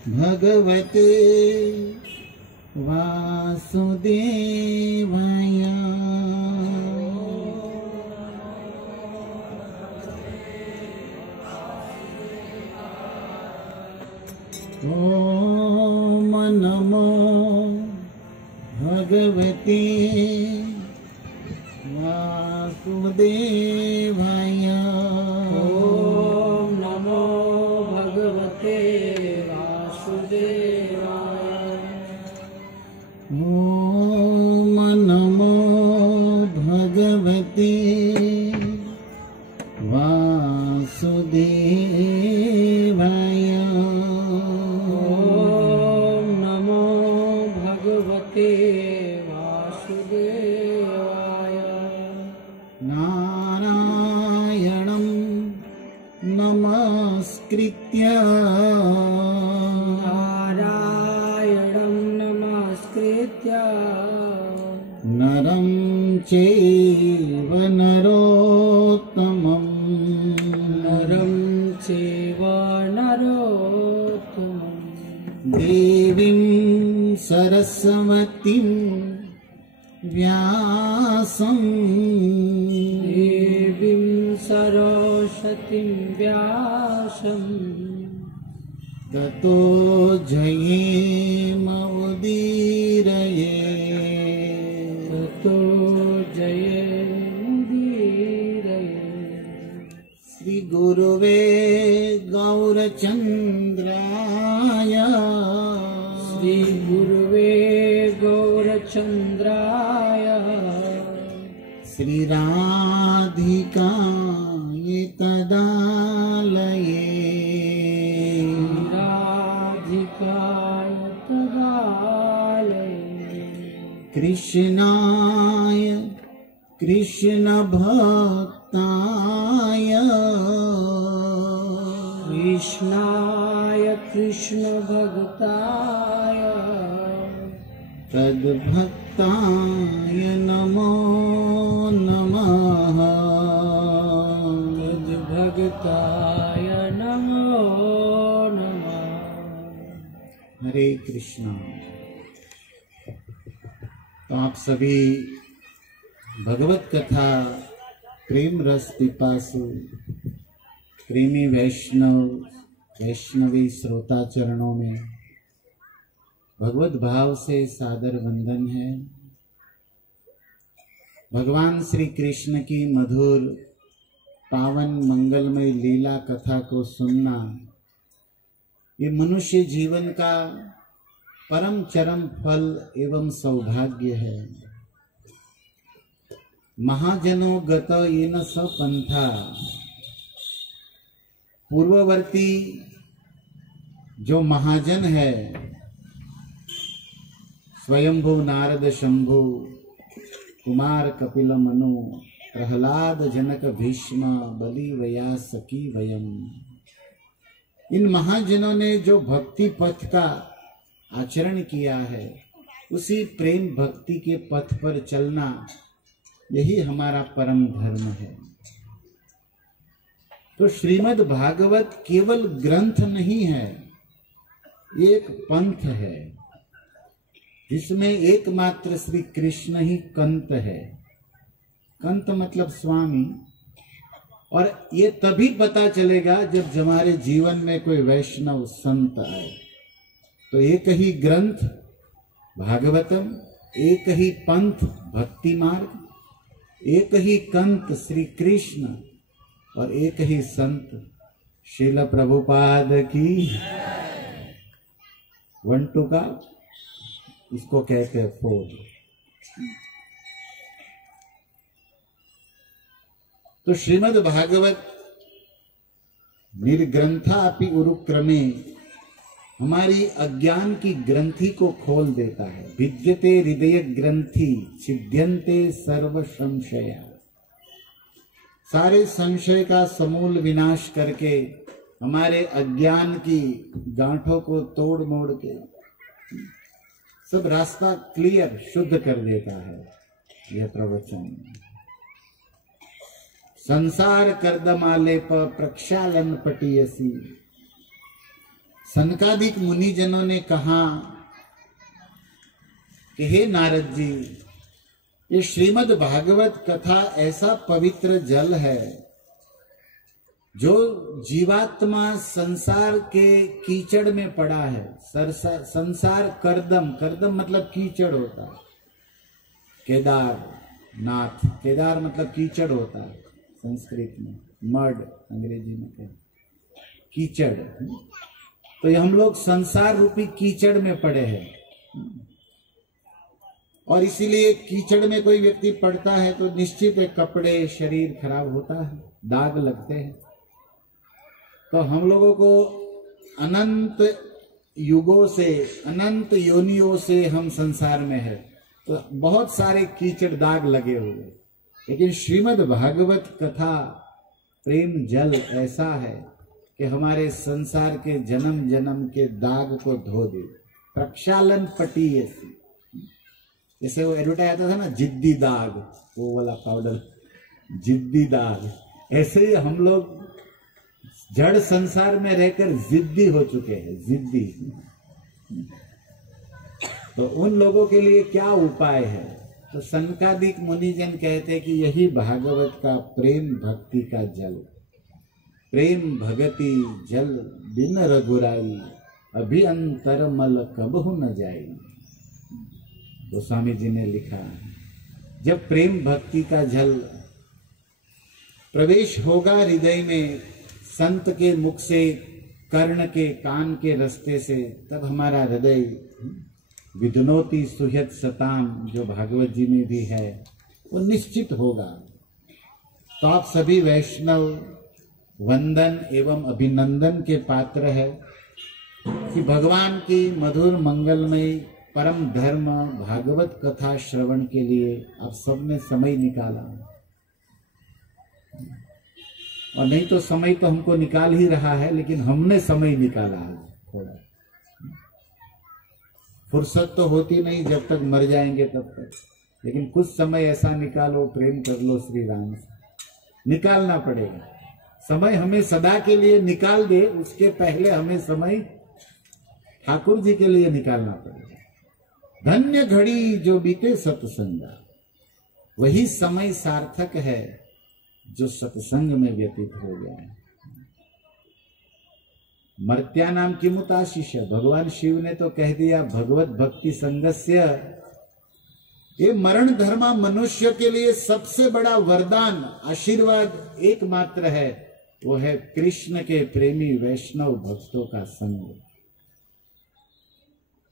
भगवते वासुदेवाय। ओम नमो भगवते वासुदेवाय। ओम नमो भगवते वासुदेवाय। ओम नमो भगवते वासुदेवाय। ओम नमो भगवते वासुदेवाय। नारायणं नमस्कृत्य नारायणं नमस्कृत्य नरं चैव नरोत्तमं नरं चैव नरोत्तमं देवीं सरस्वतीं व्यासं देवीं सरस्वतीं व्यासं ततो जयेमुदीरये। ततो जयमुदीरये। श्री गुरुवे गौरचन्द्राय श्री गुरुवे गौरचन्द्राय श्री राधिकाय तदालये राधिकाय तदालये कृष्णाय कृष्ण भक्ताय कृष्णाय कृष्ण भक्ताय तद्भक्ताय नमो नमः। तद्भक्ताय नमो नमः। हरे कृष्णा। तो आप सभी भगवत कथा प्रेम रस पिपासु प्रेमी वैष्णवी श्रोता चरणों में भगवत भाव से सादर वंदन है। भगवान श्री कृष्ण की मधुर पावन मंगलमय लीला कथा को सुनना ये मनुष्य जीवन का परम चरम फल एवं सौभाग्य है। महाजनों गत येन स पंथा। पूर्ववर्ती जो महाजन है, स्वयंभू नारद शंभु कुमार कपिल मनु प्रहलाद जनक भीष्म बलि वयासकी वयम, इन महाजनों ने जो भक्ति पथ का आचरण किया है, उसी प्रेम भक्ति के पथ पर चलना यही हमारा परम धर्म है। तो श्रीमद् भागवत केवल ग्रंथ नहीं है, एक पंथ है जिसमें एकमात्र श्री कृष्ण ही कंत है। कंत मतलब स्वामी। और ये तभी पता चलेगा जब हमारे जीवन में कोई वैष्णव संत आए। तो एक ही ग्रंथ भागवतम, एक ही पंथ भक्ति मार्ग, एक ही कंत श्री कृष्ण और एक ही संत श्रील प्रभुपाद की। 1-2 का इसको कहते हैं 4। तो श्रीमद् भागवत निर्ग्रंथापि उरुक्रमे हमारी अज्ञान की ग्रंथि को खोल देता है। भिद्यते हृदय ग्रंथि छिद्यन्ते सर्व संशया। सारे संशय का समूल विनाश करके हमारे अज्ञान की गांठों को तोड़ मोड़ के सब रास्ता क्लियर शुद्ध कर देता है यह प्रवचन। संसार कर्दमाले पर प्रक्षालन पटियसी, सनकादिक मुनिजनों ने कहा कि हे नारद जी, ये श्रीमद् भागवत कथा ऐसा पवित्र जल है जो जीवात्मा संसार के कीचड़ में पड़ा है। संसार कर्दम, कर्दम मतलब कीचड़ होता है। केदारनाथ, केदार मतलब कीचड़ होता है संस्कृत में, मड अंग्रेजी में कहते कीचड़। तो ये हम लोग संसार रूपी कीचड़ में पड़े हैं, और इसीलिए कीचड़ में कोई व्यक्ति पड़ता है तो निश्चित है कपड़े, शरीर खराब होता है, दाग लगते हैं। तो हम लोगों को अनंत युगों से, अनंत योनियों से हम संसार में है, तो बहुत सारे कीचड़ दाग लगे हुए। लेकिन श्रीमद् भागवत कथा प्रेम जल ऐसा है कि हमारे संसार के जन्म जन्म के दाग को धो दे। प्रक्षालन पटी ऐसी, जैसे वो एडवर्टाइज आता था ना, जिद्दी दाग, वो वाला पाउडर, जिद्दी दाग। ऐसे ही हम लोग जड़ संसार में रहकर जिद्दी हो चुके हैं, जिद्दी। तो उन लोगों के लिए क्या उपाय है? तो सनकादिक मुनिजन कहते हैं कि यही भागवत का प्रेम भक्ति का जल। प्रेम भगति जल बिन रघुराई, अभिअंतर मल कबहु न जाई। गोस्वामी जी ने लिखा, जब प्रेम भक्ति का जल प्रवेश होगा हृदय में, संत के मुख से, कर्ण के कान के रास्ते से, तब हमारा हृदय विधनोति सुहृद सताम, जो भागवत जी में भी है, वो निश्चित होगा। तो आप सभी वैष्णव वंदन एवं अभिनंदन के पात्र है कि भगवान की मधुर मंगलमय परम धर्म भागवत कथा श्रवण के लिए आप सबने समय निकाला। और नहीं तो समय तो हमको निकाल ही रहा है, लेकिन हमने समय निकाला आज थोड़ा। फुर्सत तो होती नहीं जब तक मर जाएंगे तब तक, लेकिन कुछ समय ऐसा निकालो, प्रेम कर लो श्री राम से। निकालना पड़ेगा समय, हमें सदा के लिए निकाल दे, उसके पहले हमें समय ठाकुर जी के लिए निकालना पड़ेगा। धन्य घड़ी जो बीते सत्संगा, वही समय सार्थक है जो सत्संग में व्यतीत हो गया है। मर्त्या नाम किमुताशिष, भगवान शिव ने तो कह दिया, भगवत भक्ति संगस्य। ये मरण धर्मा मनुष्य के लिए सबसे बड़ा वरदान, आशीर्वाद एकमात्र है, वो है कृष्ण के प्रेमी वैष्णव भक्तों का संग।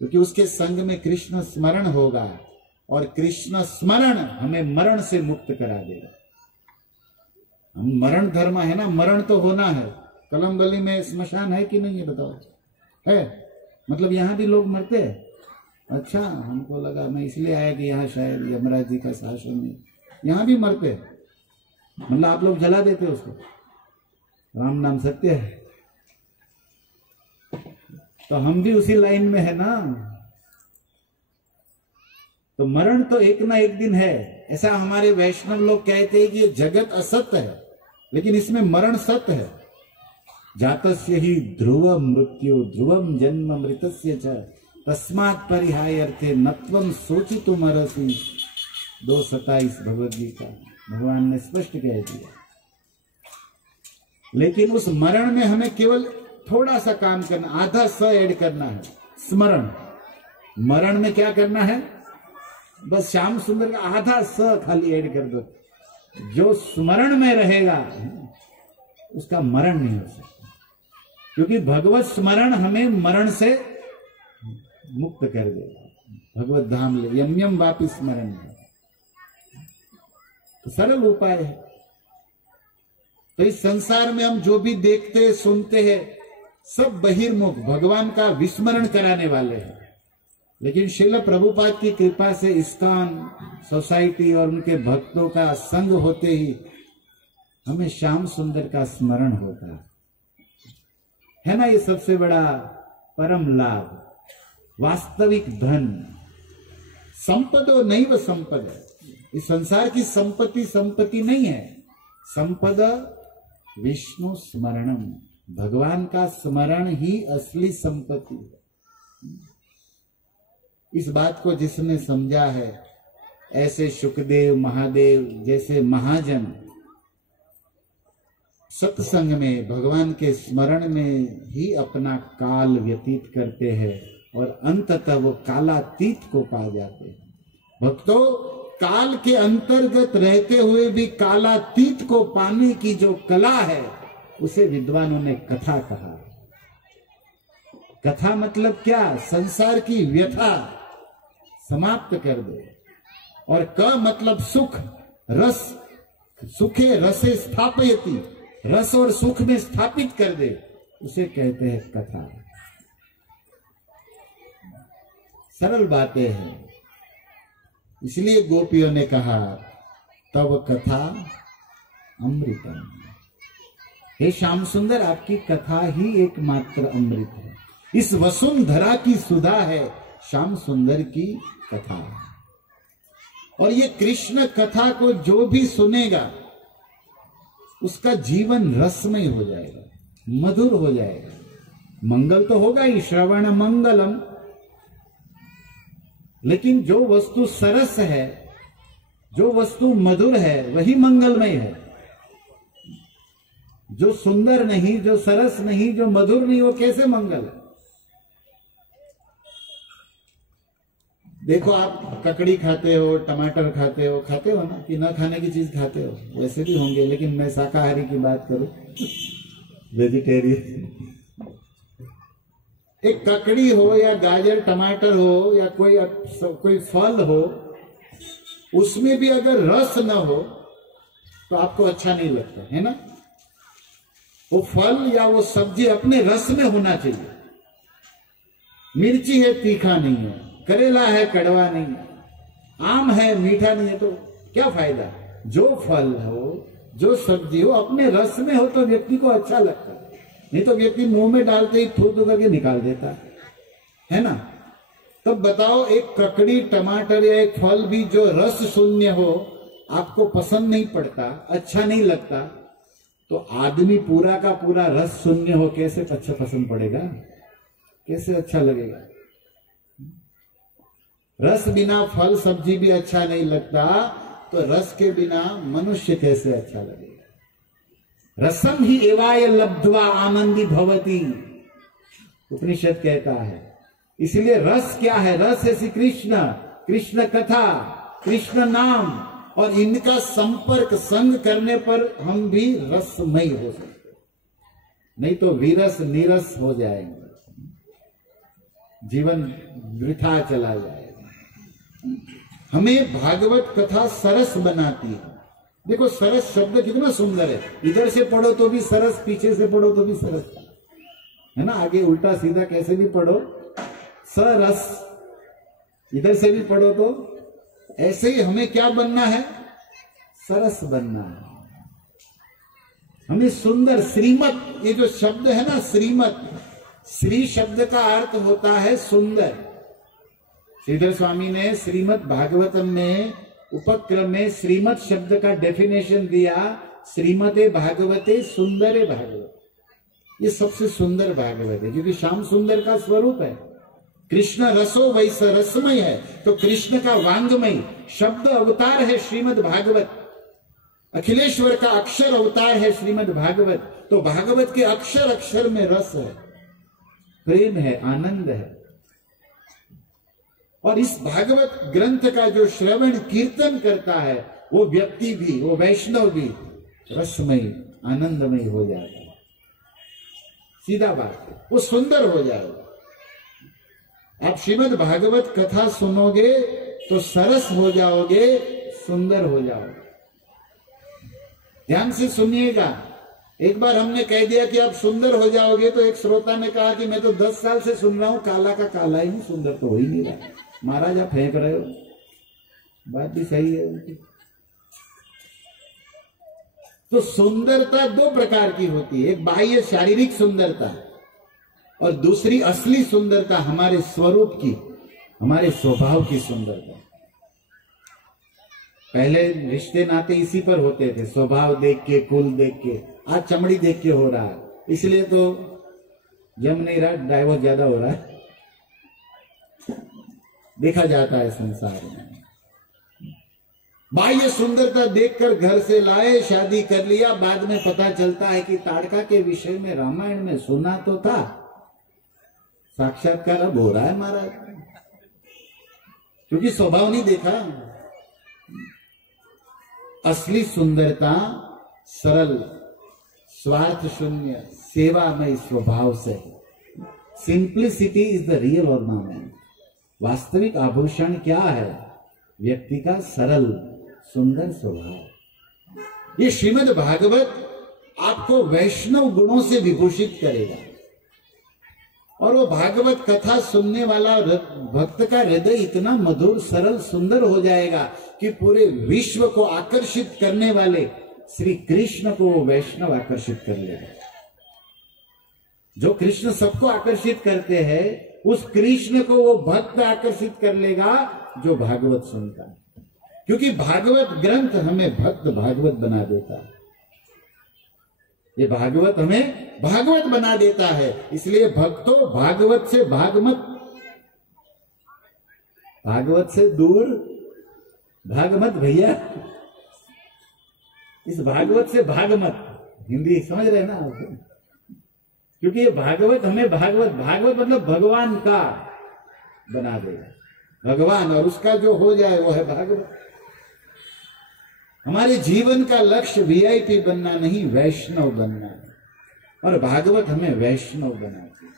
क्योंकि उसके संग में कृष्ण स्मरण होगा, और कृष्ण स्मरण हमें मरण से मुक्त करा देगा। हम मरण धर्म है ना, मरण तो होना है। कलम गली में स्मशान है कि नहीं, ये बताओ? है, मतलब यहाँ भी लोग मरते हैं। अच्छा, हमको लगा, मैं इसलिए आया कि यहाँ शायद यमराज जी का शासन है, यहाँ भी मरते हैं। मतलब आप लोग जला देते उसको, राम नाम सत्य है। तो हम भी उसी लाइन में है ना। तो मरण तो एक ना एक दिन है। ऐसा हमारे वैष्णव लोग कहते हैं कि ये जगत असत्य है, लेकिन इसमें मरण सत्य है। जातस्य ही ध्रुव मृत्यु, ध्रुवम जन्म मृतस्य च, तस्मात् परिहाय अर्थे नत्वम सोचितुम अर्हसि। 2:27 भगवद गीता, भगवान ने स्पष्ट कह दिया। लेकिन उस मरण में हमें केवल थोड़ा सा काम करना, आधा स ऐड करना है, स्मरण। मरण में क्या करना है? बस श्याम सुंदर का आधा स खाली ऐड कर दो। जो स्मरण में रहेगा उसका मरण नहीं हो सकता, क्योंकि भगवत स्मरण हमें मरण से मुक्त कर देगा। भगवत धाम ले यम यम वापिस स्मरण है। तो सरल उपाय है। तो इस संसार में हम जो भी देखते सुनते हैं सब बहिर्मुख, भगवान का विस्मरण कराने वाले हैं। लेकिन श्रील प्रभुपाद की कृपा से इस्कॉन सोसाइटी और उनके भक्तों का संग होते ही हमें श्याम सुंदर का स्मरण होता है ना। ये सबसे बड़ा परम लाभ, वास्तविक धन। संपदो नैव संपद, इस संसार की संपत्ति संपत्ति नहीं है। संपद विष्णु स्मरणम, भगवान का स्मरण ही असली संपत्ति है। इस बात को जिसने समझा है, ऐसे शुकदेव महादेव जैसे महाजन सत्संग में भगवान के स्मरण में ही अपना काल व्यतीत करते हैं और अंततः वो कालातीत को पा जाते हैं। भक्तों, काल के अंतर्गत रहते हुए भी कालातीत को पाने की जो कला है उसे विद्वानों ने कथा कहा। कथा मतलब क्या? संसार की व्यथा समाप्त कर दे। और क मतलब सुख, रस, सुखे रसे स्थापयति, रस और सुख में स्थापित कर दे, उसे कहते हैं कथा। सरल बातें हैं, इसलिए गोपियों ने कहा तब कथा अमृतम। हे श्याम सुंदर, आपकी कथा ही एकमात्र अमृत है। इस वसुंधरा की सुधा है श्याम सुंदर की कथा। और ये कृष्ण कथा को जो भी सुनेगा उसका जीवन रसमय हो जाएगा, मधुर हो जाएगा। मंगल तो होगा ही, श्रवण मंगलम, लेकिन जो वस्तु सरस है, जो वस्तु मधुर है, वही मंगलमय है। जो सुंदर नहीं, जो सरस नहीं, जो मधुर नहीं, वो कैसे मंगल है? देखो, आप ककड़ी खाते हो, टमाटर खाते हो ना, कि न खाने की चीज खाते हो, वैसे भी होंगे, लेकिन मैं शाकाहारी की बात करूं, वेजिटेरियन। एक ककड़ी हो या गाजर टमाटर हो या कोई फल हो, उसमें भी अगर रस न हो तो आपको अच्छा नहीं लगता है ना। वो फल या वो सब्जी अपने रस में होना चाहिए। मिर्ची है तीखा नहीं है, करेला है कड़वा नहीं है, आम है मीठा नहीं है, तो क्या फायदा? जो फल हो, जो सब्जी हो, अपने रस में हो तो व्यक्ति को अच्छा लगता है। नहीं तो व्यक्ति मुंह में डालते ही थूक करके निकाल देता है ना। तो बताओ, एक ककड़ी टमाटर या एक फल भी जो रस शून्य हो, आपको पसंद नहीं पड़ता, अच्छा नहीं लगता, तो आदमी पूरा का पूरा रस शून्य हो कैसे अच्छा पसंद पड़ेगा? कैसे अच्छा लगेगा? रस बिना फल सब्जी भी अच्छा नहीं लगता, तो रस के बिना मनुष्य कैसे अच्छा लगेगा? रसम ही एवाय लब्ध्वा आनंदी भवती, उपनिषद कहता है। इसलिए रस क्या है? रस है श्री कृष्ण, कृष्ण कथा, कृष्ण नाम, और इनका संपर्क संग करने पर हम भी रसमय हो सकते, नहीं तो विरस निरस हो जाएंगे, जीवन वृथा चला जाएगा। हमें भागवत कथा सरस बनाती है। देखो, सरस शब्द कितना सुंदर है, इधर से पढ़ो तो भी सरस, पीछे से पढ़ो तो भी सरस है ना। आगे उल्टा सीधा कैसे भी पढ़ो, सरस, इधर से भी पढ़ो तो ऐसे ही। हमें क्या बनना है? सरस बनना है। हमें सुंदर, श्रीमत, ये जो शब्द है ना श्रीमत, श्री शब्द का अर्थ होता है सुंदर। श्रीधर स्वामी ने श्रीमद् भागवतम में उपक्रम में श्रीमत शब्द का डेफिनेशन दिया, श्रीमते भागवते सुंदरे भागवत। ये सबसे सुंदर भागवत है, क्योंकि श्याम सुंदर का स्वरूप है। कृष्ण रसो वैस रसमय है, तो कृष्ण का वांगमय शब्द अवतार है श्रीमद् भागवत। अखिलेश्वर का अक्षर अवतार है श्रीमद् भागवत। तो भागवत के अक्षर अक्षर में रस है, प्रेम है, आनंद है। और इस भागवत ग्रंथ का जो श्रवण कीर्तन करता है, वो व्यक्ति भी, वो वैष्णव भी रसमय, आनंदमय हो जाएगा। सीधा बात है, वो सुंदर हो जाएगा। आप श्रीमद् भागवत कथा सुनोगे तो सरस हो जाओगे, सुंदर हो जाओगे। ध्यान से सुनिएगा। एक बार हमने कह दिया कि आप सुंदर हो जाओगे, तो एक श्रोता ने कहा कि मैं तो 10 साल से सुन रहा हूं, काला का काला ही हूं, सुंदर तो हो ही नहीं रहा। महाराज आप फेंक रहे हो, बात भी सही है उनकी। तो सुंदरता 2 प्रकार की होती है, एक बाह्य शारीरिक सुंदरता और दूसरी असली सुंदरता, हमारे स्वरूप की, हमारे स्वभाव की सुंदरता। पहले रिश्ते नाते इसी पर होते थे, स्वभाव देख के, कुल देख के। आज चमड़ी देख के हो रहा है, इसलिए तो जम नहीं रहा, डाइवोर्स ज्यादा हो रहा है, देखा जाता है संसार में। बाह्य सुंदरता देखकर घर से लाए, शादी कर लिया, बाद में पता चलता है कि ताड़का के विषय में रामायण में सुना तो था, साक्षात्कार अब हो रहा है महाराज, क्योंकि स्वभाव नहीं देखा। असली सुंदरता सरल, स्वार्थ शून्य, सेवामय स्वभाव से। Simplicity is the real ornament. वास्तविक आभूषण क्या है? व्यक्ति का सरल सुंदर स्वभाव। ये श्रीमद् भागवत आपको वैष्णव गुणों से विभूषित करेगा, और वो भागवत कथा सुनने वाला भक्त का हृदय इतना मधुर, सरल, सुंदर हो जाएगा कि पूरे विश्व को आकर्षित करने वाले श्री कृष्ण को वो वैष्णव आकर्षित कर लेगा। जो कृष्ण सबको आकर्षित करते हैं, उस कृष्ण को वो भक्त आकर्षित कर लेगा जो भागवत सुनता है। क्योंकि भागवत ग्रंथ हमें भक्त भागवत बना देता है। ये भागवत हमें भागवत बना देता है। इसलिए भक्तों, भागवत से भाग मत, भागवत से दूर भाग मत भैया, इस भागवत से भाग मत। हिंदी समझ रहे ना आप? क्योंकि ये भागवत हमें भागवत मतलब भगवान का बना देगा, भगवान, और उसका जो हो जाए वो है भागवत। हमारे जीवन का लक्ष्य वीआईपी बनना नहीं, वैष्णव बनना है, और भागवत हमें वैष्णव बनाती है।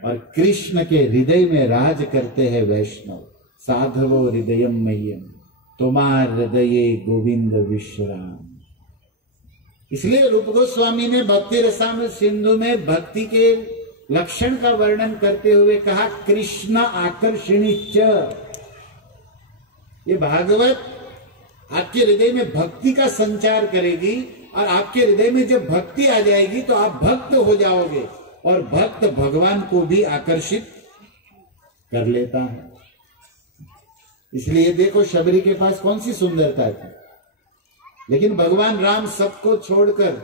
और कृष्ण के हृदय में राज करते हैं वैष्णव। साधवो हृदयम मह्यम, तुम्हार हृदये गोविंद विश्राम। इसलिए रूप गोस्वामी ने भक्ति रसामृत सिंधु में भक्ति के लक्षण का वर्णन करते हुए कहा, कृष्ण आकर्षणी च। ये भागवत आपके हृदय में भक्ति का संचार करेगी, और आपके हृदय में जब भक्ति आ जाएगी तो आप भक्त हो जाओगे, और भक्त भगवान को भी आकर्षित कर लेता है। इसलिए देखो, शबरी के पास कौन सी सुंदरता थी, लेकिन भगवान राम सबको छोड़कर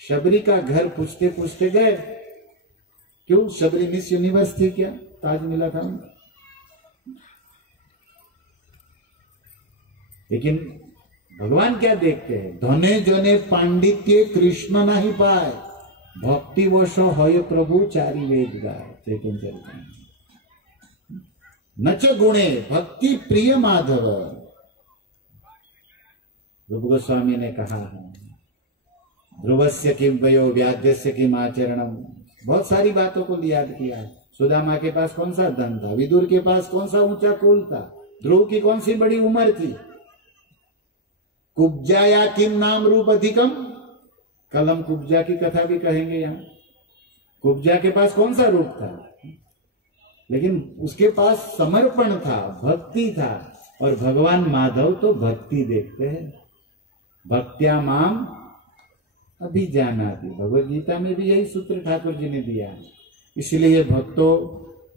शबरी का घर पूछते पूछते गए। क्यों? शबरी मिस यूनिवर्स थी क्या? ताज मिला था उनको। लेकिन भगवान क्या देखते हैं? धने जने पांडित्य कृष्ण नहीं पाए, भक्ति वश होय प्रभु चारि वेद गाय। चैतन्य चरितामृत। नच गुणे भक्ति प्रिय माधव। रूप गोस्वामी ने कहा है, ध्रुवस्य किम वयो व्याध्यस्य किम आचरणम। बहुत सारी बातों को याद किया है। सुदामा के पास कौन सा धन था, विदुर के पास कौन सा ऊंचा कुल था, ध्रुव की कौन सी बड़ी उम्र थी, कुब्जाया किम नाम रूप अधिकम। कल हम कुब्जा की कथा भी कहेंगे। यहाँ कुब्जा के पास कौन सा रूप था, लेकिन उसके पास समर्पण था, भक्ति था। और भगवान माधव तो भक्ति देखते हैं। भक्त्या माम अभिजानाति, भगवद गीता में भी यही सूत्र ठाकुर जी ने दिया है। इसलिए भक्तों,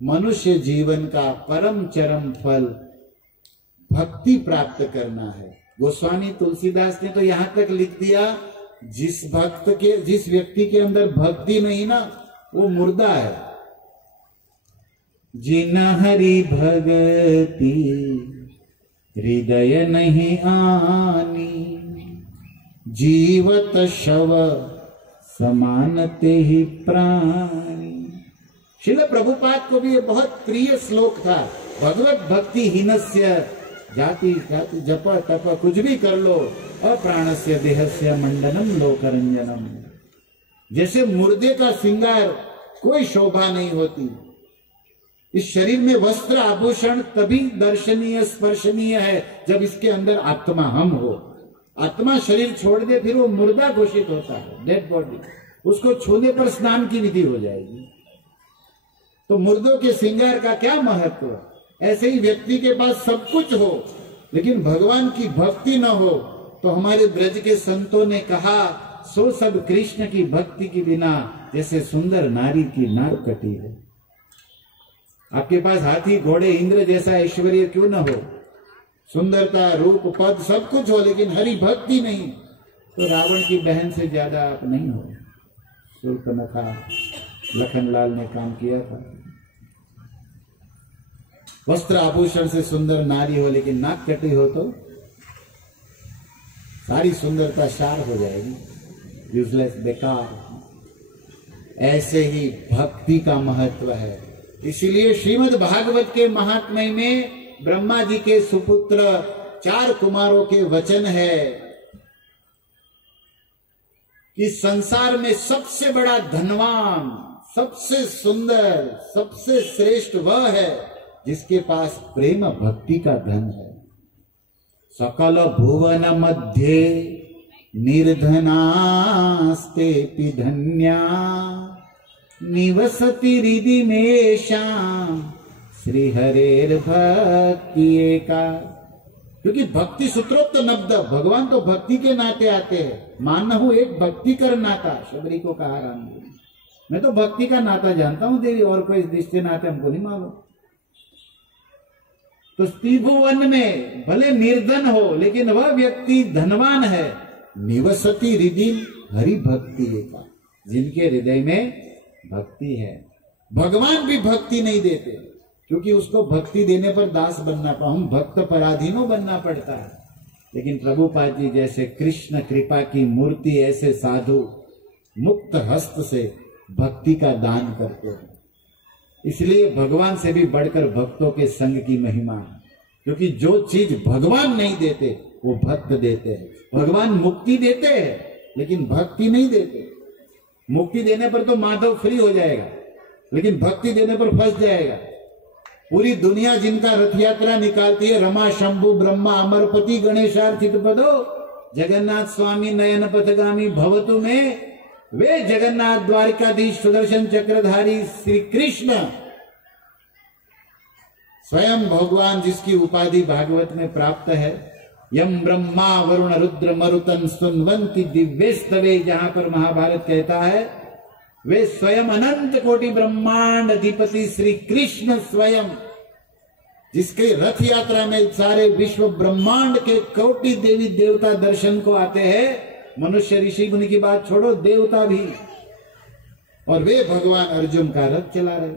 मनुष्य जीवन का परम चरम फल भक्ति प्राप्त करना है। गोस्वामी तुलसीदास ने तो यहां तक लिख दिया, जिस व्यक्ति के अंदर भक्ति नहीं ना, वो मुर्दा है। जिन हरि भगति हृदय नहीं आनी, जीवत शव समानते ही प्राणी। श्रील प्रभुपाद को भी ये बहुत प्रिय श्लोक था। भगवत भक्ति हीनस्य जाति जाति जप तप कुछ भी कर लो, अप्राणस्य देहस्य मंडनम लोकरंजनम। जैसे मुर्दे का श्रृंगार कोई शोभा नहीं होती, इस शरीर में वस्त्र आभूषण तभी दर्शनीय स्पर्शनीय है जब इसके अंदर आत्मा हम हो। आत्मा शरीर छोड़ दे फिर वो मुर्दा घोषित होता है, डेड बॉडी। उसको छूने पर स्नान की विधि हो जाएगी। तो मुर्दों के श्रृंगार का क्या महत्व? ऐसे ही व्यक्ति के पास सब कुछ हो लेकिन भगवान की भक्ति न हो, तो हमारे ब्रज के संतों ने कहा, सो सब कृष्ण की भक्ति के बिना जैसे सुंदर नारी की नाव कटी है। आपके पास हाथी घोड़े इंद्र जैसा ऐश्वर्य क्यों न हो, सुंदरता रूप पद सब कुछ हो, लेकिन हरि भक्ति नहीं, तो रावण की बहन से ज्यादा आप नहीं हो। शूर्पणखा लखनलाल ने काम किया था। वस्त्र आभूषण से सुंदर नारी हो लेकिन नाक कटी हो तो सारी सुंदरता शार हो जाएगी, यूजलेस, बेकार। ऐसे ही भक्ति का महत्व है। इसलिए श्रीमद् भागवत के महात्म्य में ब्रह्मा जी के सुपुत्र 4 कुमारों के वचन है कि संसार में सबसे बड़ा धनवान, सबसे सुंदर, सबसे श्रेष्ठ वह है जिसके पास प्रेम भक्ति का धन है। सकल भुवन मध्ये निर्धनास्ते धन्या निवसति हृदि मेषां श्री हरेर भक्ति एका। क्योंकि भक्ति सूत्रोक्त नब्द, भगवान तो भक्ति के नाते आते हैं। मानना हूं एक भक्ति कर नाता, शबरी को कहा राम जी। मैं तो भक्ति का नाता जानता हूं देवी, और कोई रिश्ते नाते हमको नहीं मालूम। तो त्रिभुवन में भले निर्धन हो लेकिन वह व्यक्ति धनवान है। निवसति हृदि हरि भक्ति एका, जिनके हृदय में भक्ति है। भगवान भी भक्ति नहीं देते क्योंकि उसको भक्ति देने पर दास बनना पड़ा, हम भक्त पराधीनो बनना पड़ता है। लेकिन प्रभुपाद जी जैसे कृष्ण कृपा की मूर्ति, ऐसे साधु मुक्त हस्त से भक्ति का दान करते हैं। इसलिए भगवान से भी बढ़कर भक्तों के संग की महिमा है। क्योंकि जो चीज भगवान नहीं देते वो भक्त देते हैं। भगवान मुक्ति देते हैं लेकिन भक्ति नहीं देते। मुक्ति देने पर तो माधव फ्री हो जाएगा, लेकिन भक्ति देने पर फंस जाएगा। पूरी दुनिया जिनका रथ यात्रा निकालती है, रमा शंभु ब्रह्मा अमरपति गणेशार्चित पदो जगन्नाथ स्वामी नयन पथगामी भवतु में, वे जगन्नाथ द्वारिकाधीश सुदर्शन चक्रधारी श्री कृष्ण स्वयं भगवान, जिसकी उपाधि भागवत में प्राप्त है। यम ब्रह्मा वरुण रुद्र मरुतन सुनवंती दिव्यस्तवे, जहां पर महाभारत कहता है वे स्वयं अनंत कोटि ब्रह्मांड अधिपति श्री कृष्ण स्वयं, जिसके रथ यात्रा में सारे विश्व ब्रह्मांड के कोटि देवी देवता दर्शन को आते हैं। मनुष्य ऋषि मुनि की बात छोड़ो, देवता भी। और वे भगवान अर्जुन का रथ चला रहे।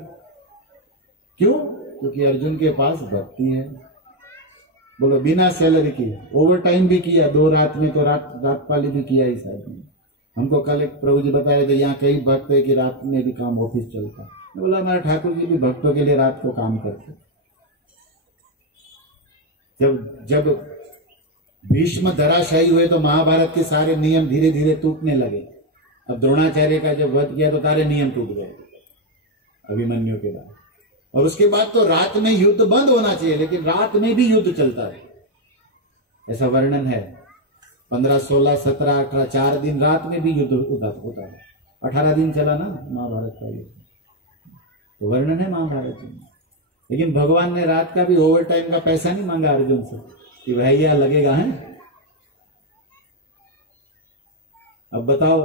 क्यों? क्योंकि अर्जुन के पास भक्ति है। बोलो, बिना सैलरी किया, ओवर टाइम भी किया, 2 रात में तो रात पाली भी किया इस आदमी। हमको कल एक प्रभु जी बता रहे थे यहाँ कई भक्त है कि रात में भी काम ऑफिस चलता। मैं बोला हमारे ठाकुर जी भी भक्तों के लिए रात को काम करते। जब भीष्म धराशायी हुए तो महाभारत के सारे नियम धीरे धीरे टूटने लगे। अब द्रोणाचार्य का जब वध किया तो सारे नियम टूट गए अभिमन्यु के बाद। और उसके बाद तो रात में युद्ध बंद होना चाहिए, लेकिन रात में भी युद्ध चलता है, ऐसा वर्णन है। 15, 16, 17, 18 4 दिन रात में भी युद्ध होता है। 18 दिन चला ना महाभारत का युद्ध, तो वर्णन है महाभारत में। लेकिन भगवान ने रात का भी ओवर टाइम का पैसा नहीं मांगा अर्जुन से कि भैया लगेगा है। अब बताओ,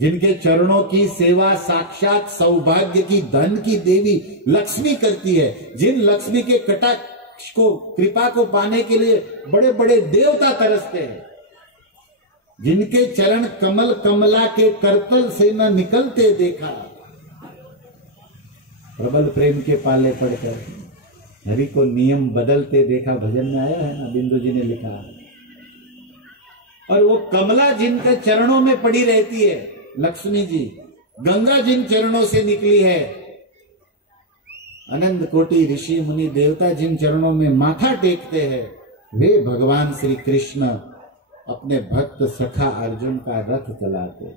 जिनके चरणों की सेवा साक्षात सौभाग्य की धन की देवी लक्ष्मी करती है, जिन लक्ष्मी के कटाक्ष को कृपा को पाने के लिए बड़े बड़े देवता तरसते हैं, जिनके चरण कमल कमला के करतल से न निकलते देखा, प्रबल प्रेम के पाले पड़कर हरि को नियम बदलते देखा, भजन में आया है ना, बिंदु जी ने लिखा। और वो कमला जिनके चरणों में पड़ी रहती है लक्ष्मी जी, गंगा जिन चरणों से निकली है, अनंत कोटि ऋषि मुनि देवता जिन चरणों में माथा टेकते हैं, वे भगवान श्री कृष्ण अपने भक्त सखा अर्जुन का रथ चलाते।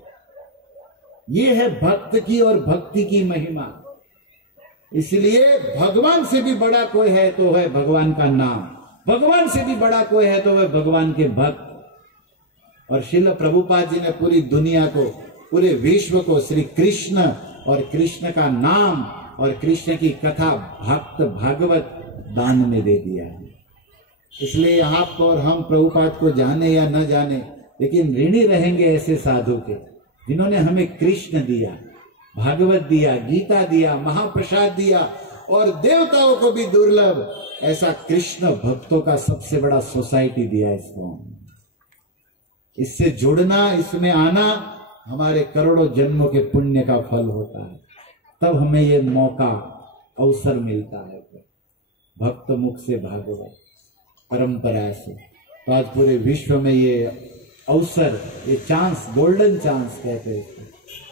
ये है भक्त की और भक्ति की महिमा। इसलिए भगवान से भी बड़ा कोई है तो है भगवान का नाम, भगवान से भी बड़ा कोई है तो वह भगवान के भक्त। और श्रील प्रभुपाद जी ने पूरी दुनिया को, पूरे विश्व को श्री कृष्ण और कृष्ण का नाम और कृष्ण की कथा भक्त भागवत दान में दे दिया है। इसलिए आप और हम प्रभुपाद को जाने या न जाने, लेकिन ऋणी रहेंगे ऐसे साधु के जिन्होंने हमें कृष्ण दिया, भागवत दिया, गीता दिया, महाप्रसाद दिया और देवताओं को भी दुर्लभ ऐसा कृष्ण भक्तों का सबसे बड़ा सोसाइटी दिया इसको। इससे जुड़ना, इसमें आना हमारे करोड़ों जन्मों के पुण्य का फल होता है, तब हमें ये मौका अवसर मिलता है भक्त मुख से भागवत परंपरा से। तो आज पूरे विश्व में ये अवसर, ये चांस, गोल्डन चांस कहते हैं,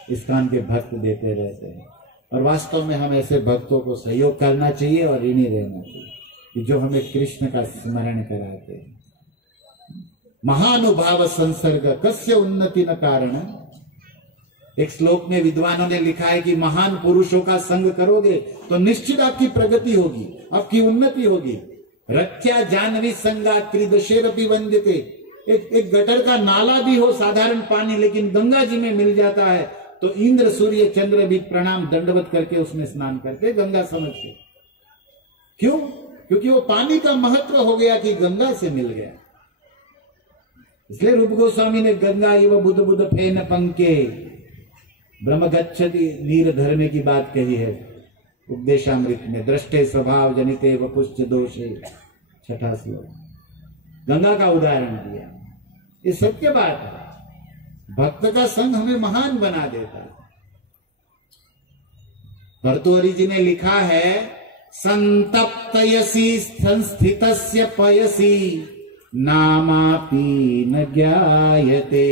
इस्कॉन के भक्त देते रहते हैं। और वास्तव में हम ऐसे भक्तों को सहयोग करना चाहिए और ऋणी रहना चाहिए कि जो हमें कृष्ण का स्मरण कराते हैं। महानुभाव संसर्ग कस्य उन्नति न कारण। एक श्लोक में विद्वानों ने लिखा है कि महान पुरुषों का संग करोगे तो निश्चित आपकी प्रगति होगी, आपकी उन्नति होगी। रक्षा जानवी संगा त्रिदशेरपि वंद्यते। एक गटर का नाला भी हो साधारण पानी, लेकिन गंगा जी में मिल जाता है तो इंद्र सूर्य चंद्र भी प्रणाम दंडवत करके उसमें स्नान करके गंगा समझ के। क्यों? क्योंकि वो पानी का महत्व हो गया कि गंगा से मिल गया। इसलिए रूप गोस्वामी ने गंगा इव बुध बुध फेन पंके ब्रह्म गच्छति नीर धर्मे की बात कही है उपदेशामृत में। दृष्टे स्वभाव जनिते वपुश्च दोषे, छठा श्लोक, गंगा का उदाहरण दिया। ये सत्य बात है, भक्त का संग हमें महान बना देता है। भर्तृहरि जी ने लिखा है, संतप्तयसी संस्थितस्य पयसी नामापि न ज्ञायते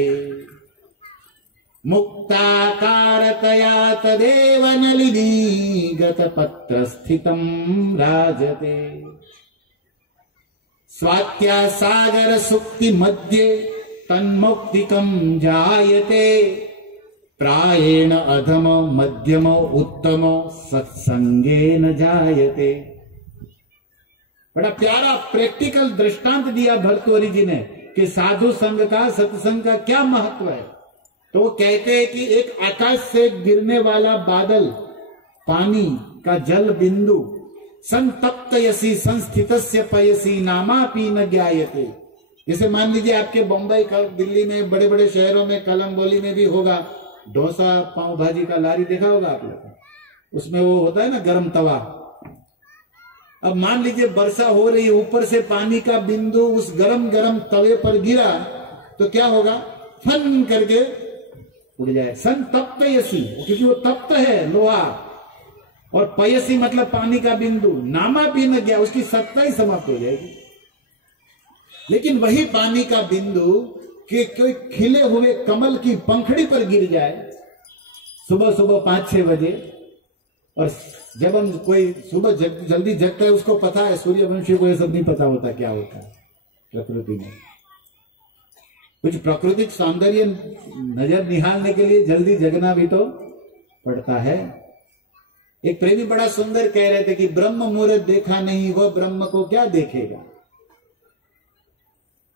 मुक्ताकारतया तदेव नलिनी गतपत्र स्थितं राजते स्वात्या सागर सुक्ति मध्ये तन्मुक्तिकं जायते प्रायेण अधमो मध्यमो उत्तमो सत्संगेन जायते। बड़ा प्यारा प्रैक्टिकल दृष्टांत दिया भर्तृहरि जी ने कि साधु संग का, सत्संग का क्या महत्व है। तो वो कहते हैं कि एक आकाश से गिरने वाला बादल, पानी का जल बिंदु, संतप्तयसी संस्थितस्य पयसी नामापि न ज्ञायते। जैसे मान लीजिए आपके बम्बई, दिल्ली में, बड़े बड़े शहरों में, कलम्बोली में भी होगा, डोसा पाव भाजी का लारी देखा होगा आप लोग, उसमें वो होता है ना गरम तवा। अब मान लीजिए वर्षा हो रही है, ऊपर से पानी का बिंदु उस गरम गरम तवे पर गिरा तो क्या होगा? फन करके उड़ जाए। संतप्तयसी, क्योंकि वो तप्त है लोहा, और पयसी मतलब पानी का बिंदु, नामा भी न गया, उसकी सत्ता ही समाप्त हो जाएगी। लेकिन वही पानी का बिंदु कि कोई खिले हुए कमल की पंखड़ी पर गिर जाए सुबह सुबह 5-6 बजे, और जब हम कोई सुबह जल्दी जगता है, उसको पता है, सूर्यवंशी को ये सब नहीं पता होता क्या होता है प्रकृति में। कुछ प्राकृतिक सौंदर्य नजर निहारने के लिए जल्दी जगना भी तो पड़ता है। एक प्रेमी बड़ा सुंदर कह रहे थे कि ब्रह्म मुहूर्त देखा नहीं वह ब्रह्म को क्या देखेगा।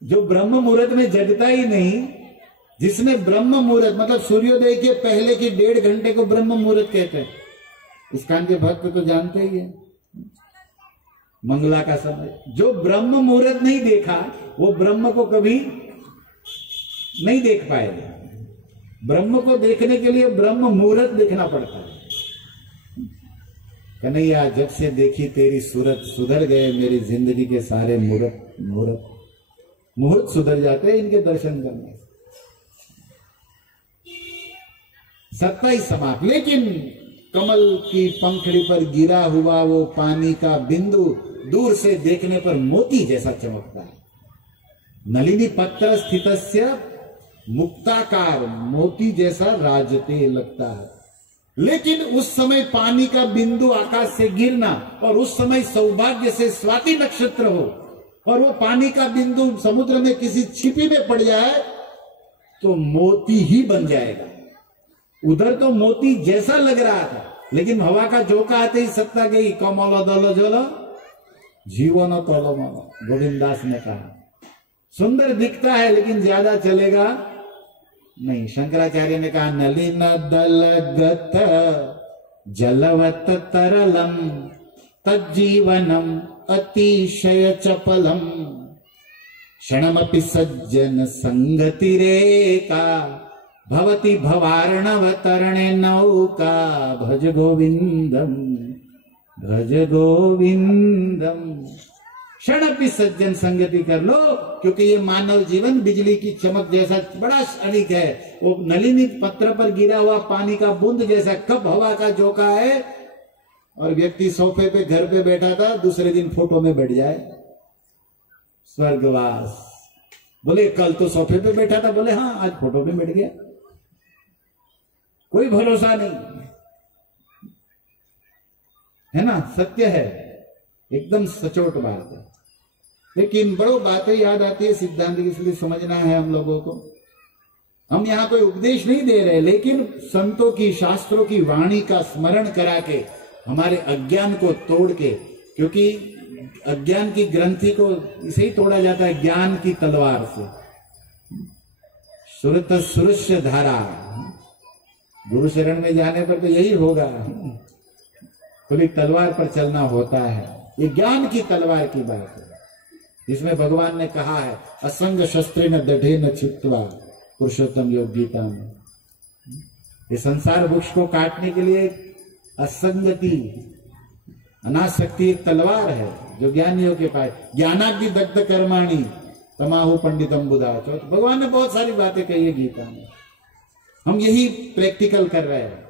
जो ब्रह्म मुहूर्त में जगता ही नहीं, जिसने ब्रह्म मुहूर्त मतलब सूर्योदय के पहले की 1.5 घंटे को ब्रह्म मुहूर्त कहते हैं। इस्कॉन के भक्त तो जानते ही है, मंगला का समय। जो ब्रह्म मुहूर्त नहीं देखा वो ब्रह्म को कभी नहीं देख पाएगा। ब्रह्म को देखने के लिए ब्रह्म मुहूर्त देखना पड़ता है। कन्हैया जब से देखी तेरी सूरत, सुधर गए मेरी जिंदगी के सारे मुहूर्त सुधर जाते हैं इनके दर्शन करने से, सत्ता ही समाप्त। लेकिन कमल की पंखड़ी पर गिरा हुआ वो पानी का बिंदु दूर से देखने पर मोती जैसा चमकता है। नलिनी पत्र स्थितस्य मुक्ताकार, मोती जैसा राजते लगता है। लेकिन उस समय पानी का बिंदु आकाश से गिरना, और उस समय सौभाग्य से स्वाति नक्षत्र हो, और वो पानी का बिंदु समुद्र में किसी छिपी में पड़ जाए तो मोती ही बन जाएगा। उधर तो मोती जैसा लग रहा था, लेकिन हवा का झोंका आते ही सत्ता गई। कमल दल जल जीवन तलम, गोविंदास ने कहा। सुंदर दिखता है लेकिन ज्यादा चलेगा नहीं। शंकराचार्य ने कहा, नलिन दलगत जलवत तरलम तज्जीवनम अतिशय चपलम क्षणमपि सज्जन संगतिरेका भवति भवार्णव तरणे नौका भज गोविंदम भज गोविंदम। क्षण भी सज्जन संगति कर लो, क्योंकि ये मानव जीवन बिजली की चमक जैसा बड़ा क्षणिक है। वो नलिनी पत्र पर गिरा हुआ पानी का बूंद जैसा कब हवा का झोंका है। और व्यक्ति सोफे पे घर पे बैठा था, दूसरे दिन फोटो में बैठ जाए, स्वर्गवास। बोले कल तो सोफे पे बैठा था, बोले हाँ आज फोटो पे बैठ गया। कोई भरोसा नहीं है ना, सत्य है, एकदम सचोट बात है। लेकिन बड़ो बातें याद आती है सिद्धांत की, इसलिए समझना है हम लोगों को। हम यहां कोई उपदेश नहीं दे रहे, लेकिन संतों की, शास्त्रों की वाणी का स्मरण करा के, हमारे अज्ञान को तोड़ के, क्योंकि अज्ञान की ग्रंथि को इसे ही तोड़ा जाता है ज्ञान की तलवार से। सुरत सुरस्य धारा, गुरु शरण में जाने पर तो यही होगा, खुली तलवार पर चलना होता है। ये ज्ञान की तलवार की बात है, जिसमें भगवान ने कहा है असंग शस्त्रे न दढ़े न छित्वा पुरुषोत्तम योग गीता में। ये संसार वृक्ष को काटने के लिए असंगति, अनासक्ति एक तलवार है जो ज्ञानियों के पास। ज्ञानाग्नि दग्ध कर्माणि तमाहु पंडितम बुधा। भगवान ने बहुत सारी बातें कही है गीता में, हम यही प्रैक्टिकल कर रहे हैं।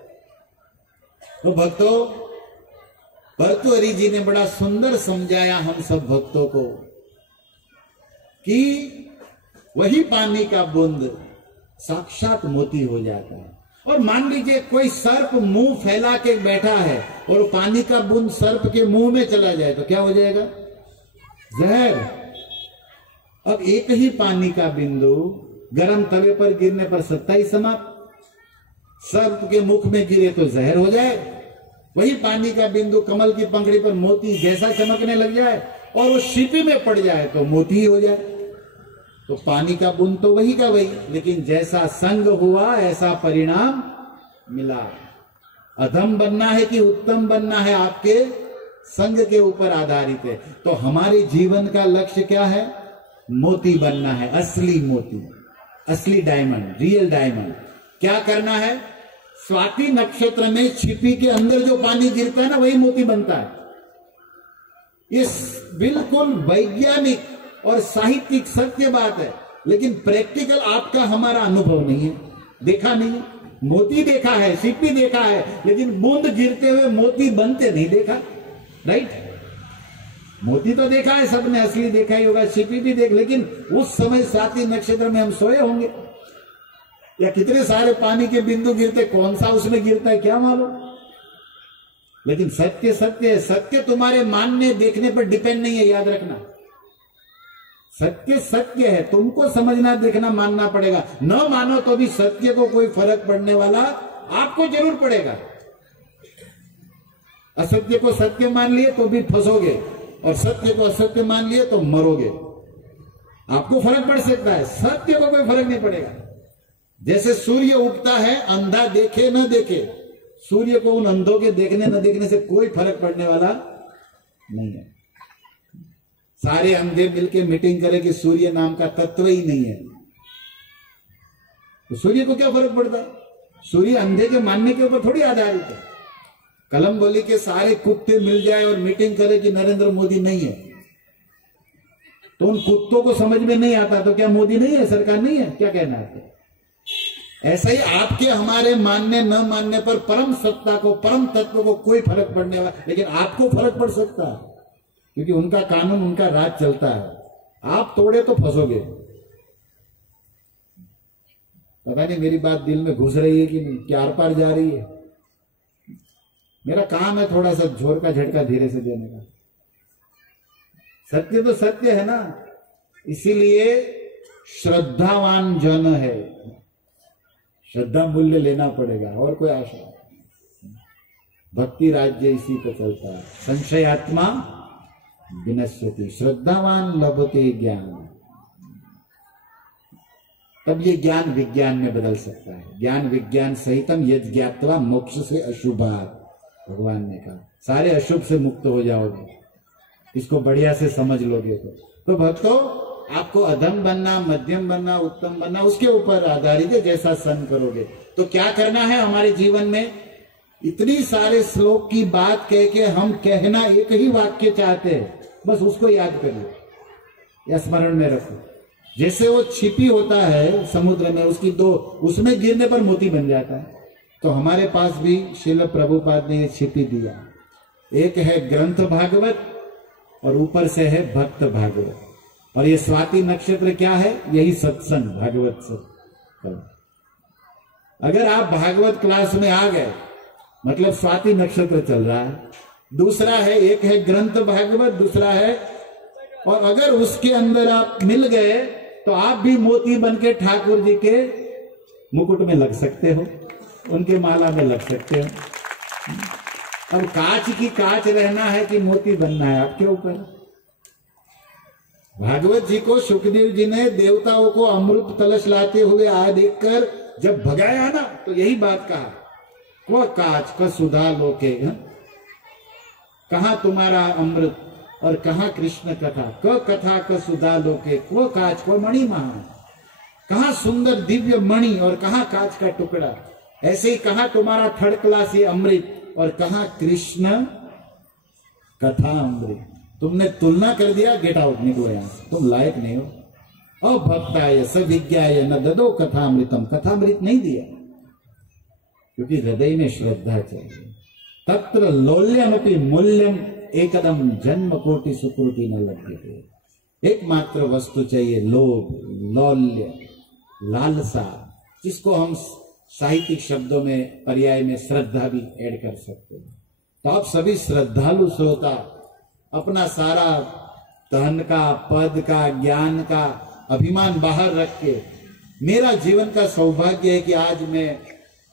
तो भक्तों, भर्तृहरि जी ने बड़ा सुंदर समझाया हम सब भक्तों को कि वही पानी का बूंद साक्षात मोती हो जाता है। और मान लीजिए कोई सर्प मुंह फैला के बैठा है और पानी का बूंद सर्प के मुंह में चला जाए तो क्या हो जाएगा? जहर। अब एक ही पानी का बिंदु गर्म तवे पर गिरने पर सत्ता ही समाप्त। सर्प के मुख में गिरे तो जहर हो जाए, वही पानी का बिंदु कमल की पंखड़ी पर मोती जैसा चमकने लग जाए और वो शिपी में पड़ जाए तो मोती ही हो जाए। तो पानी का बूंद तो वही का वही, लेकिन जैसा संग हुआ ऐसा परिणाम मिला। अधम बनना है कि उत्तम बनना है, आपके संग के ऊपर आधारित है। तो हमारे जीवन का लक्ष्य क्या है? मोती बनना है, असली मोती, असली डायमंड, रियल डायमंड। क्या करना है? स्वाति नक्षत्र में छिपी के अंदर जो पानी गिरता है ना, वही मोती बनता है। ये बिल्कुल वैज्ञानिक और साहित्यिक सत्य बात है, लेकिन प्रैक्टिकल आपका हमारा अनुभव नहीं है, देखा नहीं है। मोती देखा है, छिपी देखा है, लेकिन बूंद गिरते हुए मोती बनते नहीं देखा। राइट? मोती तो देखा है सबने, असली देखा ही होगा, छिपी भी देख, लेकिन उस समय स्वाति नक्षत्र में हम सोए होंगे या कितने सारे पानी के बिंदु गिरते, कौन सा उसमें गिरता है क्या मालूम। लेकिन सत्य सत्य है। सत्य तुम्हारे मानने देखने पर डिपेंड नहीं है, याद रखना। सत्य सत्य है, तुमको समझना, देखना, मानना पड़ेगा। न मानो तो भी सत्य को कोई फर्क पड़ने वाला आपको जरूर पड़ेगा। असत्य को सत्य मान लिए तो भी फंसोगे, और सत्य को असत्य मान लिए तो मरोगे। आपको फर्क पड़ सकता है, सत्य को कोई फर्क नहीं पड़ेगा। जैसे सूर्य उगता है, अंधा देखे न देखे, सूर्य को उन अंधों के देखने न देखने से कोई फर्क पड़ने वाला नहीं है। सारे अंधे मिलके मीटिंग करें कि सूर्य नाम का तत्व ही नहीं है, तो सूर्य को क्या फर्क पड़ता है? सूर्य अंधे के मानने के ऊपर थोड़ी आधारित है। कलम बोली के सारे कुत्ते मिल जाए और मीटिंग करे कि नरेंद्र मोदी नहीं है, तो उन कुत्तों को समझ में नहीं आता तो क्या मोदी नहीं है, सरकार नहीं है? क्या कहना है? ऐसा ही आपके हमारे मानने न मानने पर परम सत्ता को, परम तत्व को कोई फर्क पड़ने वाला, लेकिन आपको फर्क पड़ सकता है, क्योंकि उनका कानून, उनका राज चलता है। आप तोड़े तो फंसोगे। पता नहीं मेरी बात दिल में घुस रही है कि नहीं, क्या आर पार जा रही है। मेरा काम है थोड़ा सा जोर का झटका धीरे से देने का। सत्य तो सत्य है ना, इसीलिए श्रद्धावान जन है, श्रद्धा मूल्य लेना पड़ेगा, और कोई आशा नहीं। भक्ति राज्य इसी पर चलता है। संशयात्मा विनश्यति, श्रद्धावान लभते ज्ञान। तब ये ज्ञान विज्ञान में बदल सकता है। ज्ञान विज्ञान सहितम यद ज्ञात्वा मोक्ष से अशुभात, भगवान ने कहा सारे अशुभ से मुक्त हो जाओगे, इसको बढ़िया से समझ लोगे तो भक्तों, आपको अधम बनना, मध्यम बनना, उत्तम बनना उसके ऊपर आधारित है, जैसा सन करोगे। तो क्या करना है हमारे जीवन में? इतनी सारे श्लोक की बात कह के हम कहना एक ही वाक्य चाहते हैं, बस उसको याद कर लो या स्मरण में रखो। जैसे वो छिपी होता है समुद्र में, उसकी दो, उसमें गिरने पर मोती बन जाता है। तो हमारे पास भी श्रील प्रभुपाद ने ये छिपी दिया। एक है ग्रंथ भागवत और ऊपर से है भक्त भागवत। और ये स्वाति नक्षत्र क्या है? यही सत्संग भागवत से। अगर आप भागवत क्लास में आ गए मतलब स्वाति नक्षत्र चल रहा है। दूसरा है, एक है ग्रंथ भागवत, दूसरा है, और अगर उसके अंदर आप मिल गए तो आप भी मोती बन के ठाकुर जी के मुकुट में लग सकते हो, उनके माला में लग सकते हो। अब कांच की कांच रहना है कि मोती बनना है, आपके ऊपर। भागवत जी को सुखदेव जी ने देवताओं को अमृत कलश लाते हुए आ देखकर जब भगाया ना, तो यही बात कहा, को कांच का सुधा लोके, कहा तुम्हारा अमृत और कहा कृष्ण कथा, क कथा क सुधा लोके, को कांच को मणि महा, कहा सुंदर दिव्य मणि और कहा कांच का टुकड़ा। ऐसे ही कहा तुम्हारा थर्ड क्लास ये अमृत और कहा कृष्ण कथा अमृत। तुमने तुलना कर दिया, गेट आउट, निकलो यहां से, तुम लायक नहीं हो। अभक्ताय सविज्ञाय न ददो कथामृतम, कथामृत नहीं दिया क्योंकि हृदय में श्रद्धा चाहिए। तत्र लौल्यमपि मूल्यम एकदम जन्म कोटि सुकृति न लभ्यते। एकमात्र वस्तु चाहिए, लोभ, लौल्य, लालसा, जिसको हम साहित्यिक शब्दों में पर्याय में श्रद्धा भी ऐड कर सकते हैं। तो आप सभी श्रद्धालु श्रोता अपना सारा धन का, पद का, ज्ञान का अभिमान बाहर रख के, मेरा जीवन का सौभाग्य है कि आज मैं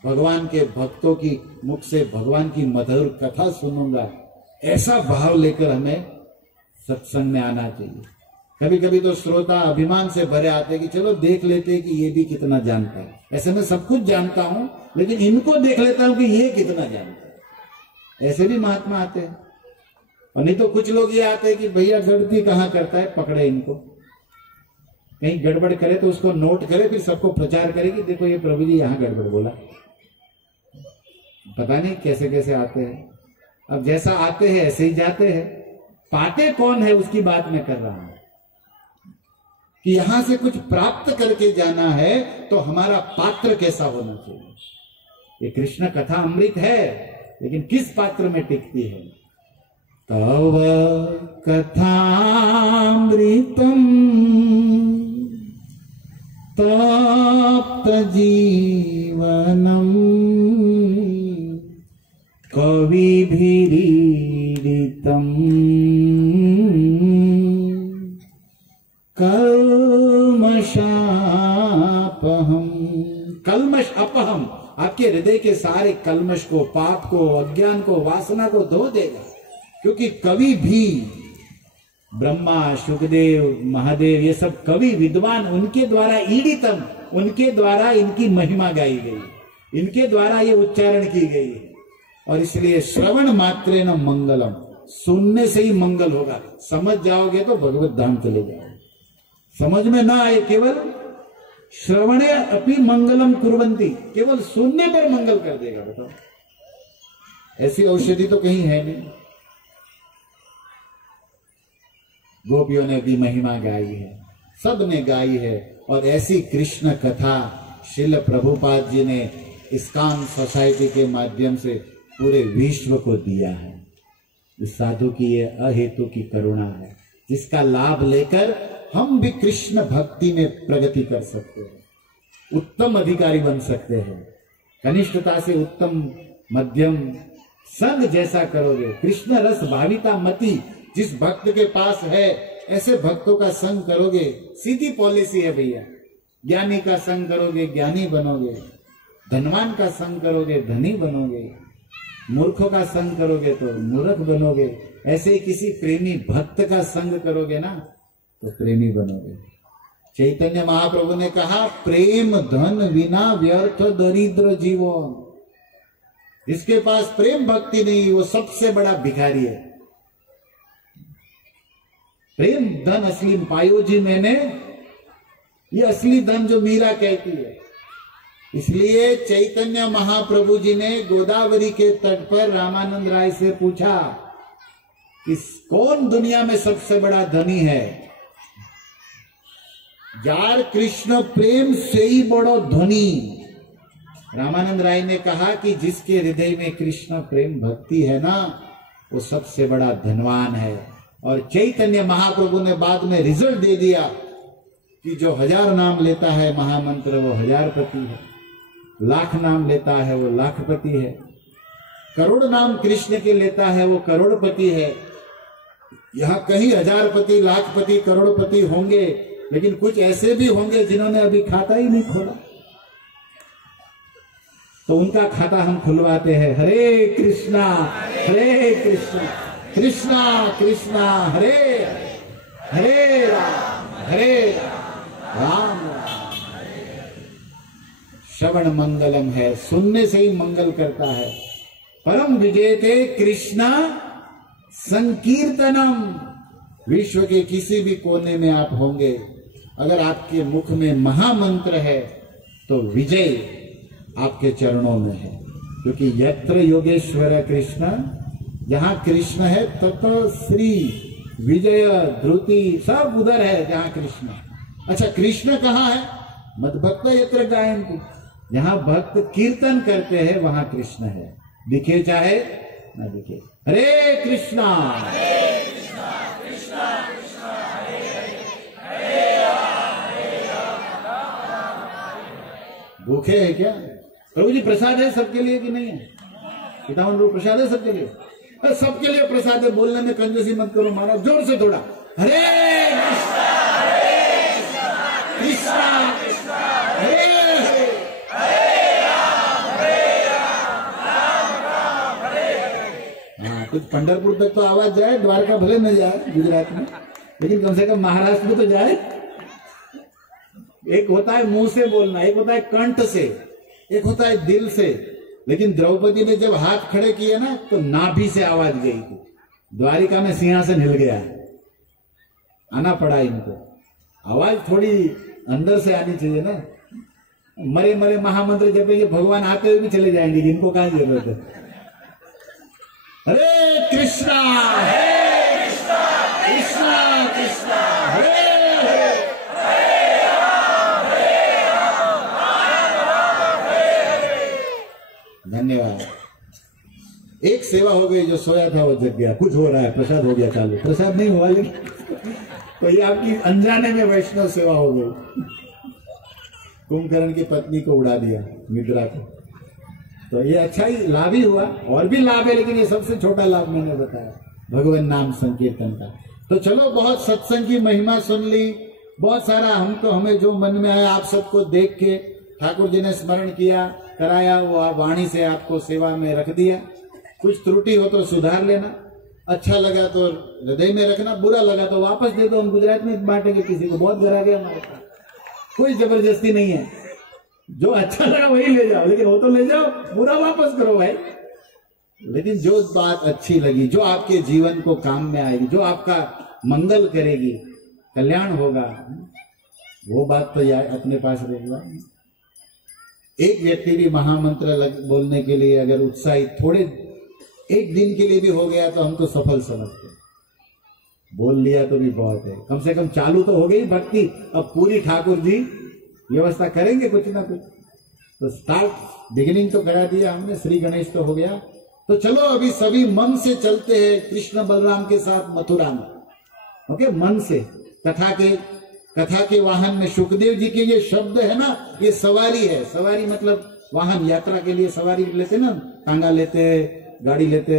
भगवान के भक्तों की मुख से भगवान की मधुर कथा सुनूंगा, ऐसा भाव लेकर हमें सत्संग में आना चाहिए। कभी कभी तो श्रोता अभिमान से भरे आते कि चलो देख लेते कि ये भी कितना जानता है। ऐसे मैं सब कुछ जानता हूं लेकिन इनको देख लेता हूं कि ये कितना जानता है। ऐसे भी महात्मा आते हैं। और नहीं तो कुछ लोग ये आते हैं कि भैया गलती कहां करता है, पकड़े इनको, कहीं गड़बड़ करे तो उसको नोट करे, फिर सबको प्रचार करे कि देखो ये प्रभु जी यहां गड़बड़ बोला। पता नहीं कैसे कैसे आते हैं। अब जैसा आते हैं ऐसे ही जाते हैं। पाते कौन है उसकी बात मैं कर रहा हूं कि यहां से कुछ प्राप्त करके जाना है तो हमारा पात्र कैसा होना चाहिए। ये कृष्ण कथा अमृत है लेकिन किस पात्र में टिकती है? तव कथामृतम तप्त जीवनम कविभिरीडितम कल्मषापहम। कल्मष अपहम, आपके हृदय के सारे कल्मष को, पाप को, अज्ञान को, वासना को धो देगा। क्योंकि कवि भी, ब्रह्मा, शुकदेव, महादेव, ये सब कवि विद्वान, उनके द्वारा ईडितम, उनके द्वारा इनकी महिमा गाई गई, इनके द्वारा ये उच्चारण की गई है। और इसलिए श्रवण मात्रे न मंगलम, सुनने से ही मंगल होगा। समझ जाओगे तो भगवत धाम चले जाओगे। समझ में ना आए, केवल श्रवणे अपि मंगलम कुर्वन्ति, केवल सुनने पर मंगल कर देगा। बताओ, ऐसी औषधि तो कहीं है नहीं। गोपियों ने भी महिमा गाई है, सब ने गाई है। और ऐसी कृष्ण कथा श्रील प्रभुपाद जी ने इस्कॉन सोसाइटी के माध्यम से पूरे विश्व को दिया है। इस साधु की ये अहेतु की करुणा है, जिसका लाभ लेकर हम भी कृष्ण भक्ति में प्रगति कर सकते हैं, उत्तम अधिकारी बन सकते हैं। कनिष्ठता से उत्तम, मध्यम, संग जैसा करोगे, कृष्ण रस भाविता मति जिस भक्त के पास है, ऐसे भक्तों का संग करोगे, सीधी पॉलिसी है भैया। ज्ञानी का संग करोगे, ज्ञानी बनोगे। धनवान का संग करोगे, धनी बनोगे। मूर्खों का संग करोगे तो मूर्ख बनोगे। ऐसे ही किसी प्रेमी भक्त का संग करोगे ना तो प्रेमी बनोगे। चैतन्य महाप्रभु ने कहा, प्रेम धन विना व्यर्थ दरिद्र जीवन। जिसके पास प्रेम भक्ति नहीं, वो सबसे बड़ा भिखारी है। प्रेम धन असली पायो जी मैंने, ये असली धन जो मीरा कहती है। इसलिए चैतन्य महाप्रभु जी ने गोदावरी के तट पर रामानंद राय से पूछा कौन दुनिया में सबसे बड़ा धनी है? यार कृष्ण प्रेम से ही बड़ो धनी। रामानंद राय ने कहा कि जिसके हृदय में कृष्ण प्रेम भक्ति है ना, वो सबसे बड़ा धनवान है। और चैतन्य महाप्रभु ने बाद में रिजल्ट दे दिया कि जो 1000 नाम लेता है महामंत्र वो 1000पति है, 1,00,000 नाम लेता है वो 1,00,000पति है, करोड़ नाम कृष्ण के लेता है वो करोड़पति है। यहाँ कहीं 1000पति, 1,00,000पति, करोड़पति होंगे, लेकिन कुछ ऐसे भी होंगे जिन्होंने अभी खाता ही नहीं खोला, तो उनका खाता हम खुलवाते हैं। हरे कृष्णा कृष्णा कृष्णा हरे हरे राम श्रवण मंगलम है, सुनने से ही मंगल करता है। परम विजेते कृष्णा संकीर्तनम। विश्व के किसी भी कोने में आप होंगे, अगर आपके मुख में महामंत्र है तो विजय आपके चरणों में है। क्योंकि यत्र योगेश्वर कृष्ण, जहां कृष्ण है ततो श्री विजय ध्रुति सब उधर है जहां कृष्ण। अच्छा, कृष्ण कहाँ है? मद भक्त यत्र गायन्ति, जहां भक्त कीर्तन करते हैं वहां कृष्ण है, दिखे चाहे न दिखे। हरे कृष्णा भूखे है क्या? प्रभु जी प्रसाद है सबके लिए कि नहीं है? पितामह प्रभु प्रसाद है सबके लिए? सबके लिए प्रसाद है। बोलने में कंजूसी मत करो महाराज, जोर से थोड़ा। हरे कृष्णा हरे हाँ, कुछ पंढरपुर तक तो आवाज जाए, द्वारका भले न जाए गुजरात में, लेकिन कम से कम महाराष्ट्र में तो जाए। एक होता है मुंह से बोलना, एक होता है कंठ से, एक होता है दिल से। लेकिन द्रौपदी ने जब हाथ खड़े किए ना तो नाभि से आवाज गई थी। द्वारिका में सिंहासन हिल गया, आना पड़ा इनको। आवाज थोड़ी अंदर से आनी चाहिए ना। मरे मरे महामंत्र जपेंगे, भगवान आते हुए भी चले जाएंगे, इनको कहां जरूरत है। हरे कृष्णा कृष्णा कृष्णा हरे धन्यवाद। एक सेवा हो गई, जो सोया था वो जग गया। कुछ हो रहा है, प्रसाद हो गया चालू। प्रसाद नहीं हुआ लेकिन तो ये आपकी अनजाने में वैष्णव सेवा हो गई। कुंभकर्ण की पत्नी को उड़ा दिया, निद्रा को। तो ये अच्छा ही लाभ ही हुआ, और भी लाभ है, लेकिन ये सबसे छोटा लाभ मैंने बताया भगवान नाम संकीर्तन का। तो चलो, बहुत सत्संग की महिमा सुन ली, बहुत सारा हमें जो मन में आया आप सबको देख के ठाकुर जी ने स्मरण किया, कराया, वो वाणी से आपको सेवा में रख दिया। कुछ त्रुटि हो तो सुधार लेना, अच्छा लगा तो हृदय में रखना, बुरा लगा तो वापस दे दो। हम गुजरात में बांटेंगे किसी को, बहुत घर आ गया हमारे पास, कोई जबरदस्ती नहीं है। जो अच्छा लगा वही ले जाओ, लेकिन वो तो ले जाओ, बुरा वापस करो भाई। लेकिन जो बात अच्छी लगी, जो आपके जीवन को काम में आएगी, जो आपका मंगल करेगी, कल्याण होगा, वो बात तो यार अपने पास रहेगा। एक व्यक्ति भी महामंत्र बोलने के लिए अगर उत्साहित थोड़े एक दिन के लिए भी हो गया तो हम तो सफल समझते। बोल लिया तो भी बहुत है, कम से कम चालू तो हो गई भक्ति। अब पूरी ठाकुर जी व्यवस्था करेंगे कुछ ना कुछ, तो स्टार्ट बिगिनिंग तो करा दिया हमने। श्री गणेश तो हो गया। तो चलो अभी सभी मन से चलते हैं कृष्ण बलराम के साथ मथुरा में। ओके, मन से। कथा के वाहन में सुखदेव जी के ये शब्द है ना, ये सवारी है। सवारी मतलब वाहन, यात्रा के लिए सवारी लेते ना, टांगा लेते, गाड़ी लेते,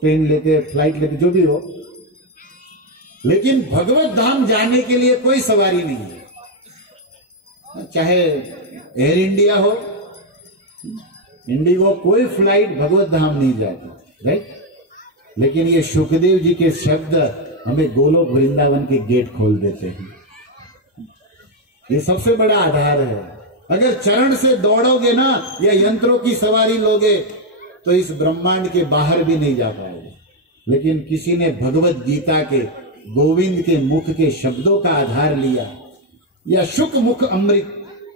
ट्रेन लेते, फ्लाइट लेते, जो भी हो। लेकिन भगवत धाम जाने के लिए कोई सवारी नहीं है। चाहे एयर इंडिया हो, इंडिगो, कोई फ्लाइट भगवत धाम नहीं जाता, राइट। लेकिन ये सुखदेव जी के शब्द हमें गोलोक वृंदावन के गेट खोल देते हैं। ये सबसे बड़ा आधार है। अगर चरण से दौड़ोगे ना, या यंत्रों की सवारी लोगे, तो इस ब्रह्मांड के बाहर भी नहीं जा पाओगे। लेकिन किसी ने भगवत गीता के गोविंद के मुख के शब्दों का आधार लिया, या शुक मुख अमृत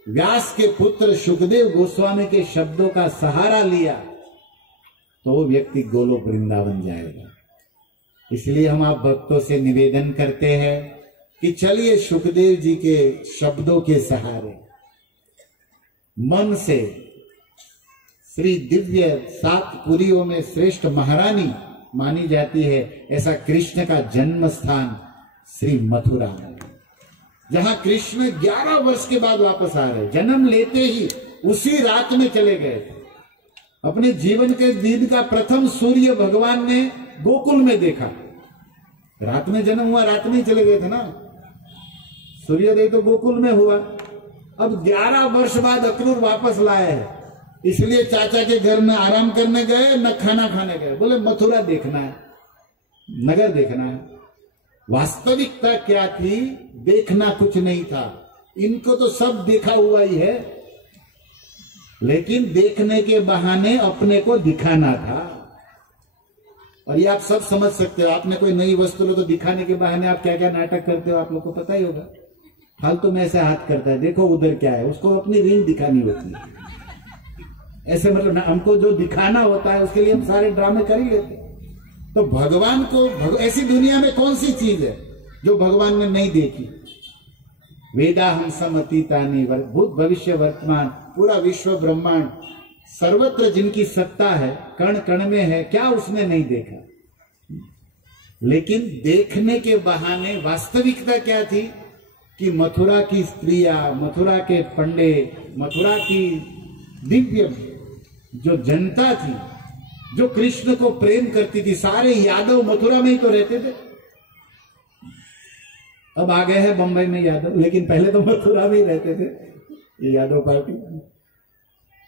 व्यास के पुत्र सुखदेव गोस्वामी के शब्दों का सहारा लिया, तो वो व्यक्ति गोलोक वृंदावन जाएगा। इसलिए हम आप भक्तों से निवेदन करते हैं कि चलिए सुखदेव जी के शब्दों के सहारे मन से श्री दिव्य 7 पुरियों में श्रेष्ठ महारानी मानी जाती है ऐसा कृष्ण का जन्म स्थान श्री मथुरा है, जहां कृष्ण 11 वर्ष के बाद वापस आ रहे। जन्म लेते ही उसी रात में चले गए थे। अपने जीवन के दिन का प्रथम सूर्य भगवान ने गोकुल में देखा। रात में जन्म हुआ, रात में ही चले गए थे ना। सूर्योदय तो गोकुल में हुआ। अब 11 वर्ष बाद अक्रूर वापस लाए हैं, इसलिए चाचा के घर में आराम करने गए, न खाना खाने गए। बोले मथुरा देखना है, नगर देखना है। वास्तविकता क्या थी? देखना कुछ नहीं था। इनको तो सब देखा हुआ ही है, लेकिन देखने के बहाने अपने को दिखाना था। और ये आप सब समझ सकते हो। आपने कोई नई वस्तु लो तो दिखाने के बहाने आप क्या क्या नाटक करते हो, आप लोग को पता ही होगा। फालतू में ऐसे हाथ करता है, देखो उधर क्या है, उसको अपनी रील दिखानी होती है। ऐसे मतलब हमको जो दिखाना होता है उसके लिए हम सारे ड्रामे कर ही लेते हैं। तो भगवान को ऐसी दुनिया में कौन सी चीज है जो भगवान ने नहीं देखी? वेदा हंसम अतीतानि, भूत भविष्य वर्तमान, पूरा विश्व ब्रह्मांड सर्वत्र जिनकी सत्ता है, कण कण में है, क्या उसने नहीं देखा? लेकिन देखने के बहाने वास्तविकता क्या थी कि मथुरा की स्त्रियां, मथुरा के पंडे, मथुरा की दिव्य जो जनता थी, जो कृष्ण को प्रेम करती थी, सारे यादव मथुरा में ही तो रहते थे। अब आ गए हैं बंबई में यादव, लेकिन पहले तो मथुरा में ही रहते थे ये यादव पार्टी।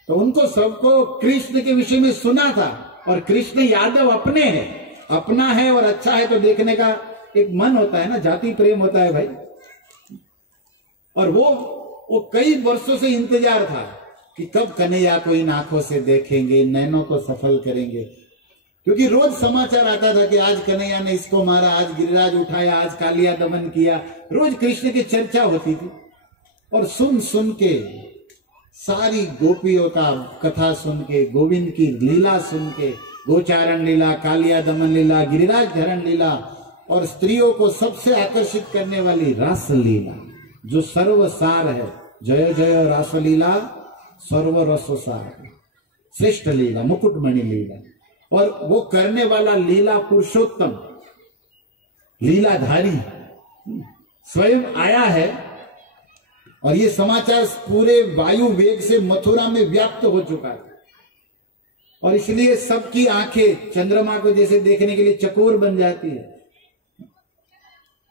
तो उनको सबको कृष्ण के विषय में सुना था। और कृष्ण यादव अपने हैं, अपना है और अच्छा है तो देखने का एक मन होता है ना, जाति प्रेम होता है भाई। और वो कई वर्षों से इंतजार था कि कब कन्हैया को इन आंखों से देखेंगे, नैनों को सफल करेंगे। क्योंकि रोज समाचार आता था कि आज कन्हैया ने इसको मारा, आज गिरिराज उठाया, आज कालिया दमन किया। रोज कृष्ण की चर्चा होती थी। और सुन सुन के, सारी गोपियों का कथा सुन के, गोविंद की लीला सुन के, गोचारण लीला, कालिया दमन लीला, गिरिराज धरण लीला, और स्त्रियों को सबसे आकर्षित करने वाली रास लीला जो सर्वसार है। जय जय रासलीला सर्व रसोसार, श्रेष्ठ लीला, मुकुटमणि लीला। और वो करने वाला लीला पुरुषोत्तम, लीलाधारी स्वयं आया है। और ये समाचार पूरे वायु वेग से मथुरा में व्याप्त हो चुका है। और इसलिए सबकी आंखें चंद्रमा को जैसे देखने के लिए चकोर बन जाती है।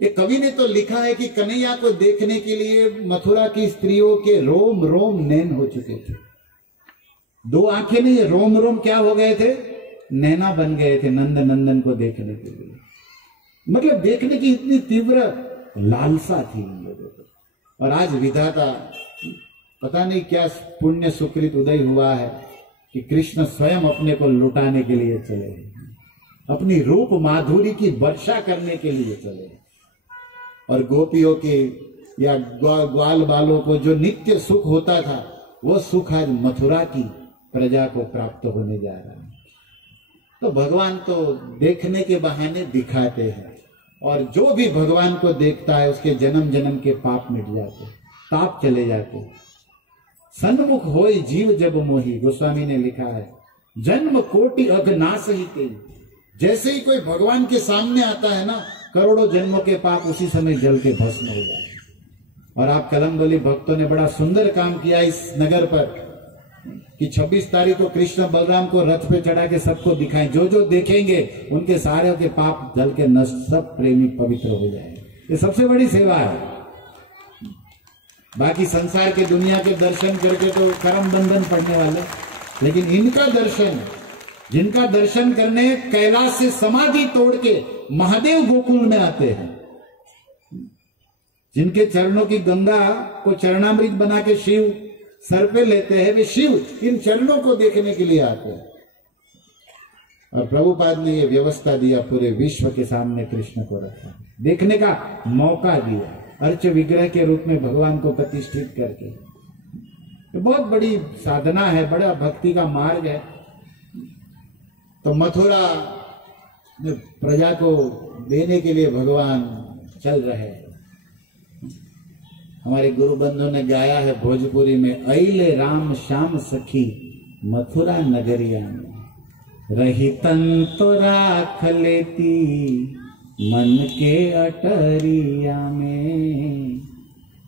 एक कवि ने तो लिखा है कि कन्हैया को देखने के लिए मथुरा की स्त्रियों के रोम रोम नैन हो चुके थे। 2 आंखें नहीं, रोम रोम क्या हो गए थे? नैना बन गए थे नंद नंदन को देखने के लिए। मतलब देखने की इतनी तीव्र लालसा थी उन लोगों को। और आज विधाता पता नहीं क्या पुण्य सुकृत उदय हुआ है कि कृष्ण स्वयं अपने को लुटाने के लिए चले, अपनी रूप माधुरी की वर्षा करने के लिए चले। और गोपियों के या ग्वाल बालों को जो नित्य सुख होता था, वो सुख आज मथुरा की प्रजा को प्राप्त होने जा रहा है। तो भगवान तो देखने के बहाने दिखाते हैं। और जो भी भगवान को देखता है उसके जन्म जन्म के पाप मिट जाते, ताप चले जाते। सन्मुख होय जीव जब मोही, गोस्वामी ने लिखा है, जन्म कोटि अघनाश ही तेज। जैसे ही कोई भगवान के सामने आता है ना, करोड़ों जन्मों के पाप उसी समय जल के भस्म हो जाए। और आप कलमबली भक्तों ने बड़ा सुंदर काम किया इस नगर पर कि 26 तारीख को कृष्ण बलराम को रथ पे चढ़ा के सबको दिखाएं। जो जो देखेंगे उनके सारे के पाप जल के नष्ट, सब प्रेमी पवित्र हो जाएंगे। ये सबसे बड़ी सेवा है। बाकी संसार के दुनिया के दर्शन करके तो करम बंधन पड़ने वाले, लेकिन इनका दर्शन, जिनका दर्शन करने कैलाश से समाधि तोड़ के महादेव गोकुल में आते हैं, जिनके चरणों की गंगा को चरणामृत बना के शिव सर पे लेते हैं, वे शिव इन चरणों को देखने के लिए आते हैं। और प्रभुपाद ने ये व्यवस्था दिया, पूरे विश्व के सामने कृष्ण को रखा, देखने का मौका दिया, अर्च विग्रह के रूप में भगवान को प्रतिष्ठित करके। तो बहुत बड़ी साधना है, बड़ा भक्ति का मार्ग है। तो मथुरा प्रजा को देने के लिए भगवान चल रहे हैं। हमारे गुरु बंधु ने गाया है भोजपुरी में, अइले राम श्याम सखी मथुरा नगरिया में, रही तन तो राख लेती मन के अटरिया में।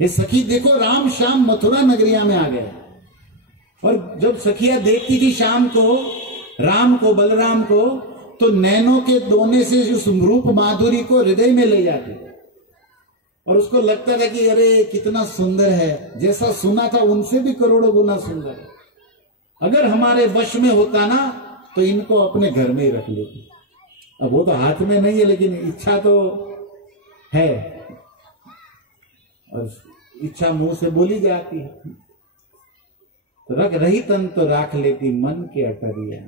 ये सखी देखो राम श्याम मथुरा नगरिया में आ गए। और जब सखिया देखती थी शाम को राम को, बलराम को, तो नैनों के दोने से उस रूप माधुरी को हृदय में ले जाती और उसको लगता था कि अरे कितना सुंदर है, जैसा सुना था उनसे भी करोड़ों गुना सुंदर है। अगर हमारे वश में होता ना तो इनको अपने घर में ही रख लेते। अब वो तो हाथ में नहीं है, लेकिन इच्छा तो है और इच्छा मुंह से बोली जाती है। तो रख रही तन तो राख लेती मन के अटरिया।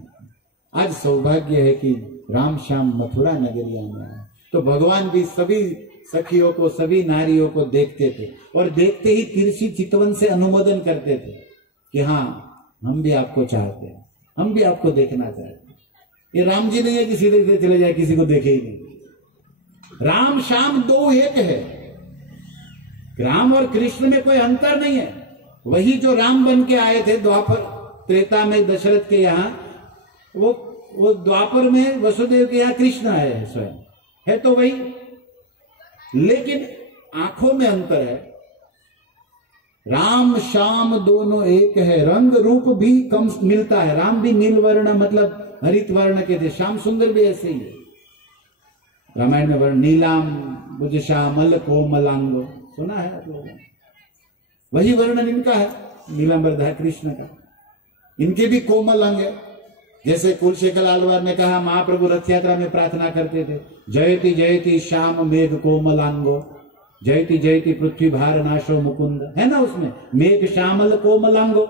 आज सौभाग्य है कि राम श्याम मथुरा नगरिया में आए। तो भगवान भी सभी सखियों को, सभी नारियों को देखते थे और देखते ही तिरछी चितवन से अनुमोदन करते थे कि हाँ हम भी आपको चाहते हैं, हम भी आपको देखना चाहते हैं। ये राम जी नहीं है कि सीधे सीधे चले जाए, किसी को देखे ही नहीं। राम श्याम दो एक है। राम और कृष्ण में कोई अंतर नहीं है। वही जो राम बन के आए थे द्वापर त्रेता में दशरथ के यहाँ, वो द्वापर में वसुदेव के यहाँ कृष्ण आए हैं स्वयं, है तो वही, लेकिन आंखों में अंतर है। राम श्याम दोनों एक है, रंग रूप भी कम मिलता है। राम भी नील वर्ण मतलब हरित वर्ण के थे, श्याम सुंदर भी ऐसे ही है। रामायण में वर्ण नीलाम बुझ श्यामल कोमलांगो सुना है आप लोगों ने, वही वर्णन इनका है, नीलांबरधर कृष्ण का। इनके भी कोमल अंग है। जैसे कुलशेखर आलवार ने कहा, महाप्रभु रथ यात्रा में प्रार्थना करते थे, जयति जयति श्याम मेघ कोमलांगो, जयति जयति पृथ्वी भार नाशो मुकुंद, है ना उसमें मेघ श्यामल कोमलांगो।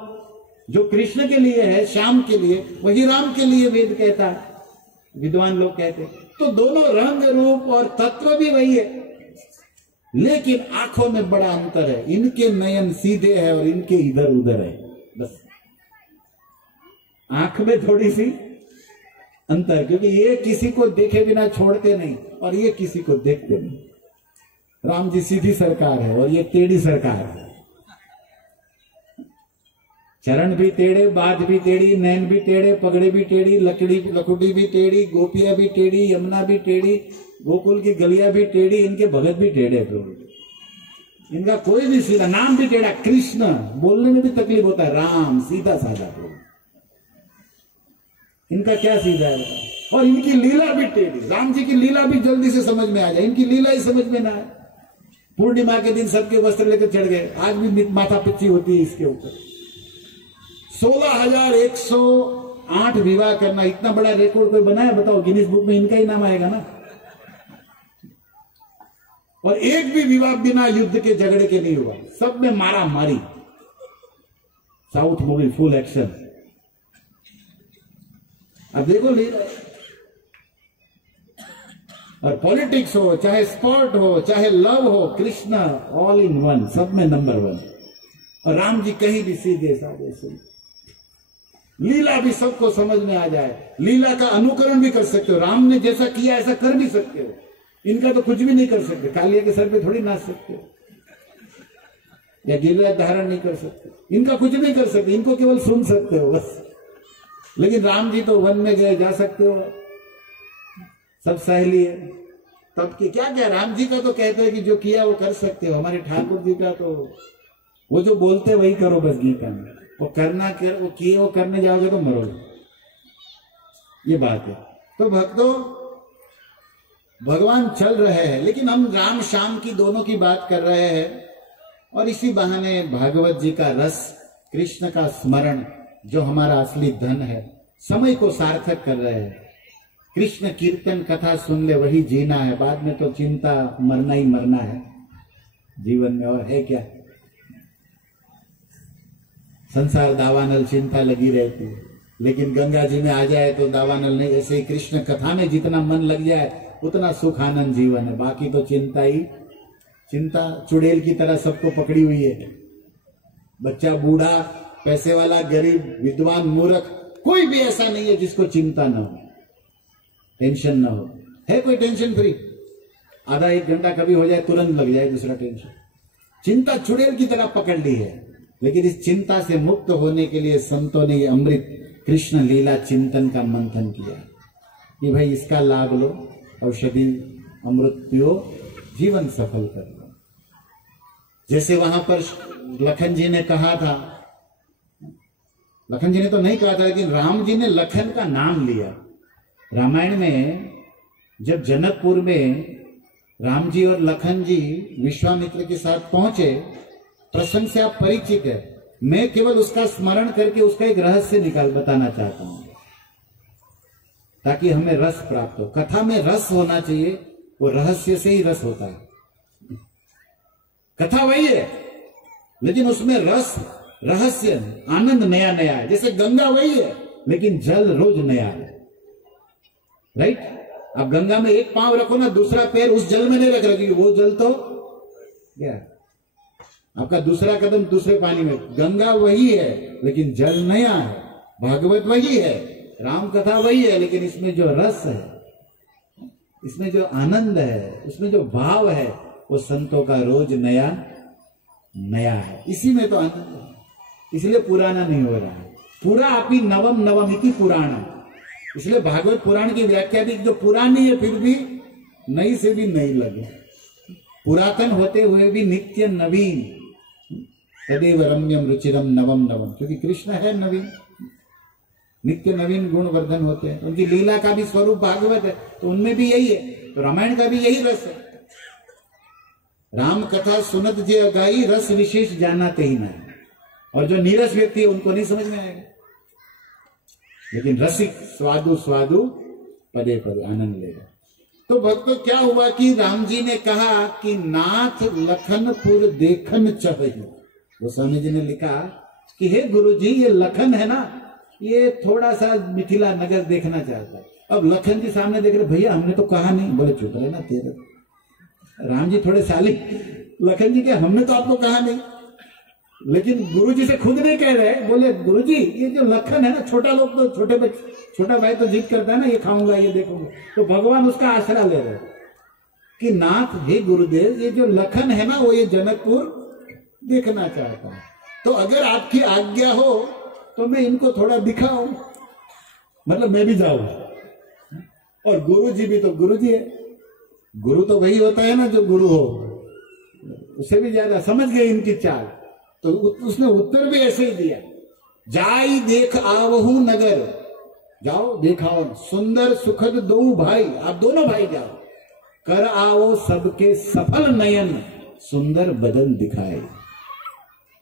जो कृष्ण के लिए है, श्याम के लिए, वही राम के लिए वेद कहता है, विद्वान लोग कहते। तो दोनों रंग रूप और तत्व भी वही है, लेकिन आंखों में बड़ा अंतर है। इनके नयन सीधे है और इनके इधर उधर है, बस आंख में थोड़ी सी अंतर, क्योंकि ये किसी को देखे बिना छोड़ते नहीं और ये किसी को देखते नहीं। राम जी सीधी सरकार है और ये टेढ़ी सरकार है। चरण भी टेढ़े, बात भी टेढ़ी, नैन भी टेढ़े, पगड़े भी टेढ़ी, लकुटी भी टेढ़ी, गोपियां भी टेढ़ी, यमुना भी टेढ़ी, गोकुल की गलियां भी टेढ़ी, इनके भगत भी टेढ़े प्रभु। इनका कोई भी सीधा, नाम भी टेढ़ा, कृष्ण बोलने में भी तकलीफ होता है, राम सीधा साधा प्रभु। इनका क्या सीधा है बताओ। और इनकी लीला भी टेढ़ी, राम जी की लीला भी जल्दी से समझ में आ जाए, इनकी लीला ही समझ में ना आए। पूर्णिमा के दिन सबके वस्त्र लेकर चढ़ गए, आज भी माथा पिच्ची होती है इसके ऊपर। 16,108 विवाह करना, इतना बड़ा रिकॉर्ड कोई बनाया बताओ, गिनीज बुक में इनका ही नाम आएगा ना। और एक भी विवाह बिना युद्ध के, झगड़े के नहीं हुआ, सब में मारा मारी। South movie full action. अब देखो लीला, और पॉलिटिक्स हो, चाहे स्पोर्ट हो, चाहे लव हो, कृष्ण ऑल इन वन, सब में नंबर 1। और राम जी कहीं भी सीधे साधे से, लीला भी सबको समझ में आ जाए। लीला का अनुकरण भी कर सकते हो, राम ने जैसा किया ऐसा कर भी सकते हो। इनका तो कुछ भी नहीं कर सकते, कालिया के सर पे थोड़ी नाच सकते हो, या गिरराज धारण नहीं कर सकते। इनका कुछ नहीं कर सकते, इनको केवल सुन सकते हो बस। लेकिन राम जी तो वन में गए, जा सकते हो, सब सहेली है। तब की क्या क्या, राम जी का तो कहते हैं कि जो किया वो कर सकते हो। हमारे ठाकुर जी का तो वो जो बोलते वही करो बस, गीता में वो करना कर, वो किए वो करने जाओगे तो मरोगे, ये बात है। तो भक्तों, भगवान चल रहे हैं, लेकिन हम राम श्याम की दोनों की बात कर रहे हैं। और इसी बहाने भागवत जी का रस, कृष्ण का स्मरण, जो हमारा असली धन है, समय को सार्थक कर रहे हैं। कृष्ण कीर्तन कथा सुन ले, वही जीना है। बाद में तो चिंता, मरना ही मरना है जीवन में, और है क्या। संसार दावानल, चिंता लगी रहती है। लेकिन गंगा जी में आ जाए तो दावानल नहीं। ऐसे ही कृष्ण कथा में जितना मन लग जाए उतना सुख आनंद जीवन है। बाकी तो चिंता ही चिंता, चुड़ैल की तरह सबको पकड़ी हुई है। बच्चा, बूढ़ा, पैसे वाला, गरीब, विद्वान, मूर्ख, कोई भी ऐसा नहीं है जिसको चिंता न हो, टेंशन न हो। है कोई टेंशन फ्री? आधा एक घंटा कभी हो जाए तुरंत लग जाए दूसरा टेंशन। चिंता चुड़ैल की तरह पकड़ ली है। लेकिन इस चिंता से मुक्त होने के लिए संतों ने ये अमृत कृष्ण लीला चिंतन का मंथन किया कि भाई इसका लाभ लो, औषधि अमृत पियो, जीवन सफल कर लो। जैसे वहां पर लखन जी ने कहा था, लखन जी ने तो नहीं कहा था, लेकिन राम जी ने लखन का नाम लिया। रामायण में जब जनकपुर में राम जी और लखन जी विश्वामित्र के साथ पहुंचे, प्रसंग से आप परिचित है, मैं केवल उसका स्मरण करके उसका एक रहस्य बताना चाहता हूं ताकि हमें रस प्राप्त हो। कथा में रस होना चाहिए, वो रहस्य से ही रस होता है। कथा वही है लेकिन उसमें रस, रहस्य, आनंद नया नया है। जैसे गंगा वही है लेकिन जल रोज नया है, राइट? अब गंगा में एक पांव रखो ना, दूसरा पैर उस जल में नहीं रख रखी, वो जल तो क्या, आपका दूसरा कदम दूसरे पानी में। गंगा वही है लेकिन जल नया है। भागवत वही है, राम कथा वही है, लेकिन इसमें जो रस है, इसमें जो आनंद है, इसमें जो भाव है, वो संतों का रोज नया नया है। इसी में तो आनंद है, इसलिए पुराना नहीं हो रहा है। पूरा आपी नवम नवमिति पुराणम, इसलिए भागवत पुराण की व्याख्या भी जो पुरानी है फिर भी नई से भी नई लगे, पुरातन होते हुए भी नित्य नवीन। तदेव रम्यम रुचिरम नवम नवम, क्योंकि कृष्ण है नवीन, नित्य नवीन गुणवर्धन होते हैं। उनकी लीला का भी स्वरूप भागवत है, तो उनमें भी यही है। तो रामायण का भी यही रस है। राम कथा सुनत जे गाई, रस विशेष जानाते ही नहीं। और जो नीरस व्यक्ति है उनको नहीं समझ में आएगा, लेकिन रसिक स्वादु स्वादु पदे पदे आनंद लेगा। तो भक्तों क्या हुआ कि राम जी ने कहा कि नाथ लखनपुर देखन चाहिए। गोस्वामी जी ने लिखा कि हे गुरु जी, ये लखन है ना, ये थोड़ा सा मिथिला नगर देखना चाहता है। अब लखन जी सामने देख रहे, भैया हमने तो कहा नहीं। बोले चुप रहे ना तेरे। राम जी थोड़े साली, लखन जी के हमने तो आपको कहा नहीं, लेकिन गुरु जी से खुद नहीं कह रहे। बोले गुरु जी, ये जो लखन है ना, छोटा लोग तो छोटा भाई तो जिद करता है ना, ये खाऊंगा ये देखूंगा, तो भगवान उसका आसरा ले रहे कि नाथ हे गुरुदेव, ये जो लखन है ना, वो ये जनकपुर देखना चाहता है। तो अगर आपकी आज्ञा हो तो मैं इनको थोड़ा दिखाऊं, मतलब मैं भी जाऊं। और गुरु जी भी तो गुरु जी है, गुरु तो वही होता है ना जो गुरु हो, उसे भी ज्यादा समझ गए इनकी चाल। तो उसने उत्तर भी ऐसे ही दिया, जाई देख आवहू नगर, जाओ दिखाओ सुंदर सुखद दो भाई, आप दोनों भाई जाओ, कर आओ सबके सफल नयन, सुंदर बदन दिखाए।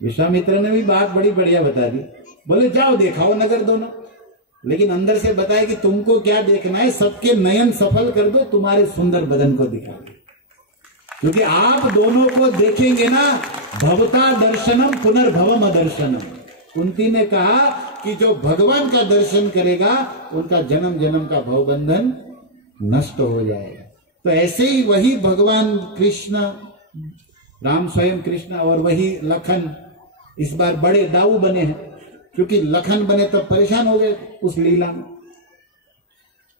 विश्वामित्र ने भी बात बड़ी बढ़िया बता दी। बोले जाओ दिखाओ नगर दोनों, लेकिन अंदर से बताए कि तुमको क्या देखना है, सबके नयन सफल कर दो, तुम्हारे सुंदर बदन को दिखा दो। क्योंकि आप दोनों को देखेंगे ना, भवता दर्शनम पुनर्भवम अदर्शनम। कुंती ने कहा कि जो भगवान का दर्शन करेगा उनका जन्म जन्म का भवबंधन नष्ट हो जाएगा। तो ऐसे ही वही भगवान कृष्ण, राम स्वयं कृष्ण, और वही लखन इस बार बड़े दाऊ बने हैं। क्योंकि लखन बने तब परेशान हो गए उस लीला में,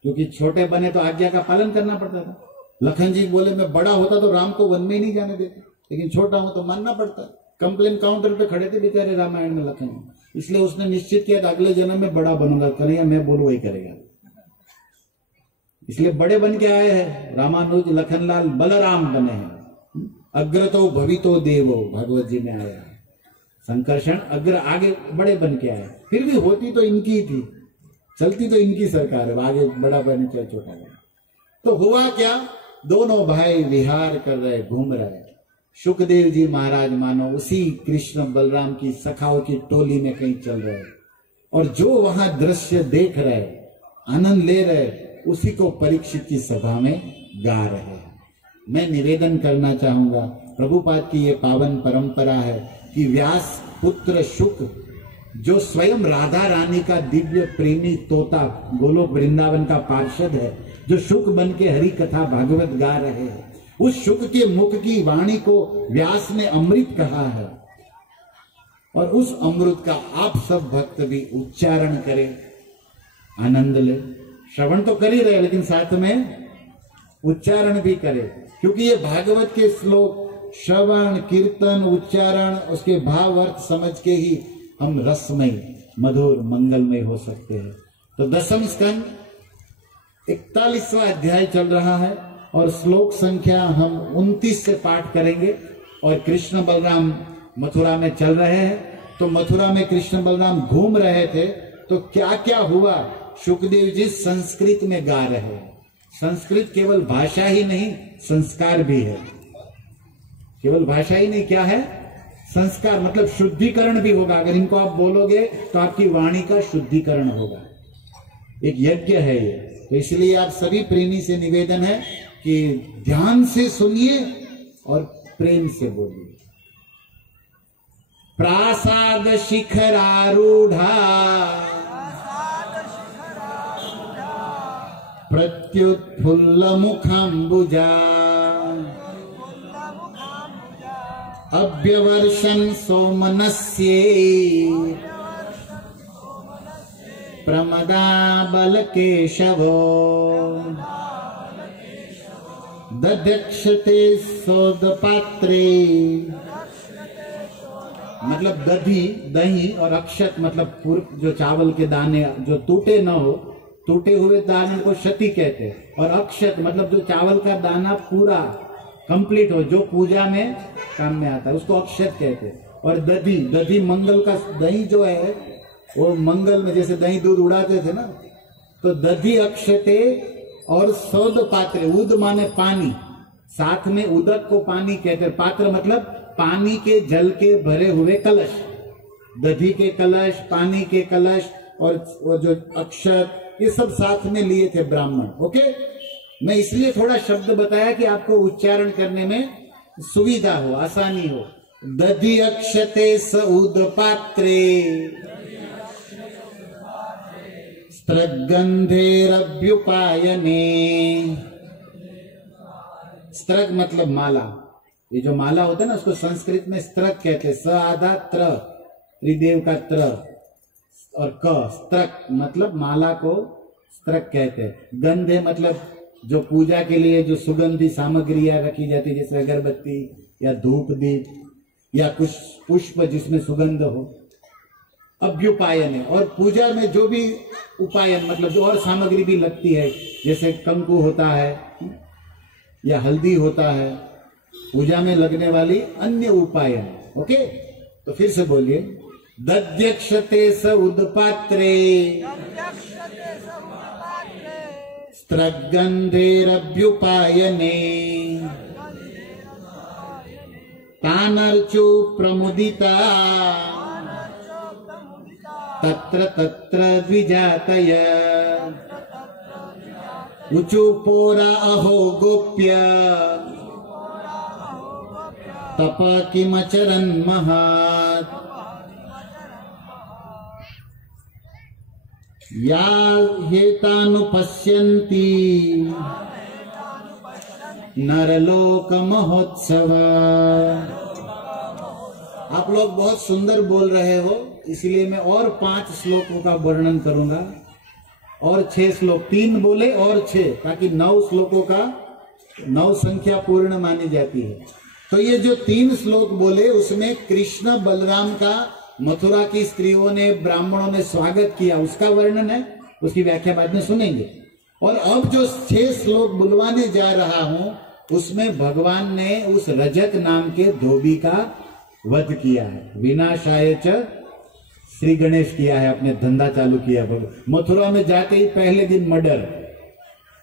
क्योंकि छोटे बने तो आज्ञा का पालन करना पड़ता था। लखन जी बोले मैं बड़ा होता तो राम को वन में ही नहीं जाने देते, लेकिन छोटा हूं तो मानना पड़ता। कंप्लेन काउंटर पे खड़े थे बेचारे रामायण में लखन, इसलिए उसने निश्चित किया कि अगले जन्म में बड़ा बनूंगा, कन्हैया मैं बोलूं वही करेगा। इसलिए बड़े बन के आए हैं। रामानुज लखनलाल बलराम बने हैं। अग्रतो भवितो देवो, भगवत जी में आया संकर्षण, अग्र आगे बड़े बन के आए। फिर भी होती तो इनकी ही थी, चलती तो इनकी सरकार है, आगे बड़ा बने चाहे छोटा बने। तो हुआ क्या, दोनों भाई विहार कर रहे, घूम रहे। सुखदेव जी महाराज मानो उसी कृष्ण बलराम की सखाओं की टोली में कहीं चल रहे, और जो वहां दृश्य देख रहे, आनंद ले रहे, उसी को परीक्षित की सभा में गा रहे हैं। मैं निवेदन करना चाहूंगा, प्रभुपाद की ये पावन परंपरा है कि व्यास पुत्र शुक, जो स्वयं राधा रानी का दिव्य प्रेमी तोता, गोलोक वृंदावन का पार्षद है, जो शुक बन के हरि कथा भागवत गा रहे हैं, उस शुक के मुख की वाणी को व्यास ने अमृत कहा है। और उस अमृत का आप सब भक्त भी उच्चारण करें, आनंद ले। श्रवण तो कर ही रहे, लेकिन साथ में उच्चारण भी करे, क्योंकि ये भागवत के श्लोक श्रवण कीर्तन उच्चारण उसके भाव अर्थ समझ के ही हम रसमय मधुर मंगलमय हो सकते हैं। तो दसम स्कंद 41वां अध्याय चल रहा है और श्लोक संख्या हम 29 से पाठ करेंगे। और कृष्ण बलराम मथुरा में चल रहे हैं, तो मथुरा में कृष्ण बलराम घूम रहे थे तो क्या क्या हुआ सुखदेव जी संस्कृत में गा रहे हैं। संस्कृत केवल भाषा ही नहीं संस्कार भी है। केवल भाषा ही नहीं, क्या है? संस्कार, मतलब शुद्धिकरण भी होगा। अगर इनको आप बोलोगे तो आपकी वाणी का शुद्धिकरण होगा। एक यज्ञ है ये। तो इसलिए आप सभी प्रेमी से निवेदन है कि ध्यान से सुनिए और प्रेम से बोलिए। प्रासाद शिखरारूढ़ा प्रत्युत्फुल्ल मुखाम्बुजा अभ्यवर्षन् सोमनस्ये प्रमदाबल केशवो दध्यक्षते सोदपात्रे, मतलब दधी दही और अक्षत मतलब पूर्व जो चावल के दाने जो टूटे न हो, टूटे हुए दाने को क्षति कहते हैं। और अक्षत मतलब जो चावल का दाना पूरा कंप्लीट हो, जो पूजा में काम में आता है, उसको अक्षत कहते हैं। और दधी, दधी मंगल का दही जो है वो मंगल में जैसे दही दूध उड़ाते थे ना, तो दधी अक्षते और सौद पात्र, उद माने पानी, साथ में उदक को पानी कहते हैं। पात्र मतलब पानी के जल के भरे हुए कलश, दधी के कलश, पानी के कलश और जो अक्षत, ये सब साथ में लिए थे ब्राह्मण। ओके, मैं इसलिए थोड़ा शब्द बताया कि आपको उच्चारण करने में सुविधा हो, आसानी हो। दधी अक्षते सऊद पात्रे स्त्रगंधेरभ्युपायने। स्त्रग मतलब माला, ये जो माला होता है ना उसको संस्कृत में स्त्रग कहते हैं। स आधा त्र, त्रिदेव का त्र और क, स्त्रक मतलब माला को स्त्रक कहते हैं। गंधे मतलब जो पूजा के लिए जो सुगंधी सामग्रियां रखी जाती है, जैसे अगरबत्ती या धूप दीप या कुछ पुष्प जिसमें सुगंध हो। अभ्युपायन है, और पूजा में जो भी उपायन मतलब जो और सामग्री भी लगती है, जैसे कंकु होता है या हल्दी होता है, पूजा में लगने वाली अन्य उपायन। ओके, तो फिर से बोलिए। दध्यक्षते स उदपात्रे स्त्रगंधेरभ्युपायने तानर्चु प्रमुदिता तत्र तत्र द्विजातय उचुपोरा अहो गोप्य तप किमचरन् महात् या हेतानुपश्यन्ति नरलोक महोत्सव। आप लोग बहुत सुंदर बोल रहे हो, इसलिए मैं और 5 श्लोकों का वर्णन करूंगा और 6 श्लोक, 3 बोले और 6, ताकि 9 श्लोकों का 9 संख्या पूर्ण मानी जाती है। तो ये जो 3 श्लोक बोले उसमें कृष्ण बलराम का मथुरा की स्त्रियों ने ब्राह्मणों ने स्वागत किया, उसका वर्णन है, उसकी व्याख्या बाद में सुनेंगे। और अब जो 6 श्लोक बुलवाने जा रहा हूं उसमें भगवान ने उस रजक नाम के धोबी का वध किया है। विनाशाय च श्री गणेश किया है, अपने धंधा चालू किया। मथुरा में जाते ही पहले दिन मर्डर,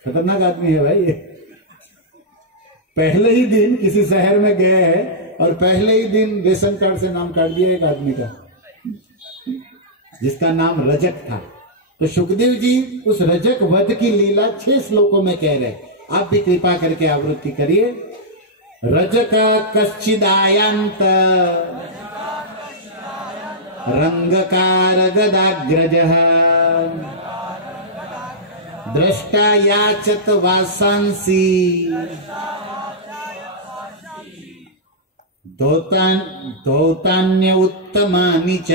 खतरनाक आदमी है भाई ये। पहले ही दिन किसी शहर में गए हैं और पहले ही दिन रेशन कार्ड से नाम काट दिया एक आदमी का जिसका नाम रजक था। तो सुखदेव जी उस रजक वध की लीला 6 श्लोकों में कह रहे, आप भी कृपा करके आवृत्ति करिए। रजका कश्चिदायंत रंगकार गदाग्रजः द्रष्टा याचत वासांसी धौतान्य उत्तमानि च।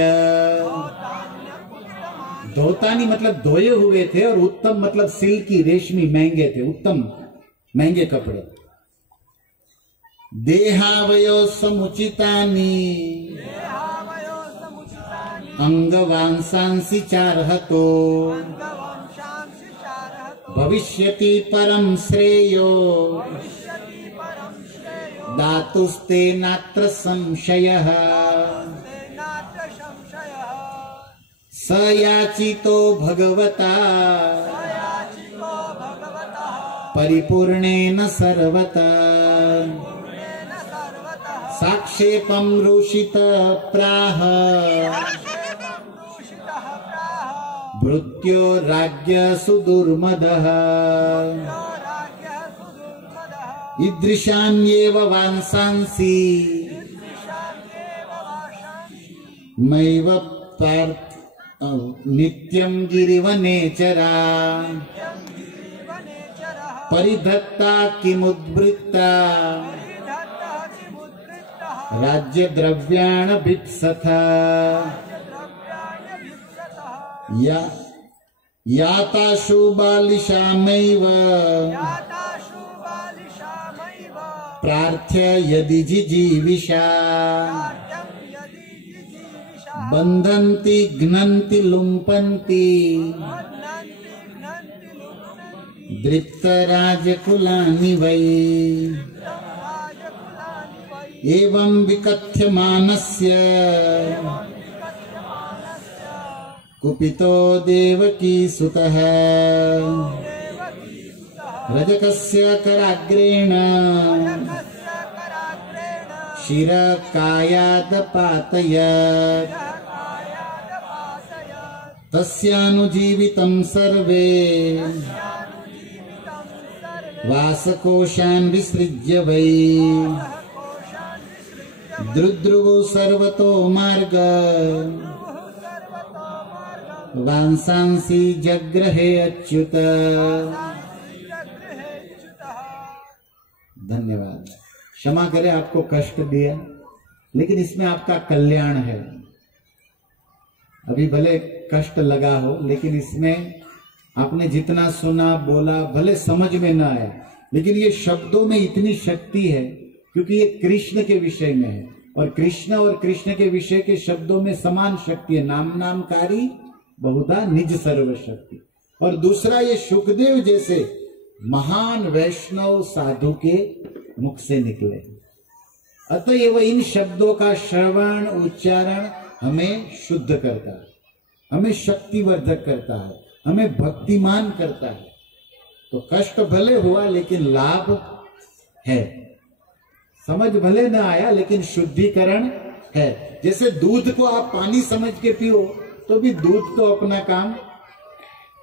धौतानी मतलब धोए हुए थे और उत्तम मतलब सिल्की रेशमी महंगे थे, उत्तम महंगे कपड़े। देहावयो समुचितानि अंगवांसांसि चारहतो भविष्यति परम श्रेयो दातुस्ते नात्र संशयः स याचितो भगवता परिपूर्णेन सर्वता साक्षेपं रुषित प्राह भृत्यो राज्य सुदुर्मदः ईदृशान्येव वांसांसि मैव पार्थ नित्यं गिरिवनेचरा परिधत्ता किमुद्वृत्ता राज्य द्रव्याण भित्सथा याताशु बालिशामैव प्रार्थ्य यदि जिजीविषा बंधन्ति घ्नन्ति लुम्पन्ति दृप्तराजकुलानि वै एवं विकथ्यमानस्य कुपितो देवकी सुतः रजकस्य कराग्रेण शिरकायादपातयत् तस्यानुजीवितं सर्वे वासकोशान् विसृज्य वै द्रुद्रुवो सर्वतो मार्ग वांसांसि जग्रहे अच्युत। धन्यवाद। क्षमा करे आपको कष्ट दिया, लेकिन इसमें आपका कल्याण है। अभी भले कष्ट लगा हो, लेकिन इसमें आपने जितना सुना बोला भले समझ में ना आया, लेकिन ये शब्दों में इतनी शक्ति है क्योंकि ये कृष्ण के विषय में है, और कृष्ण के विषय के शब्दों में समान शक्ति है। नाम नामकारी बहुधा निज सर्व शक्ति। और दूसरा, ये सुखदेव जैसे महान वैष्णव साधु के मुख से निकले। अतएव इन शब्दों का श्रवण उच्चारण हमें शुद्ध करता है, हमें शक्तिवर्धक करता है, हमें भक्तिमान करता है। तो कष्ट भले हुआ लेकिन लाभ है, समझ भले न आया लेकिन शुद्धिकरण है। जैसे दूध को आप पानी समझ के पियो तो भी दूध तो अपना काम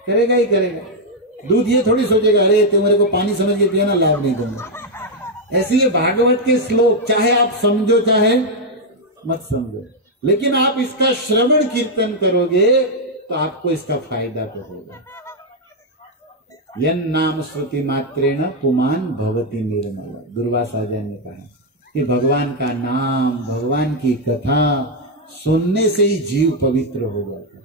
करेगा ही करेगा। दूध ये थोड़ी सोचेगा अरे तुम मेरे को पानी समझ के पिया ना, लाभ नहीं दूंगा। ऐसे ये भागवत के श्लोक चाहे आप समझो चाहे मत समझो, लेकिन आप इसका श्रवण कीर्तन करोगे तो आपको इसका फायदा तो होगा। यन नाम श्रुति मात्रेण पुमान भवति निर्मल। दुर्वासा जी ने कहा कि भगवान का नाम, भगवान की कथा सुनने से ही जीव पवित्र हो जाता है,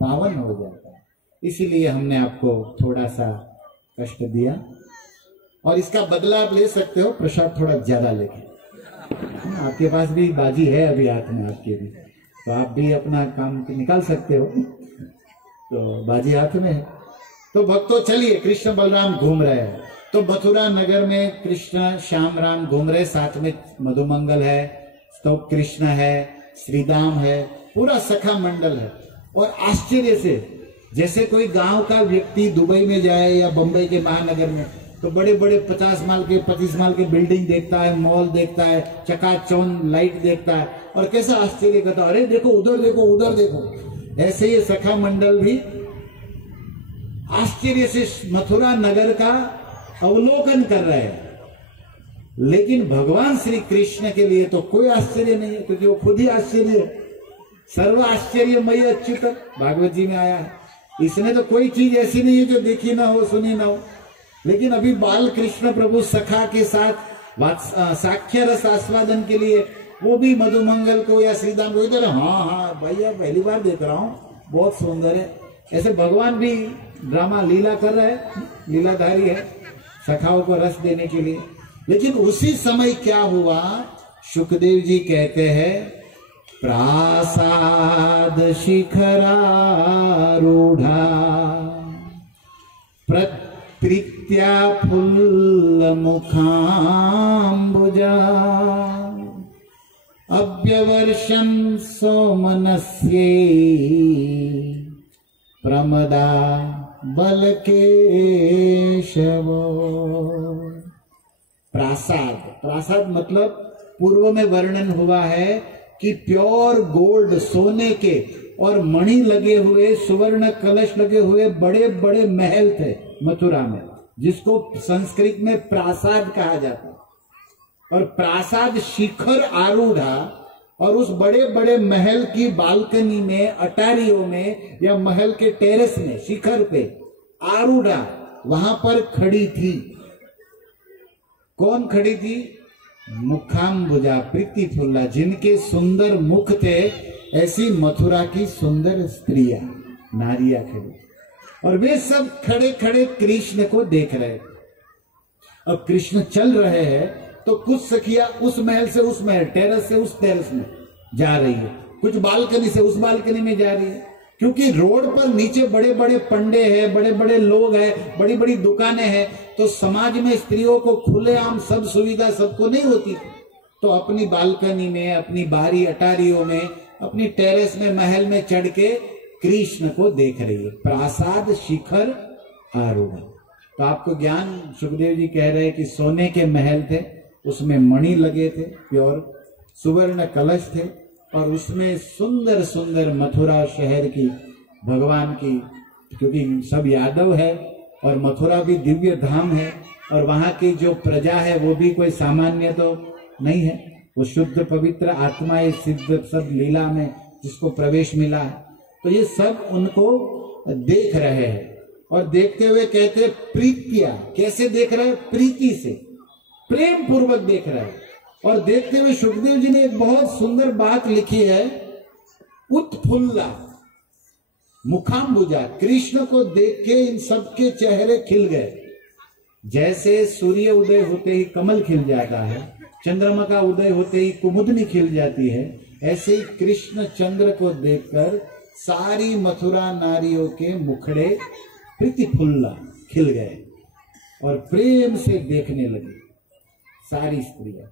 पावन हो जाता है। इसीलिए हमने आपको थोड़ा सा कष्ट दिया और इसका बदला आप ले सकते हो, प्रसाद थोड़ा ज्यादा लेके। आपके पास भी बाजी है अभी हाथ में आपके भी, तो आप भी अपना काम निकाल सकते हो। तो बाजी हाथ में है। तो भक्तों चलिए, कृष्ण बलराम घूम रहे हैं। तो मथुरा नगर में कृष्ण श्याम राम घूम रहे, साथ में मधुमंगल है, तो कृष्ण है, श्रीदाम है, पूरा सखा मंडल है। और आश्चर्य से जैसे कोई गांव का व्यक्ति दुबई में जाए या बंबई के महानगर में, तो बड़े बड़े 50 माल के 25 माल के बिल्डिंग देखता है, मॉल देखता है, चकाचौंध लाइट देखता है और कैसा आश्चर्य करता है, अरे देखो उधर देखो उधर देखो। ऐसे ये सखा मंडल भी आश्चर्य से मथुरा नगर का अवलोकन कर रहे हैं। लेकिन भगवान श्री कृष्ण के लिए तो कोई आश्चर्य नहीं है, क्योंकि वो खुद ही आश्चर्य है। सर्व आश्चर्यमय अच्युत भागवत जी में आया है। इसने तो कोई चीज ऐसी नहीं है जो देखी ना हो, सुनी ना हो। लेकिन अभी बाल कृष्ण प्रभु सखा के साथ साक्ष्य रस आस्वादन के लिए वो भी मधुमंगल को या श्रीदाम को इधर, हाँ भैया पहली बार देख रहा हूँ, बहुत सुंदर है। ऐसे भगवान भी ड्रामा लीला कर रहे हैं, लीलाधारी है। सखाओं को रस देने के लिए। लेकिन उसी समय क्या हुआ, शुकदेव जी कहते हैं प्रासाद शिखरारूढ़ा प्रीत्या फुल्ल मुखाम्बुजा अव्यवर्षन् सोमनस्ये प्रमदा बलकेशवो। प्रासाद, प्रासाद मतलब पूर्व में वर्णन हुआ है कि प्योर गोल्ड, सोने के और मणि लगे हुए, सुवर्ण कलश लगे हुए बड़े बड़े महल थे मथुरा में, जिसको संस्कृत में प्रासाद कहा जाता है। और प्रासाद शिखर आरूढ़ा, और उस बड़े बड़े महल की बालकनी में, अटारियों में या महल के टेरेस में, शिखर पे आरूढ़ा वहां पर खड़ी थी। कौन खड़ी थी? मुखाम्बुजा प्रीतिफुल्ला, जिनके सुंदर मुख थे, ऐसी मथुरा की सुंदर स्त्रियां, नारियां खड़ी, और वे सब खड़े खड़े कृष्ण को देख रहे। अब कृष्ण चल रहे हैं तो कुछ सखियां उस महल से उस महल, टेरेस से उस टेरेस में जा रही है, कुछ बालकनी से उस बालकनी में जा रही है, क्योंकि रोड पर नीचे बड़े बड़े पंडे हैं, बड़े बड़े लोग हैं, बड़ी बड़ी दुकानें हैं, तो समाज में स्त्रियों को खुलेआम सब सुविधा सबको नहीं होती। तो अपनी बालकनी में, अपनी बाहरी अटारियों में, अपनी टेरेस में, महल में चढ़ के कृष्ण को देख रही है। प्रासाद शिखर आरूढ़। तो आपको ज्ञान, सुखदेव जी कह रहे हैं कि सोने के महल थे, उसमें मणि लगे थे, प्योर सुवर्ण कलश थे, और उसमें सुंदर सुंदर मथुरा शहर की, भगवान की, क्योंकि सब यादव है और मथुरा भी दिव्य धाम है, और वहां की जो प्रजा है वो भी कोई सामान्य तो नहीं है, वो शुद्ध पवित्र आत्माएं, सिद्ध सब लीला में जिसको प्रवेश मिला है। तो ये सब उनको देख रहे हैं, और देखते हुए कहते प्रीत्या, कैसे देख रहे हैं? प्रीति से, प्रेम पूर्वक देख रहे हैं। और देखते हुए सुखदेव जी ने एक बहुत सुंदर बात लिखी है, उत्फुल्ला मुखाम्बुजा, कृष्ण को देख के इन सबके चेहरे खिल गए। जैसे सूर्य उदय होते ही कमल खिल जाता है, चंद्रमा का उदय होते ही कुमुदनी खिल जाती है, ऐसे ही कृष्ण चंद्र को देखकर सारी मथुरा नारियों के मुखड़े प्रीतिफुल्ला खिल गए और प्रेम से देखने लगी सारी स्त्रियां,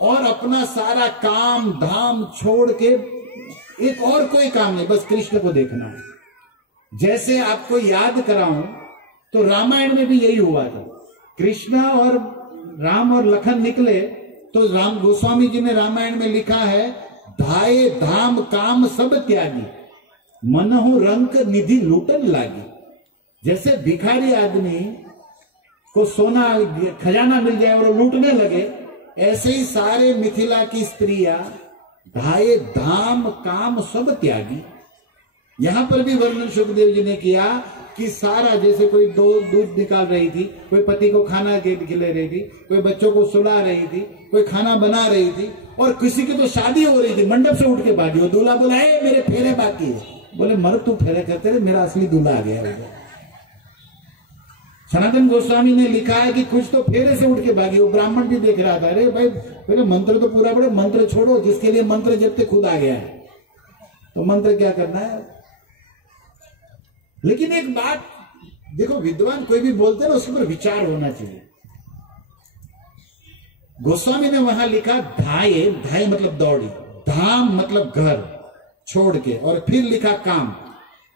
और अपना सारा काम धाम छोड़ के, एक और कोई काम नहीं, बस कृष्ण को देखना है। जैसे आपको याद कराऊं तो रामायण में भी यही हुआ था। कृष्णा और राम और लखन निकले तो राम गोस्वामी जी ने रामायण में लिखा है, धाये धाम काम सब त्यागी, मनहु रंक निधि लूटन लागी। जैसे भिखारी आदमी को सोना खजाना मिल जाए और लूटने लगे, ऐसे ही सारे मिथिला की स्त्रियां धाये धाम काम सब त्यागी। यहां पर भी वर्णन सुखदेव जी ने किया कि सारा, जैसे कोई दूध निकाल रही थी, कोई पति को खाना खिला रही थी, कोई बच्चों को सुला रही थी, कोई खाना बना रही थी, और किसी की तो शादी हो रही थी, मंडप से उठ के भागी, दूल्हा बोला मेरे फेरे बाकी है, बोले मर तू फेरे करते रहे, मेरा असली दूल्हा आ गया। सनातन गोस्वामी ने लिखा है कि कुछ तो फेरे से उठ के भागी, वो ब्राह्मण भी देख रहा था, अरे भाई मेरे मंत्र तो पूरा पड़े, मंत्र छोड़ो, जिसके लिए मंत्र जपते खुद आ गया है, तो मंत्र क्या करना है। लेकिन एक बात देखो, विद्वान कोई भी बोलते हैं ना, उसके ऊपर विचार होना चाहिए। गोस्वामी ने वहां लिखा धाये, धाये मतलब दौड़ी, धाम मतलब घर छोड़ के, और फिर लिखा काम।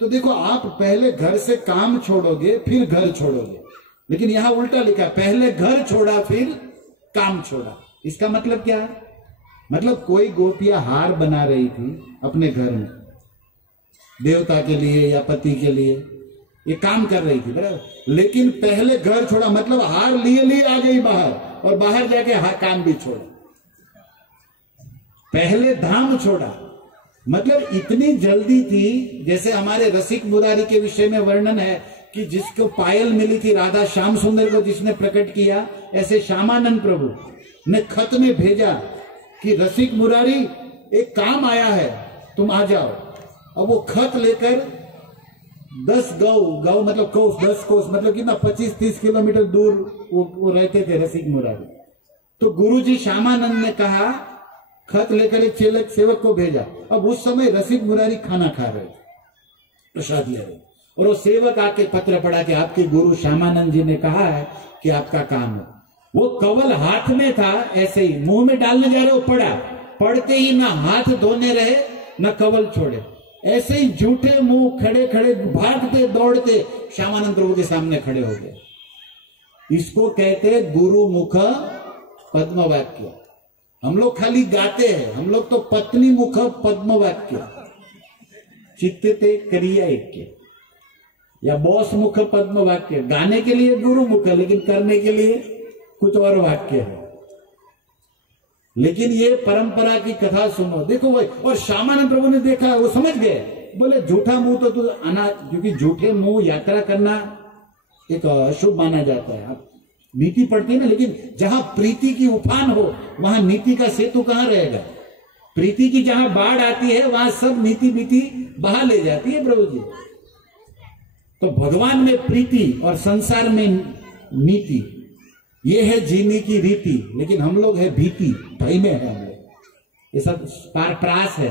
तो देखो, आप पहले घर से काम छोड़ोगे फिर घर छोड़ोगे, लेकिन यहां उल्टा लिखा, पहले घर छोड़ा फिर काम छोड़ा। इसका मतलब क्या है? मतलब कोई गोपियां हार बना रही थी अपने घर में देवता के लिए या पति के लिए, ये काम कर रही थी बराबर, लेकिन पहले घर छोड़ा, मतलब हार लिए आ गई बाहर, और बाहर जाके काम भी छोड़ा। पहले धाम छोड़ा, मतलब इतनी जल्दी थी। जैसे हमारे रसिक मुरारी के विषय में वर्णन है कि जिसको पायल मिली थी राधा श्याम सुंदर को जिसने प्रकट किया, ऐसे श्यामानंद प्रभु ने खत में भेजा कि रसिक मुरारी एक काम आया है, तुम आ जाओ। अब वो खत लेकर 10 गौ मतलब कोस, 10 कोस मतलब कितना 25-30 किलोमीटर दूर वो रहते थे रसिक मुरारी। तो गुरुजी श्यामानंद ने कहा, खत लेकर एक चेलक सेवक को भेजा। अब उस समय रसिक मुरारी खाना खा रहे थे, प्रसाद ले रहे, और वो सेवक आके पत्र पढ़ा के आपके गुरु श्यामानंद जी ने कहा है कि आपका काम है। वो कवल हाथ में था, ऐसे ही मुंह में डालने जा रहे, वो पड़ा, पढ़ते ही ना हाथ धोने रहे न कवल छोड़े, ऐसे ही झूठे मुंह खड़े खड़े भागते दौड़ते श्यामानंद प्रभु के सामने खड़े हो गए। इसको कहते गुरु मुख पद्म वाक्य। हम लोग खाली गाते हैं, हम लोग तो पत्नी मुख पद्म वाक्य, चित्ते क्रिया एक, या बॉस मुख पद्म वाक्य। गाने के लिए गुरु मुख है, लेकिन करने के लिए कुछ और वाक्य है। लेकिन ये परंपरा की कथा सुनो, देखो भाई। और श्यामानंद प्रभु ने देखा, वो समझ गए, बोले झूठा मुंह तो तू आना, क्योंकि झूठे मुंह यात्रा करना एक अशुभ माना जाता है। आप नीति पढ़ती है ना, लेकिन जहां प्रीति की उफान हो वहां नीति का सेतु कहां रहेगा। प्रीति की जहां बाढ़ आती है वहां सब नीति बीती बहा ले जाती है प्रभु जी। तो भगवान में प्रीति और संसार में नीति, ये है जीने की रीति। लेकिन हम लोग है भीति, भय में है हम लोग, ये सब प्रास है।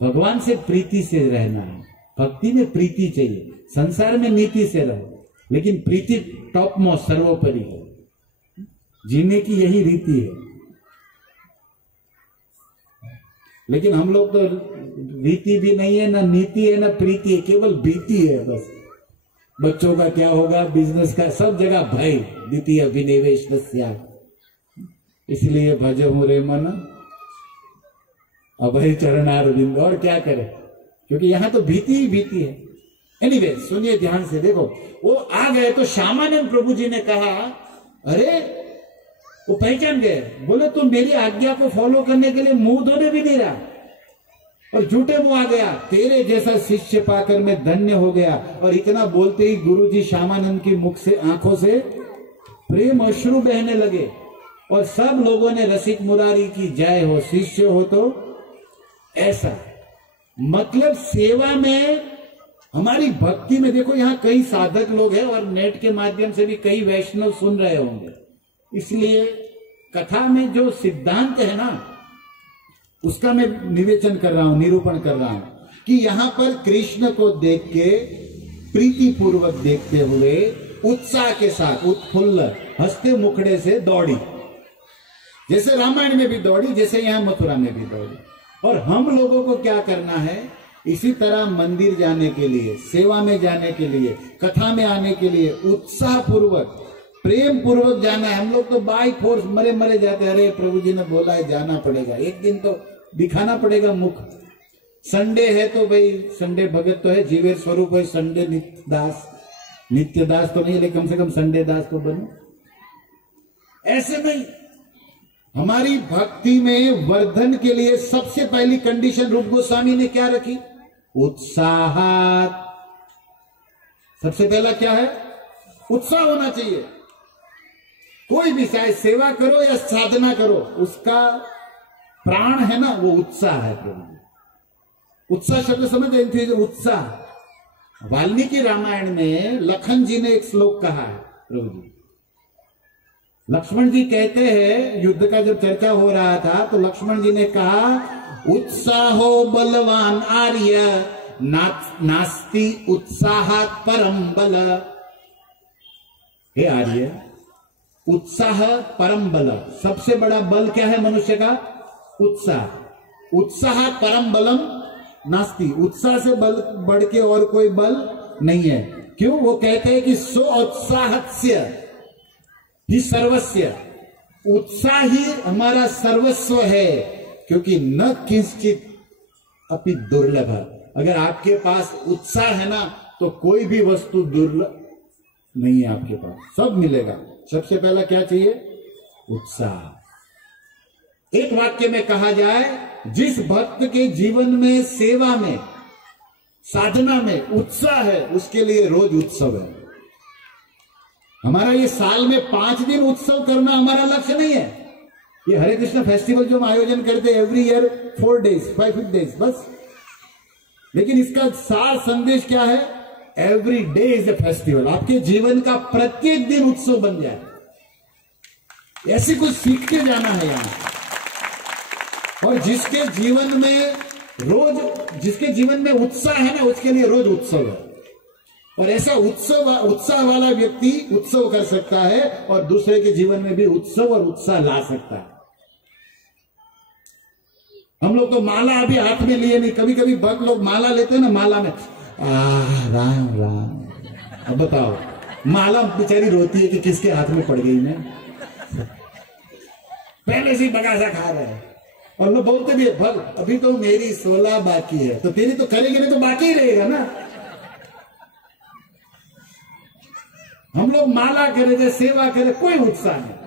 भगवान से प्रीति से रहना है, भक्ति में प्रीति चाहिए, संसार में नीति से रहो, लेकिन प्रीति टॉप मोस्ट, सर्वोपरि है। जीने की यही रीति है। लेकिन हम लोग तो रीति भी नहीं है, ना नीति है, ना प्रीति है, केवल भीति है बस। बच्चों का क्या होगा, बिजनेस का, सब जगह भय, द्वितीय विनिवेश। इसलिए भज मुरे मन अभय चरणारविंद। और क्या करे, क्योंकि यहां तो भीति ही भीति है। एनीवे, सुनिए ध्यान से, देखो वो आ गए तो श्यामानंद प्रभु जी ने कहा, अरे वो पहचान गए, बोले तुम मेरी आज्ञा को फॉलो करने के लिए मुंह धोने भी नहीं रहा और झूठे मुंह आ गया, तेरे जैसा शिष्य पाकर मैं धन्य हो गया। और इतना बोलते ही गुरुजी श्यामानंद की मुख से, आंखों से प्रेम अश्रु बहने लगे और सब लोगों ने रसिक मुरारी की जय हो, शिष्य हो तो ऐसा। मतलब सेवा में, हमारी भक्ति में, देखो यहां कई साधक लोग हैं और नेट के माध्यम से भी कई वैष्णव सुन रहे होंगे। इसलिए कथा में जो सिद्धांत है ना, उसका मैं निवेचन कर रहा हूं, निरूपण कर रहा हूं कि यहां पर कृष्ण को देख के प्रीति पूर्वक देखते हुए उत्साह के साथ उत्फुल्ल हंसते मुखड़े से दौड़ी, जैसे रामायण में भी दौड़ी, जैसे यहां मथुरा में भी दौड़ी। और हम लोगों को क्या करना है, इसी तरह मंदिर जाने के लिए, सेवा में जाने के लिए, कथा में आने के लिए उत्साह पूर्वक, प्रेम पूर्वक जाना है। हम लोग तो बाई फोर्स मरे मरे जाते हैं, अरे प्रभु जी ने बोला है जाना पड़ेगा, एक दिन तो दिखाना पड़ेगा मुख। संडे है तो भाई संडे भगत तो है, जीवेर स्वरूप है, संडे नित्य दास तो नहीं, लेकिन कम से कम संडे दास तो बनो। ऐसे नहीं, हमारी भक्ति में वर्धन के लिए सबसे पहली कंडीशन रूप गोस्वामी ने क्या रखी, उत्साह। सबसे पहला क्या है, उत्साह होना चाहिए। कोई भी चाहे सेवा करो या साधना करो, उसका प्राण है ना, वो उत्साह है प्रभु। उत्साह शब्द समझ गए, उत्साह। वाल्मीकि रामायण में लखन जी ने एक श्लोक कहा है प्रभु जी। लक्ष्मण जी कहते हैं, युद्ध का जब चर्चा हो रहा था तो लक्ष्मण जी ने कहा, उत्साहो बलवान आर्य नास्ति उत्साहात् परम बल। हे आर्य, उत्साह परम बल, सबसे बड़ा बल क्या है मनुष्य का, उत्साह। उत्साह परम बलम नास्ति, उत्साह से बल बढ़ के और कोई बल नहीं है। क्यों, वो कहते हैं कि सो उत्साहस्य ही सर्वस्य, उत्साह ही हमारा सर्वस्व है, क्योंकि न किंचित अपि दुर्लभ। अगर आपके पास उत्साह है ना तो कोई भी वस्तु दुर्लभ नहीं है आपके पास, सब मिलेगा। सबसे पहला क्या चाहिए, उत्साह। एक वाक्य में कहा जाए, जिस भक्त के जीवन में, सेवा में, साधना में उत्साह है, उसके लिए रोज उत्सव है। हमारा ये साल में 5 दिन उत्सव करना हमारा लक्ष्य नहीं है। ये हरे कृष्ण फेस्टिवल जो हम आयोजन करते हैं एवरी ईयर 4 days 5 days बस। लेकिन इसका सार संदेश क्या है, every day is a festival. आपके जीवन का प्रत्येक दिन उत्सव बन जाए, ऐसी कुछ सीख के जाना है यहां। और जिसके जीवन में उत्साह है ना, उसके लिए रोज उत्सव है। और ऐसा उत्साह वाला व्यक्ति उत्सव कर सकता है और दूसरे के जीवन में भी उत्सव और उत्साह ला सकता है। हम लोग तो माला अभी हाथ में लिए नहीं, कभी कभी भक्त लोग माला लेते हैं ना, माला में राम राम। अब बताओ, माला बेचारी रोती है कि किसके हाथ में पड़ गई मैं, पहले से ही बगासा खा रहे हैं। और लोग बोलते भी भक्त अभी तो मेरी 16 बाकी है, तो तेरी तो करेंगे नहीं तो बाकी ही रहेगा ना। हम लोग माला करे थे, सेवा करे, कोई उत्साह नहीं।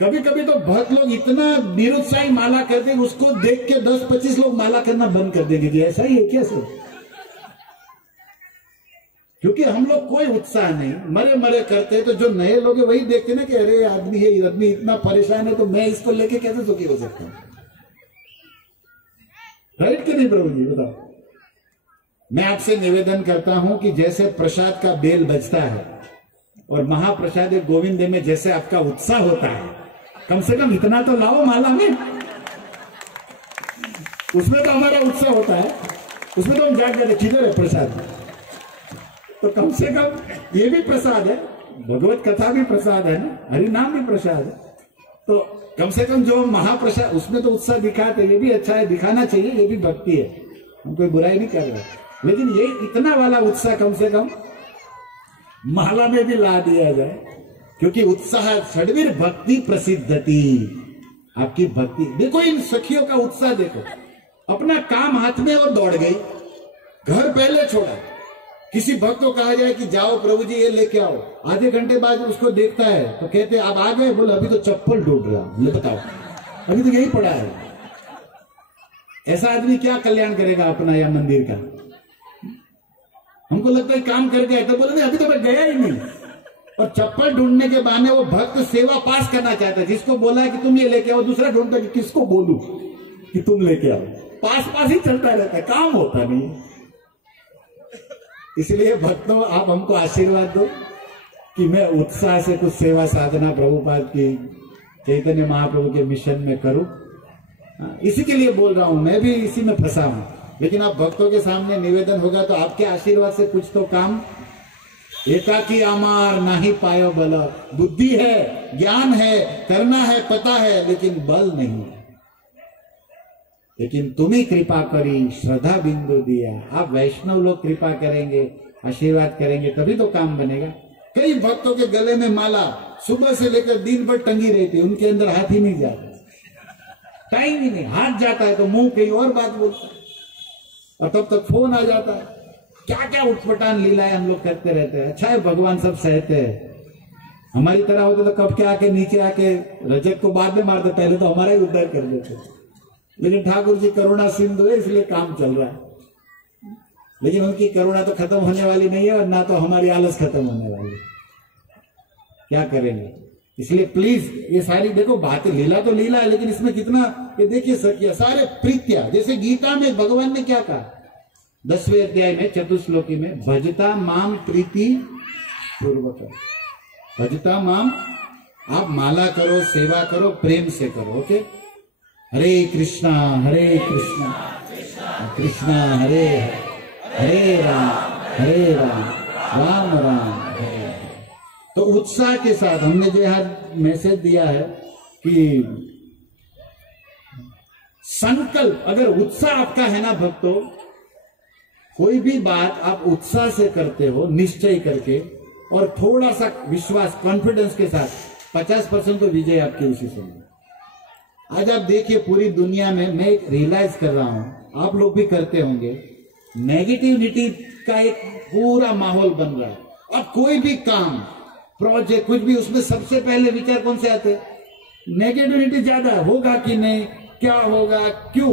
कभी कभी तो भक्त लोग इतना निरुत्साही माला करते, उसको देख के 10-25 लोग माला करना बंद कर देंगे कि ऐसा ही है क्या सर। क्योंकि हम लोग कोई उत्साह नहीं, मरे मरे करते। तो जो नए लोग हैं वही देखते ना कि अरे आदमी है, आदमी इतना परेशान है, तो मैं इसको लेके कैसे सुखी हो सकता हूं। राइट कि नहीं प्रभु जी, बताओ। मैं आपसे निवेदन करता हूं कि जैसे प्रसाद का बेल बजता है और महाप्रसाद गोविंद में जैसे आपका उत्साह होता है, कम से कम इतना तो लाओ माला में। उसमें तो हमारा उत्साह होता है, उसमें तो हम जाग जाते किधर है प्रसाद। तो कम से कम ये भी प्रसाद है, भगवत कथा भी प्रसाद है ना, हरि नाम भी प्रसाद है। तो कम से कम जो महाप्रसाद उसमें तो उत्साह दिखाते, ये भी अच्छा है, दिखाना चाहिए, ये भी भक्ति है, हम कोई बुराई नहीं कर रहे। लेकिन ये इतना वाला उत्साह कम से कम माला में भी ला दिया जाए, क्योंकि उत्साह षड्वीर भक्ति प्रसिद्धति। आपकी भक्ति देखो, इन सखियों का उत्साह देखो, अपना काम हाथ में और दौड़ गई, घर पहले छोड़ा। किसी भक्त को कहा जाए कि जाओ प्रभु जी ये लेके आओ, आधे घंटे बाद उसको देखता है तो कहते अब आ गए, बोले अभी तो चप्पल ढूंढ रहा, ले बताओ अभी तो यही पड़ा है। ऐसा आदमी क्या कल्याण करेगा अपना या मंदिर का। हमको लगता है काम कर गया, तो बोले नहीं अभी तो मैं गया ही नहीं। और चप्पल ढूंढने के बहाने वो भक्त सेवा पास करना चाहता है। जिसको बोला है कि तुम ये लेके आओ, दूसरा ढूंढता है कि किसको बोलूं कि तुम लेके आओ। पास ही चलता रहता है, काम होता नहीं। इसलिए भक्तों, आप हमको आशीर्वाद दो कि मैं उत्साह से कुछ सेवा साधना प्रभुपाद की, चैतन्य महाप्रभु के मिशन में करूं। इसी के लिए बोल रहा हूं, मैं भी इसी में फंसा हूं। लेकिन आप भक्तों के सामने निवेदन होगा तो आपके आशीर्वाद से कुछ तो काम। एकाकी अमार नहीं पायो बल, बुद्धि है, ज्ञान है, करना है, पता है, लेकिन बल नहीं है। लेकिन तुम्ही कृपा करी, श्रद्धा बिंदु दिया। आप वैष्णव लोग कृपा करेंगे, आशीर्वाद करेंगे, तभी तो काम बनेगा। कई भक्तों के गले में माला सुबह से लेकर दिन भर टंगी रहती, उनके अंदर हाथ ही नहीं जाता, टाइम ही नहीं। हाथ जाता है तो मुंह कहीं और बात बोलता है, और तब तक फोन आ जाता है। क्या क्या उठपटांग लीलाएं हम लोग करते रहते हैं। अच्छा है भगवान सब सहते हैं। हमारी तरह होते तो कब के आके नीचे आके रजत को बाद में मारते, पहले तो हमारा ही उद्धार कर देते। लेकिन ठाकुर जी करुणा सिंधु है, इसलिए काम चल रहा है। लेकिन उनकी करुणा तो खत्म होने वाली नहीं है, और ना तो हमारी आलस खत्म होने वाली है। क्या करेंगे। इसलिए प्लीज ये सारी देखो बातें, लीला तो लीला है, लेकिन इसमें कितना ये देखिए सखिया, सारे प्रीत्या। जैसे गीता में भगवान ने क्या कहा 10वें अध्याय में चतुश्लोकी में, भजता माम प्रीति पूर्वक। भजता माम, आप माला करो, सेवा करो, प्रेम से करो। ओके, हरे कृष्णा कृष्णा हरे हरे राम राम राम हरे। तो उत्साह के साथ हमने जो यहाँ मैसेज दिया है कि संकल्प, अगर उत्साह आपका है ना भक्तों, कोई भी बात आप उत्साह से करते हो, निश्चय करके, और थोड़ा सा विश्वास, कॉन्फिडेंस के साथ, 50% तो विजय आपकी उसी से। आज आप देखिए पूरी दुनिया में, मैं एक रियलाइज कर रहा हूं, आप लोग भी करते होंगे, नेगेटिविटी का एक पूरा माहौल बन रहा है। अब कोई भी काम, प्रोजेक्ट, कुछ भी, उसमें सबसे पहले विचार कौन से आते हैं? नेगेटिविटी ज्यादा होगा कि नहीं, क्या होगा, क्यों।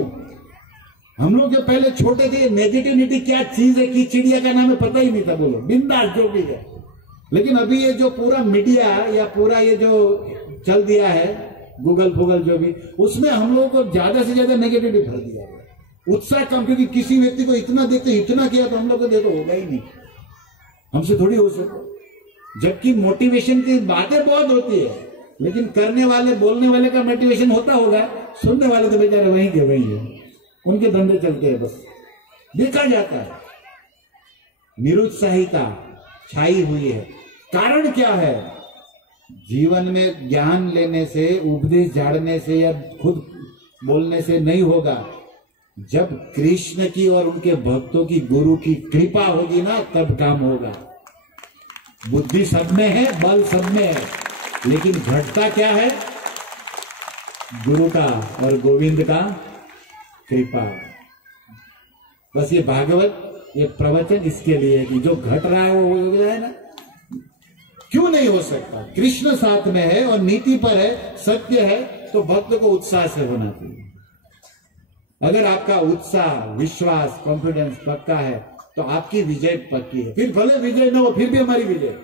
हम लोग जो पहले छोटे थे, नेगेटिविटी क्या चीज है, कि चिड़िया का नाम है पता ही नहीं था, बोलो बिंदास जो भी है। लेकिन अभी ये जो पूरा मीडिया या पूरा ये जो चल दिया है, गूगल फूगल जो भी, उसमें हम लोग को ज्यादा से ज्यादा नेगेटिविटी भर दिया है। उत्साह कम, क्योंकि किसी व्यक्ति को इतना देखते, इतना किया तो हम लोग को देखो होगा ही नहीं। हमसे थोड़ी हो सकता। जबकि मोटिवेशन की बातें बहुत होती है, लेकिन करने वाले बोलने वाले का मोटिवेशन होता होगा, सुनने वाले तो बेचारे वहीं के वहीं है, उनके धंधे चलते हैं बस। देखा जाता है निरुत्साहिता छाई हुई है। कारण क्या है? जीवन में ज्ञान लेने से, उपदेश झाड़ने से या खुद बोलने से नहीं होगा। जब कृष्ण की और उनके भक्तों की, गुरु की कृपा होगी ना, तब काम होगा। बुद्धि सब में है, बल सब में है, लेकिन घटता क्या है? गुरु का और गोविंद का कृपा। बस ये भागवत, ये प्रवचन इसके लिए है कि जो घट रहा है वो हो जाए ना। क्यों नहीं हो सकता? कृष्ण साथ में है और नीति पर है, सत्य है, तो भक्त को उत्साह से होना चाहिए। अगर आपका उत्साह, विश्वास, कॉन्फिडेंस पक्का है तो आपकी विजय पक्की है। फिर भले विजय न हो, फिर भी हमारी विजय।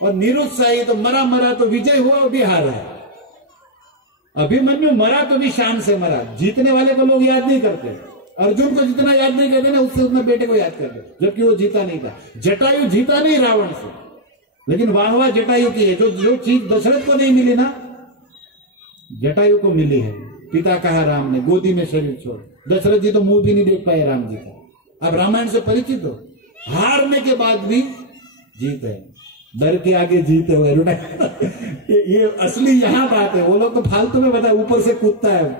और निरुत्साही तो मरा मरा तो विजय हुआ और भी हारा है। अभिमन्यु मरा तो भी शान से मरा। जीतने वाले को लोग याद नहीं करते। अर्जुन को जितना याद नहीं करते ना, उससे उतना बेटे को याद करते, जबकि वो जीता नहीं था। जटायु जीता नहीं रावण से, लेकिन वाहवा जटायु की है। जो चीज दशरथ को नहीं मिली ना, जटायु को मिली है। पिता कहा राम ने, गोदी में शरीर छोड़। दशरथ जी तो मुंह भी नहीं देख पाए राम जी का। अब रामायण से परिचित हो, हारने के बाद भी जीत है। डर के आगे जीते हुए ये असली यहां बात है। वो लोग तो फालतू में बताए, ऊपर से कूदता है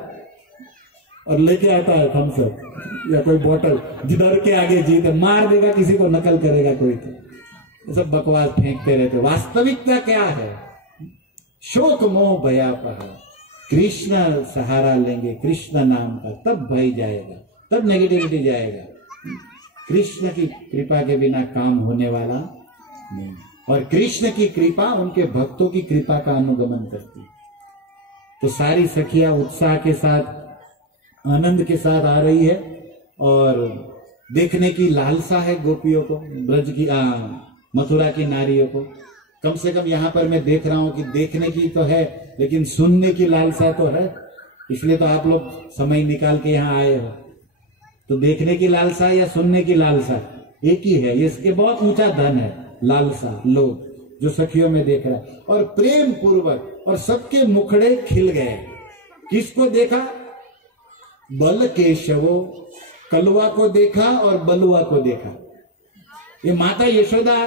और लेके आता है थम्स अप या कोई बोतल, डर के आगे जीते, मार देगा किसी को, नकल करेगा कोई, तो सब बकवास फेंकते रहते। वास्तविकता क्या है? शोक मोह भयापहा, कृष्ण सहारा लेंगे कृष्ण नाम का, तब भय जाएगा, तब नेगेटिविटी जाएगा। कृष्ण की कृपा के बिना काम होने वाला नहीं। और कृष्ण की कृपा उनके भक्तों की कृपा का अनुगमन करती। तो सारी सखियां उत्साह के साथ, आनंद के साथ आ रही है और देखने की लालसा है गोपियों को, ब्रज की, मथुरा की नारियों को। कम से कम यहां पर मैं देख रहा हूं कि देखने की तो है, लेकिन सुनने की लालसा तो है। इसलिए तो आप लोग समय निकाल के यहां आए हो। तो देखने की लालसा या सुनने की लालसा एक ही है। इसके बहुत ऊंचा धन है लालसा, लोग जो सखियों में देख रहा है। और प्रेम पूर्वक, और सबके मुखड़े खिल गए। किसको देखा? बल केशवो, कलुआ को देखा और बलुआ को देखा। ये माता यशोदा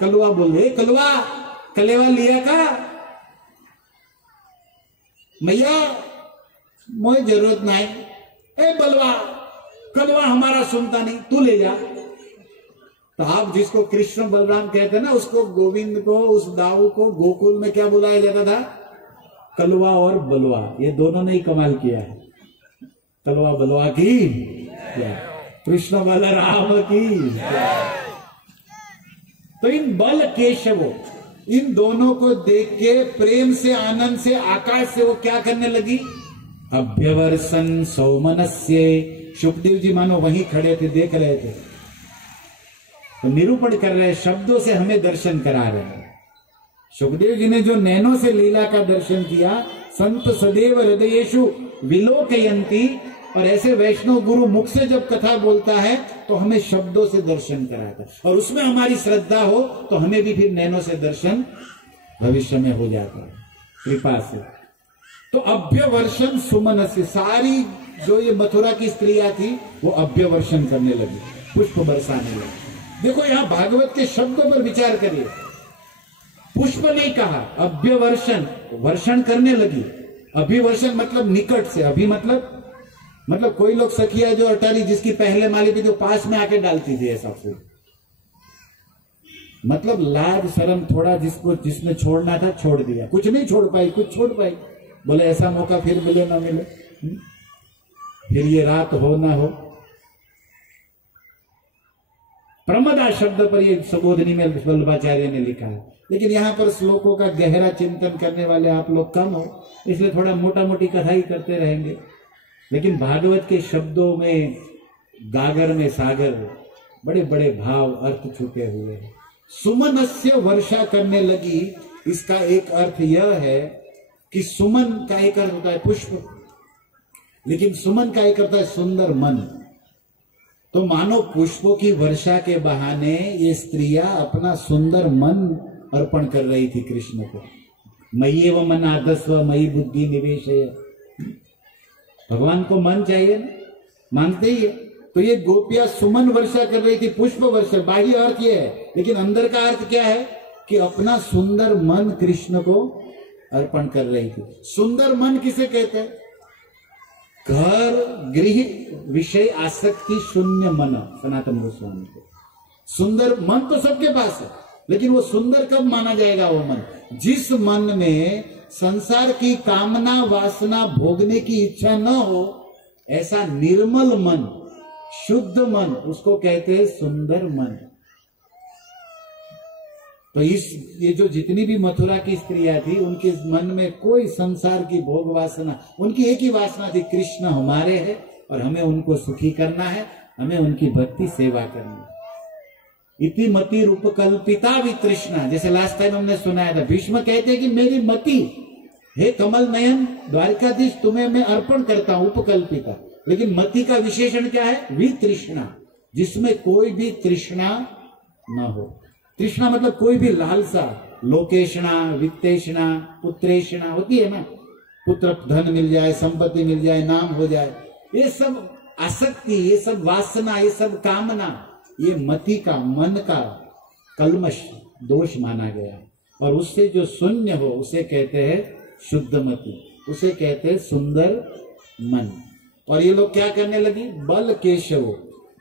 कलुआ बोल रहे, कलुआ कलेवा लिया का? मैया मोए जरूरत नहीं। ए बलवा, कलुआ हमारा सुनता नहीं, तू ले जा। तो आप जिसको कृष्ण बलराम कहते हैं ना, उसको, गोविंद को, उस दाऊ को गोकुल में क्या बुलाया जाता था? कलुआ और बलुआ। ये दोनों ने ही कमाल किया है। कलुआ बलुआ की, कृष्ण बलराम की। तो इन बल केशवों, इन दोनों को देख के प्रेम से, आनंद से, आकाश से वो क्या करने लगी? अभ्यवर्षन सौमनस्य। सुखदेव जी मानो वहीं खड़े थे, देख रहे थे, तो निरूपण कर रहे, शब्दों से हमें दर्शन करा रहे हैं। सुखदेव जी ने जो नैनों से लीला का दर्शन किया, संत सदैव हृदयेषु विलोकयन्ति। और ऐसे वैष्णव गुरु मुख से जब कथा बोलता है तो हमें शब्दों से दर्शन कराता है, और उसमें हमारी श्रद्धा हो तो हमें भी फिर नैनों से दर्शन भविष्य में हो जाता है कृपा से। तो अभ्यवर्षण सुमन से, सारी जो ये मथुरा की स्त्रियां थी वो अभ्यवर्षण करने लगी, पुष्प बरसाने लगी। देखो यहां भागवत के शब्दों पर विचार करिए। पुष्प नहीं कहा, अभ्यवर्षण, वर्षण करने लगी। अभिवर्षण मतलब निकट से, अभी मतलब कोई लोग सखिया जो अटारी जिसकी पहले माली पे जो पास में आके डालती थी ऐसा फूल, मतलब लाज शर्म थोड़ा, जिसने छोड़ना था छोड़ दिया, कुछ नहीं छोड़ पाई, कुछ छोड़ पाई। बोले ऐसा मौका फिर मिले ना मिले, फिर ये रात हो ना हो। प्रमदा शब्द पर ये सबोधनी में वल्लभाचार्य ने लिखा है, लेकिन यहां पर श्लोकों का गहरा चिंतन करने वाले आप लोग कम हो, इसलिए थोड़ा मोटा मोटी कथा ही करते रहेंगे। लेकिन भागवत के शब्दों में, गागर में सागर, बड़े बड़े भाव, अर्थ छुपे हुए हैं। सुमनस्य वर्षा करने लगी, इसका एक अर्थ यह है कि सुमन का एक अर्थ होता है पुष्प, लेकिन सुमन का एक अर्थ है सुंदर मन। तो मानो पुष्पों की वर्षा के बहाने ये स्त्रियां अपना सुंदर मन अर्पण कर रही थी कृष्ण को। मयि व मन आदस्व मयि बुद्धि निवेश। भगवान को मन चाहिए ना, मानते ही है। तो ये गोपियां सुमन वर्षा कर रही थी, पुष्प वर्षा। बाह्य अर्थ ये है, लेकिन अंदर का अर्थ क्या है कि अपना सुंदर मन कृष्ण को अर्पण कर रही थी। सुंदर मन किसे कहते हैं? घर गृह विषय आसक्ति शून्य मन, सनातन गोस्वामी को। सुंदर मन तो सबके पास है, लेकिन वो सुंदर कब माना जाएगा? वो मन जिस मन में संसार की कामना वासना भोगने की इच्छा न हो, ऐसा निर्मल मन, शुद्ध मन, उसको कहते हैं सुंदर मन। तो ये जो जितनी भी मथुरा की स्त्रियां थी, उनके मन में कोई संसार की भोग वासना, उनकी एक ही वासना थी, कृष्ण हमारे हैं और हमें उनको सुखी करना है, हमें उनकी भक्ति सेवा करनी है। इति मति रूप कल्पिता वितृष्णा, जैसे लास्ट टाइम हमने सुनाया था, भीष्म कहते हैं कि मेरी मति, हे कमल नयन द्वारिकाधीश, तुम्हें मैं अर्पण करता हूं, उपकल्पिता। लेकिन मति का विशेषण क्या है? वितृष्णा, जिसमें कोई भी तृष्णा न हो। तृष्णा मतलब कोई भी लालसा, लोकेशना, वित्तेषणा, पुत्रेषणा होती है ना, पुत्र धन मिल जाए, संपत्ति मिल जाए, नाम हो जाए, ये सब आसक्ति, ये सब वासना, ये सब कामना, ये मति का, मन का कलमश, दोष माना गया। और उससे जो शून्य हो उसे कहते हैं शुद्ध मति, उसे कहते हैं सुंदर मन। और ये लोग क्या करने लगी? बल केशव।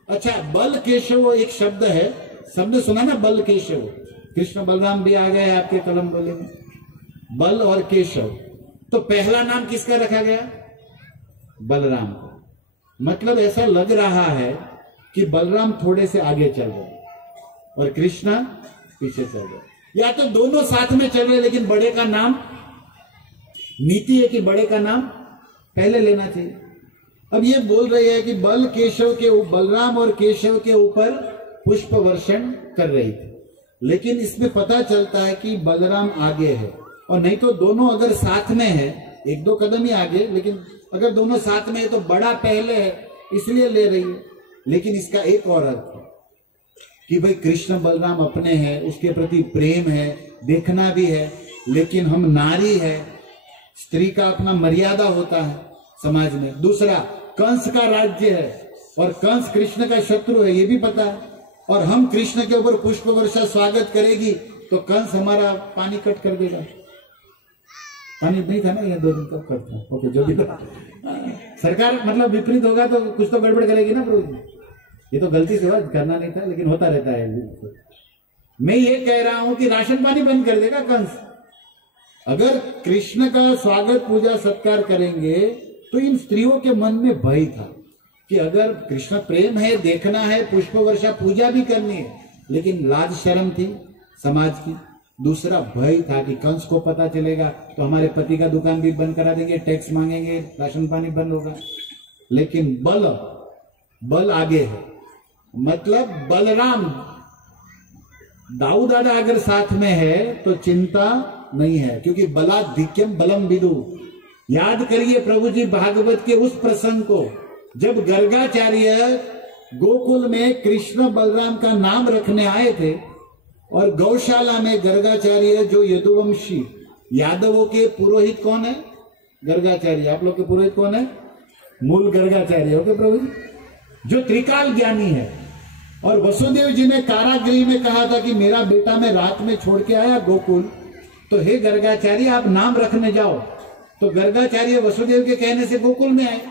अच्छा, बल केशव एक शब्द है, शब्द सुना ना, बल केशव। कृष्ण बलराम भी आ गए आपके कलम बोले में, बल और केशव। तो पहला नाम किसका रखा गया? बलराम का। मतलब ऐसा लग रहा है कि बलराम थोड़े से आगे चल रहे और कृष्णा पीछे चल रहे, या तो दोनों साथ में चल रहे, लेकिन बड़े का नाम, नीति है कि बड़े का नाम पहले लेना चाहिए। अब ये बोल रहे हैं कि बल केशव के, बलराम और केशव के ऊपर पुष्प वर्षण कर रही थी, लेकिन इसमें पता चलता है कि बलराम आगे है, और नहीं तो दोनों अगर साथ में है, एक दो कदम ही आगे, लेकिन अगर दोनों साथ में है तो बड़ा पहले है, इसलिए ले रही है। लेकिन इसका एक और अर्थ है कि भाई कृष्ण बलराम अपने हैं, उसके प्रति प्रेम है, देखना भी है, लेकिन हम नारी है, स्त्री का अपना मर्यादा होता है समाज में। दूसरा, कंस का राज्य है और कंस कृष्ण का शत्रु है, ये भी पता है। और हम कृष्ण के ऊपर पुष्प वर्षा स्वागत करेगी तो कंस हमारा पानी कट कर देगा। पानी नहीं था ना ये 2 दिन तक करता। ओके, जो भी सरकार मतलब विपरीत होगा तो कुछ तो गड़बड़ करेगी ना प्रभु जी। ये तो गलती से करना नहीं था, लेकिन होता रहता है। मैं ये कह रहा हूं कि राशन पानी बंद कर देगा कंस। अगर कृष्ण का स्वागत पूजा सत्कार करेंगे तो इन स्त्रियों के मन में भय था कि अगर कृष्ण प्रेम है, देखना है, पुष्प वर्षा पूजा भी करनी है, लेकिन लाज शर्म थी समाज की। दूसरा भय था कि कंस को पता चलेगा तो हमारे पति का दुकान भी बंद करा देंगे, टैक्स मांगेंगे, राशन पानी बंद होगा। लेकिन बल आगे है, मतलब बलराम, दाऊ दादा अगर साथ में है तो चिंता नहीं है, क्योंकि बलाधिक्यम बलम विदु। याद करिए प्रभु जी भागवत के उस प्रसंग को जब गर्गाचार्य गोकुल में कृष्ण बलराम का नाम रखने आए थे, और गौशाला में गर्गाचार्य जो यदुवंशी यादवों के पुरोहित कौन है? गर्गाचार्य। आप लोग के पुरोहित कौन है? मूल गर्गाचार्य। ओके प्रभु जी, जो त्रिकाल ज्ञानी है। और वसुदेव जी ने कारागृह में कहा था कि मेरा बेटा मैं रात में छोड़ के आया गोकुल, तो हे गर्गाचार्य आप नाम रखने जाओ। तो गर्गाचार्य वसुदेव के कहने से गोकुल में आए।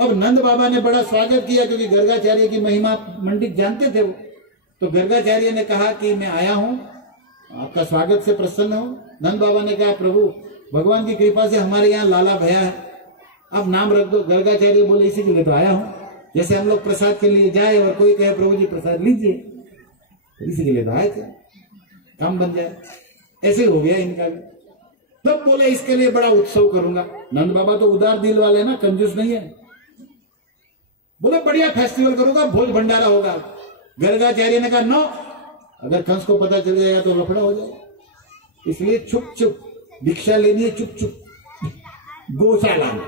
अब नंद बाबा ने बड़ा स्वागत किया, क्योंकि गर्गाचार्य की महिमा मंडित जानते थे वो। तो गर्गाचार्य ने कहा कि मैं आया हूं, आपका स्वागत से प्रसन्न हूं। नंद बाबा ने कहा प्रभु भगवान की कृपा से हमारे यहाँ लाला भैया है, अब नाम रख दो। गर्गाचार्य बोले इसी के लिए तो आया हूं। जैसे हम लोग प्रसाद के लिए जाए और कोई कहे प्रभु जी प्रसाद लीजिए, तो इसी के लिए तो आए थे, काम बन जाए। ऐसे हो गया इनका भी। तब बोले इसके लिए बड़ा उत्सव करूंगा। नंद बाबा तो उदार दिल वाले ना, कंजूस नहीं है। बोले बढ़िया फेस्टिवल करूंगा, भोज भंडारा होगा। गर्गाचार्य ने कहा नो, अगर कंस को पता चल जाएगा तो लफड़ा हो जाएगा, इसलिए चुप चुप भिक्षा लेनी है, चुप चुप गौशाला में।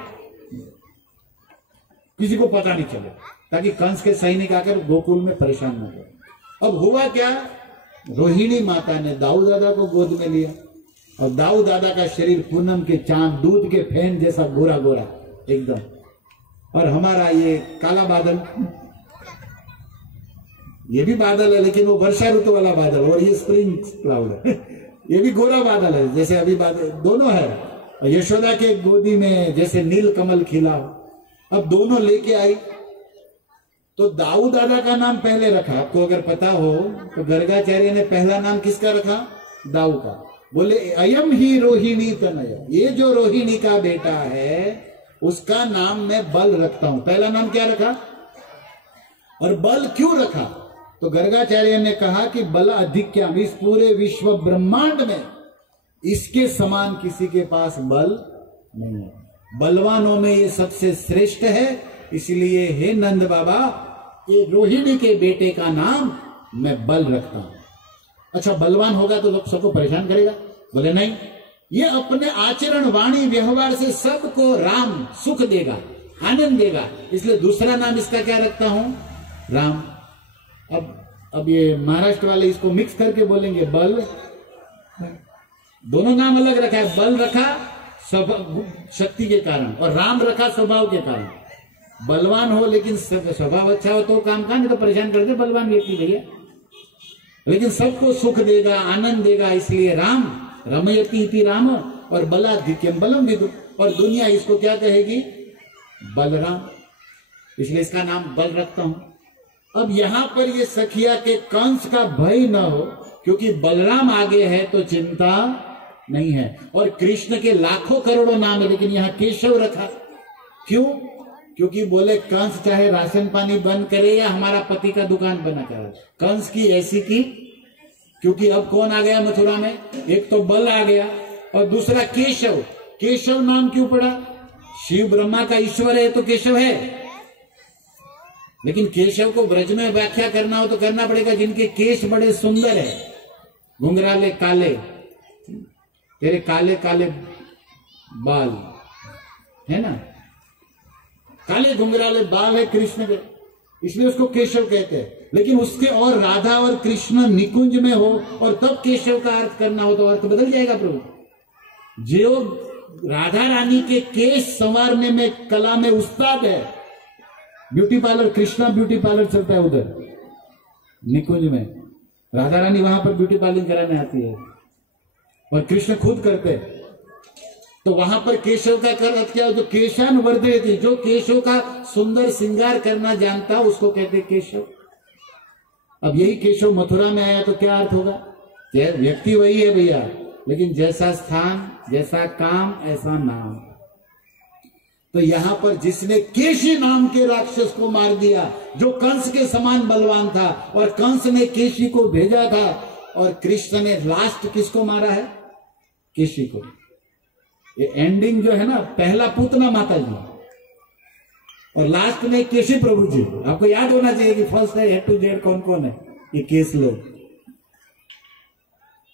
किसी को पता नहीं चले, ताकि कंस के सैनिक आकर गोकुल में परेशान न हो। अब हुआ क्या, रोहिणी माता ने दाऊ दादा को गोद में लिया और दाऊ दादा का शरीर पूनम के चांद, दूध के फैन जैसा गोरा गोरा एकदम, और हमारा ये काला बादल, ये भी बादल है लेकिन वो वर्षा ऋतु वाला बादल, और ये स्प्रिंग क्लाउड है ये भी गोरा बादल है, जैसे अभी बादल दोनों है। और यशोदा के गोदी में जैसे नील कमल खिला हो। अब दोनों लेके आई तो दाऊ दादा का नाम पहले रखा। आपको अगर पता हो तो गर्गाचार्य ने पहला नाम किसका रखा, दाऊ का। बोले अयम ही रोहिणी तनय, ये जो रोहिणी का बेटा है उसका नाम मैं बल रखता हूं। पहला नाम क्या रखा, और बल क्यों रखा, तो गर्गाचार्य ने कहा कि बल अधिक्यम, इस पूरे विश्व ब्रह्मांड में इसके समान किसी के पास बल नहीं है, बलवानों में ये सबसे श्रेष्ठ है। इसलिए हे नंद बाबा, ये रोहिणी के बेटे का नाम मैं बल रखता हूं। अच्छा, बलवान होगा तो सबको परेशान करेगा? बोले नहीं, ये अपने आचरण, वाणी, व्यवहार से सबको राम सुख देगा, आनंद देगा, इसलिए दूसरा नाम इसका क्या रखता हूं, राम। अब ये महाराष्ट्र वाले इसको मिक्स करके बोलेंगे बल, दोनों नाम अलग रखा है, बल रखा शक्ति के कारण और राम रखा स्वभाव के कारण। बलवान हो लेकिन स्वभाव अच्छा हो तो काम का, नहीं तो परेशान कर दे बलवान व्यक्ति भैया, लेकिन सबको सुख देगा, आनंद देगा, इसलिए राम, रमयति इति राम, और बलाधिक्यम बलम विदु, और दुनिया इसको क्या कहेगी, बलराम, इसलिए इसका नाम बल रखता हूं। अब यहां पर ये सखिया के कंस का भय न हो, क्योंकि बलराम आगे है तो चिंता नहीं है, और कृष्ण के लाखों करोड़ों नाम है, लेकिन यहां केशव रखा। क्यों? क्योंकि बोले कंस चाहे राशन पानी बंद करे या हमारा पति का दुकान बना करे, कंस की ऐसी की, क्योंकि अब कौन आ गया मथुरा में, एक तो बल आ गया और दूसरा केशव। केशव नाम क्यों पड़ा, शिव ब्रह्मा का ईश्वर है तो केशव है, लेकिन केशव को ब्रज में व्याख्या करना हो तो करना पड़ेगा जिनके केश बड़े सुंदर है, घुंघराले काले, तेरे काले काले बाल है ना, काले घुंघराले बाल है कृष्ण के, इसलिए उसको केशव कहते हैं। लेकिन उसके और राधा और कृष्ण निकुंज में हो और तब केशव का अर्थ करना हो तो अर्थ बदल जाएगा प्रभु। जो राधा रानी के केश संवारने में कला में उस्ताद है, beauty parlour, Krishna beauty parlour चलता है उधर निकुंज में, राधा रानी वहां पर ब्यूटी पार्लर कराने आती है और कृष्ण खुद करते, तो वहां पर केशव का अर्थ क्या, जो केशान वर्धयति, जो केशव का सुंदर श्रृंगार करना जानता उसको कहते केशव। अब यही केशव मथुरा में आया तो क्या अर्थ होगा, व्यक्ति वही है भैया, लेकिन जैसा स्थान जैसा काम ऐसा नाम। तो यहां पर जिसने केशी नाम के राक्षस को मार दिया, जो कंस के समान बलवान था, और कंस ने केशी को भेजा था, और कृष्ण ने लास्ट किसको मारा है, केशी को। ये एंडिंग जो है ना, पहला पूतना माता जी और लास्ट में केशी प्रभु जी। आपको याद होना चाहिए कि फर्स्ट है ए टू जेड कौन कौन है, ये केस लोग।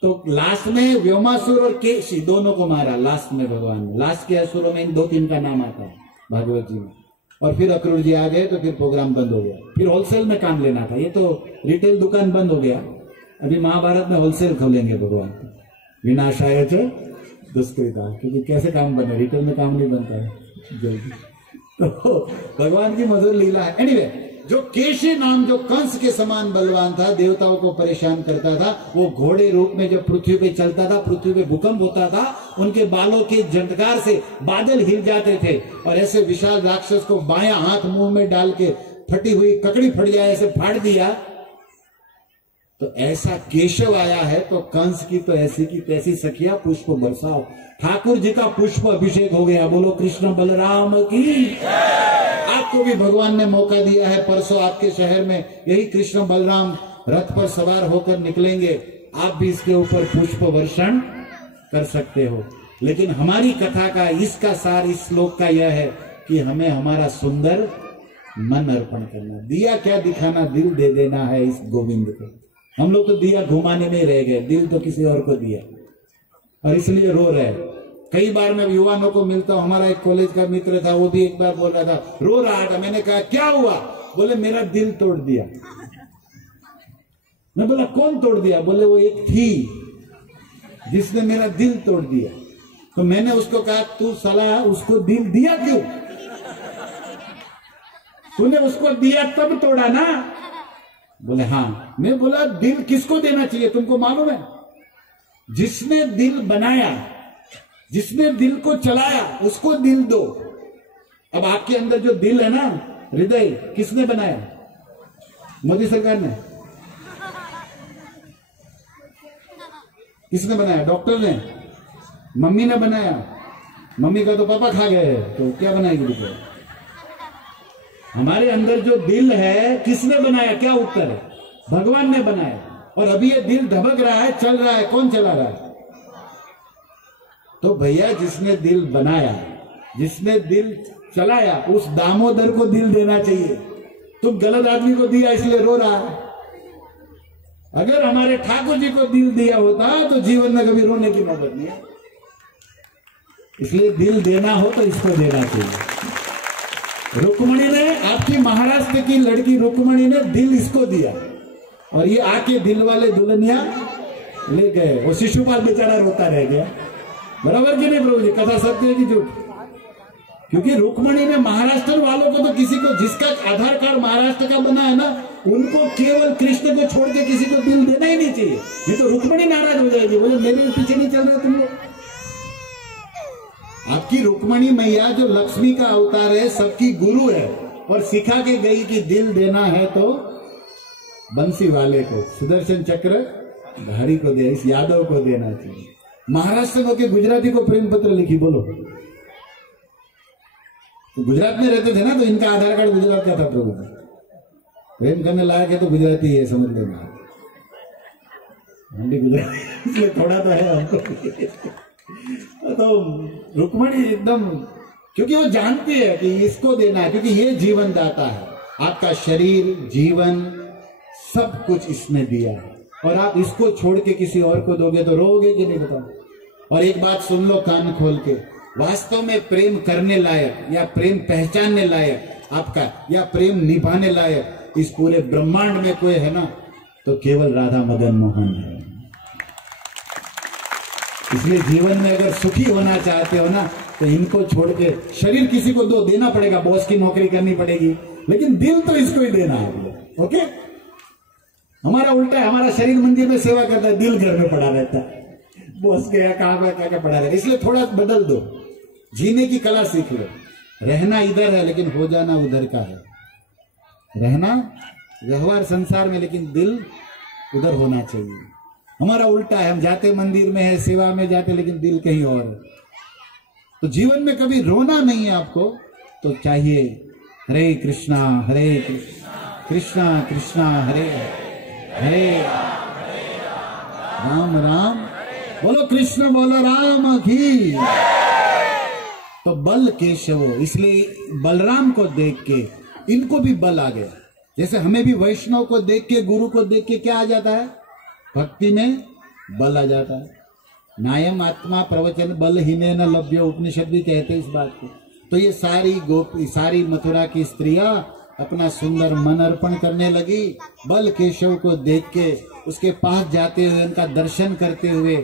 तो लास्ट में व्योमासुर और केशी दोनों को मारा लास्ट में भगवान ने। लास्ट के असुरों में इन 2-3 का नाम आता है भागवत जी में। और फिर अक्रूर जी आ गए तो फिर प्रोग्राम बंद हो गया, फिर होलसेल में काम लेना था। ये तो रिटेल दुकान बंद हो गया, अभी महाभारत में होलसेल खोलेंगे भगवान, विनाशाय च दुष्कृता, क्योंकि कैसे काम बने, रिटेल में काम नहीं बनता है जल्दी। तो भगवान की मधुर लीला है। एनीवे, जो केशी नाम, जो कंस के समान बलवान था, देवताओं को परेशान करता था, वो घोड़े रूप में जब पृथ्वी पे चलता था, पृथ्वी पे भूकंप होता था, उनके बालों के झटकार से बादल हिल जाते थे, और ऐसे विशाल राक्षस को बायां हाथ मुंह में डाल के फटी हुई ककड़ी फट जाए ऐसे फाड़ दिया। तो ऐसा केशव आया है, तो कंस की तो ऐसी की तैसी सखिया पुष्प बरसाओ। ठाकुर जी का पुष्प अभिषेक हो गया। बोलो कृष्ण बलराम की। आपको भी भगवान ने मौका दिया है, परसों आपके शहर में यही कृष्ण बलराम रथ पर सवार होकर निकलेंगे, आप भी इसके ऊपर पुष्प वर्षण कर सकते हो। लेकिन हमारी कथा का, इसका सार इस श्लोक का यह है कि हमें हमारा सुंदर मन अर्पण करना, दिया क्या दिखाना, दिल दे देना है इस गोविंद को। हम लोग तो दिया घुमाने में रह गए, दिल तो किसी और को दिया, और इसलिए रो रहे। कई बार मैं युवाओं को मिलता हूँ, हमारा एक कॉलेज का मित्र था, वो भी एक बार बोल रहा था, रो रहा था। मैंने कहा क्या हुआ? बोले मेरा दिल तोड़ दिया। मैं बोला कौन तोड़ दिया? बोले वो एक थी जिसने मेरा दिल तोड़ दिया। तो मैंने उसको कहा तू साला उसको दिल दिया क्यों? तूने उसको दिया तब तोड़ा ना? बोले हाँ। मैं बोला दिल किसको देना चाहिए तुमको मालूम है? जिसने दिल बनाया, जिसने दिल को चलाया उसको दिल दो। अब आपके अंदर जो दिल है ना, हृदय, किसने बनाया? मोदी सरकार ने? किसने बनाया? डॉक्टर ने? मम्मी ने बनाया? मम्मी का तो पापा खा गए, तो क्या बनाएगी दिल? हमारे अंदर जो दिल है किसने बनाया? क्या उत्तर है? भगवान ने बनाया। और अभी ये दिल धबक रहा है, चल रहा है, कौन चला रहा है? तो भैया जिसने दिल बनाया, जिसने दिल चलाया, उस दामोदर को दिल देना चाहिए। तुम गलत आदमी को दिया इसलिए रो रहा है। अगर हमारे ठाकुर जी को दिल दिया होता तो जीवन में कभी रोने की नौबत नहीं है। इसलिए दिल देना हो तो इसको देना चाहिए। रुक्मणी ने, आपकी महाराष्ट्र की लड़की रुक्मणी ने दिल इसको दिया और ये आके दिल वाले दुल्हनिया ले गए। वो शिशुपाल बेचारा रोता रह गया। बराबर की नहीं प्रभु जी? कथा सत्य है कि झूठ? क्योंकि रुक्मणी ने महाराष्ट्र वालों को तो, किसी को जिसका आधार कार्ड महाराष्ट्र का बना है ना, उनको केवल कृष्ण को छोड़ के किसी को दिल देना ही नहीं चाहिए। नहीं तो रुक्मणी नाराज हो जाएगी, बोले मेरे पीछे नहीं चल रहे तुम लोग। आपकी रुक्मणी मैया जो लक्ष्मी का अवतार है, सबकी गुरु है, और सिखा के गई कि दिल देना है तो बंसी वाले को, सुदर्शन चक्र धारी को दे, इस यादव को देना चाहिए। महाराष्ट्र के गुजराती को प्रेम पत्र लिखी, बोलो। तो गुजरात में रहते थे ना, तो इनका आधार कार्ड गुजरात का था। प्रभु प्रेम करने लायक है तो गुजराती है, समझ लेना। हम भी गुजराती, इसलिए थोड़ा तो है हमको। तो रुक्मणी एकदम, क्योंकि वो जानती है कि इसको देना है, क्योंकि ये जीवन दाता है। आपका शरीर, जीवन, सब कुछ इसने दिया है, और आप इसको छोड़ के किसी और को दोगे तो रोगे कि नहीं? बताओ। और एक बात सुन लो कान खोल के, वास्तव में प्रेम करने लायक या प्रेम पहचानने लायक आपका, या प्रेम निभाने लायक इस पूरे ब्रह्मांड में कोई है ना, तो केवल राधा मदन मोहन है। इसलिए जीवन में अगर सुखी होना चाहते हो ना, तो इनको छोड़ के, शरीर किसी को दो, देना पड़ेगा, बॉस की नौकरी करनी पड़ेगी, लेकिन दिल तो इसको ही देना है। ओके? हमारा उल्टा है, हमारा शरीर मंदिर में सेवा करता है, दिल घर में पड़ा रहता है, बॉस गया कहाँ पे क्या क्या पड़ा रहता है। इसलिए थोड़ा बदल दो, जीने की कला सीख लो। रहना इधर है लेकिन हो जाना उधर का है। रहना व्यवहार संसार में, लेकिन दिल उधर होना चाहिए। हमारा उल्टा है, हम जाते मंदिर में है, सेवा में जाते, लेकिन दिल कहीं और है। तो जीवन में कभी रोना नहीं है आपको, तो चाहिए हरे कृष्णा कृष्णा कृष्णा हरे हरे राम राम, बोलो कृष्ण बोलो राम की। तो बल केशव, इसलिए बलराम को देख के इनको भी बल आ गया। जैसे हमें भी वैष्णव को देख के, गुरु को देख के क्या आ जाता है? भक्ति में बल आ जाता है। नायम आत्मा प्रवचन बल हीने न लभ्य, उपनिषद भी कहते हैं इस बात को। तो ये सारी मथुरा की स्त्रियां अपना सुंदर मन अर्पण करने लगी। बल केशव को देख के, उसके पास जाते हुए, उनका दर्शन करते हुए,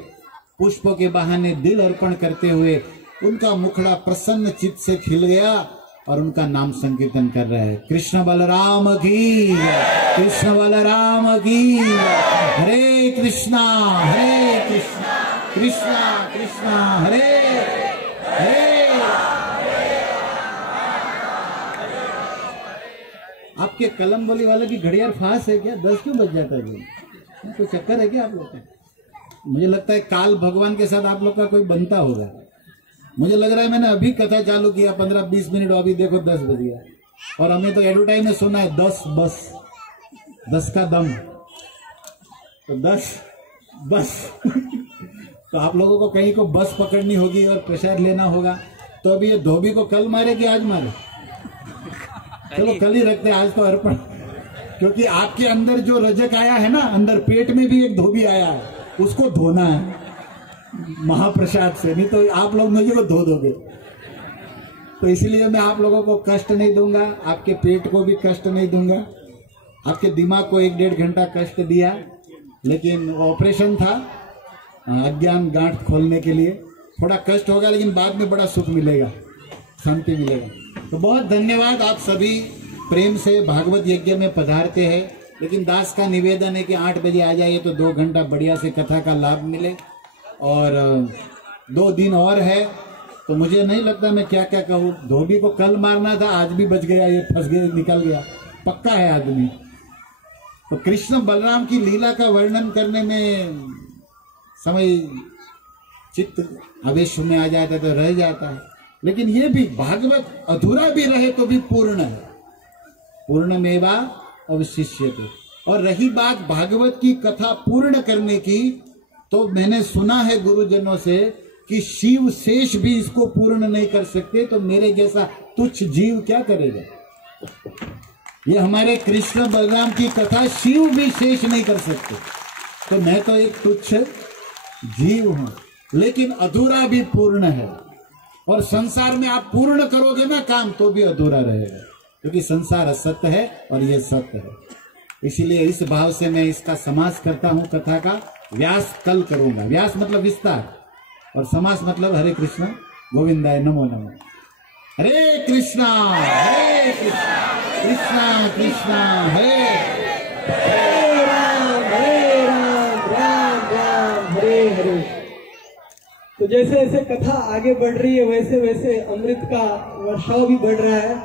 पुष्पों के बहाने दिल अर्पण करते हुए, उनका मुखड़ा प्रसन्न चित्त से खिल गया और उनका नाम संकीर्तन कर रहे हैं। कृष्ण बलराम की, कृष्ण बलराम की, हरे कृष्णा कृष्णा कृष्णा हरे हरे। आपके कलम बोली वाले की घड़ियाल फास्ट है क्या? 10 क्यों बज जाता है? कोई चक्कर है क्या आप लोग का? मुझे लगता है काल भगवान के साथ आप लोग का कोई बनता होगा। मुझे लग रहा है मैंने अभी कथा चालू किया 15-20 मिनट, अभी देखो 10 बज गया। और हमें तो एडवर्टाइज में सुना है 10 बस, 10 का दम, तो 10 बस। तो आप लोगों को कहीं को बस पकड़नी होगी और प्रसाद लेना होगा, तो अभी ये धोबी को कल मारे कि आज मारे? चलो कल ही रखते हैं, आज तो अर्पण। क्योंकि आपके अंदर जो रजक आया है ना, अंदर पेट में भी एक धोबी आया है, उसको धोना है। महाप्रसाद से, नहीं तो आप लोग मुझे को धो दोगे। तो इसलिए मैं आप लोगों को कष्ट नहीं दूंगा, आपके पेट को भी कष्ट नहीं दूंगा, आपके दिमाग को 1-1.5 घंटा कष्ट दिया, लेकिन ऑपरेशन था अज्ञान गांठ खोलने के लिए। थोड़ा कष्ट होगा लेकिन बाद में बड़ा सुख मिलेगा, शांति मिलेगा। तो बहुत धन्यवाद, आप सभी प्रेम से भागवत यज्ञ में पधारते हैं। लेकिन दास का निवेदन है कि 8 बजे आ जाइए तो 2 घंटा बढ़िया से कथा का लाभ मिले। और 2 दिन और है तो मुझे नहीं लगता मैं क्या क्या कहूँ। धोबी को कल मारना था, आज भी बच गया, ये फंस गया, निकल गया, पक्का है आदमी। तो कृष्ण बलराम की लीला का वर्णन करने में समय चित्त आवेश में आ जाता है तो रह जाता है। लेकिन ये भी भागवत अधूरा भी रहे तो भी पूर्ण है, पूर्णमेवा अवशिष्यते। और रही बात भागवत की कथा पूर्ण करने की, तो मैंने सुना है गुरुजनों से कि शिव शेष भी इसको पूर्ण नहीं कर सकते, तो मेरे जैसा तुच्छ जीव क्या करेगा। ये हमारे कृष्ण बलराम की कथा शिव भी शेष नहीं कर सकते, तो मैं तो एक तुच्छ जीव हूं, लेकिन अधूरा भी पूर्ण है। और संसार में आप पूर्ण करोगे ना काम तो भी अधूरा रहेगा, क्योंकि संसार असत्य है और यह सत्य है। इसीलिए इस भाव से मैं इसका समास करता हूं कथा का। व्यास कल करूंगा, व्यास मतलब विस्तार, और समास मतलब हरे कृष्ण गोविंदाय नमो नमो। हरे कृष्णा कृष्णा कृष्णा हरे राम राम राम हरे हरे। तो जैसे जैसे कथा आगे बढ़ रही है वैसे वैसे अमृत का वर्षाव भी बढ़ रहा है।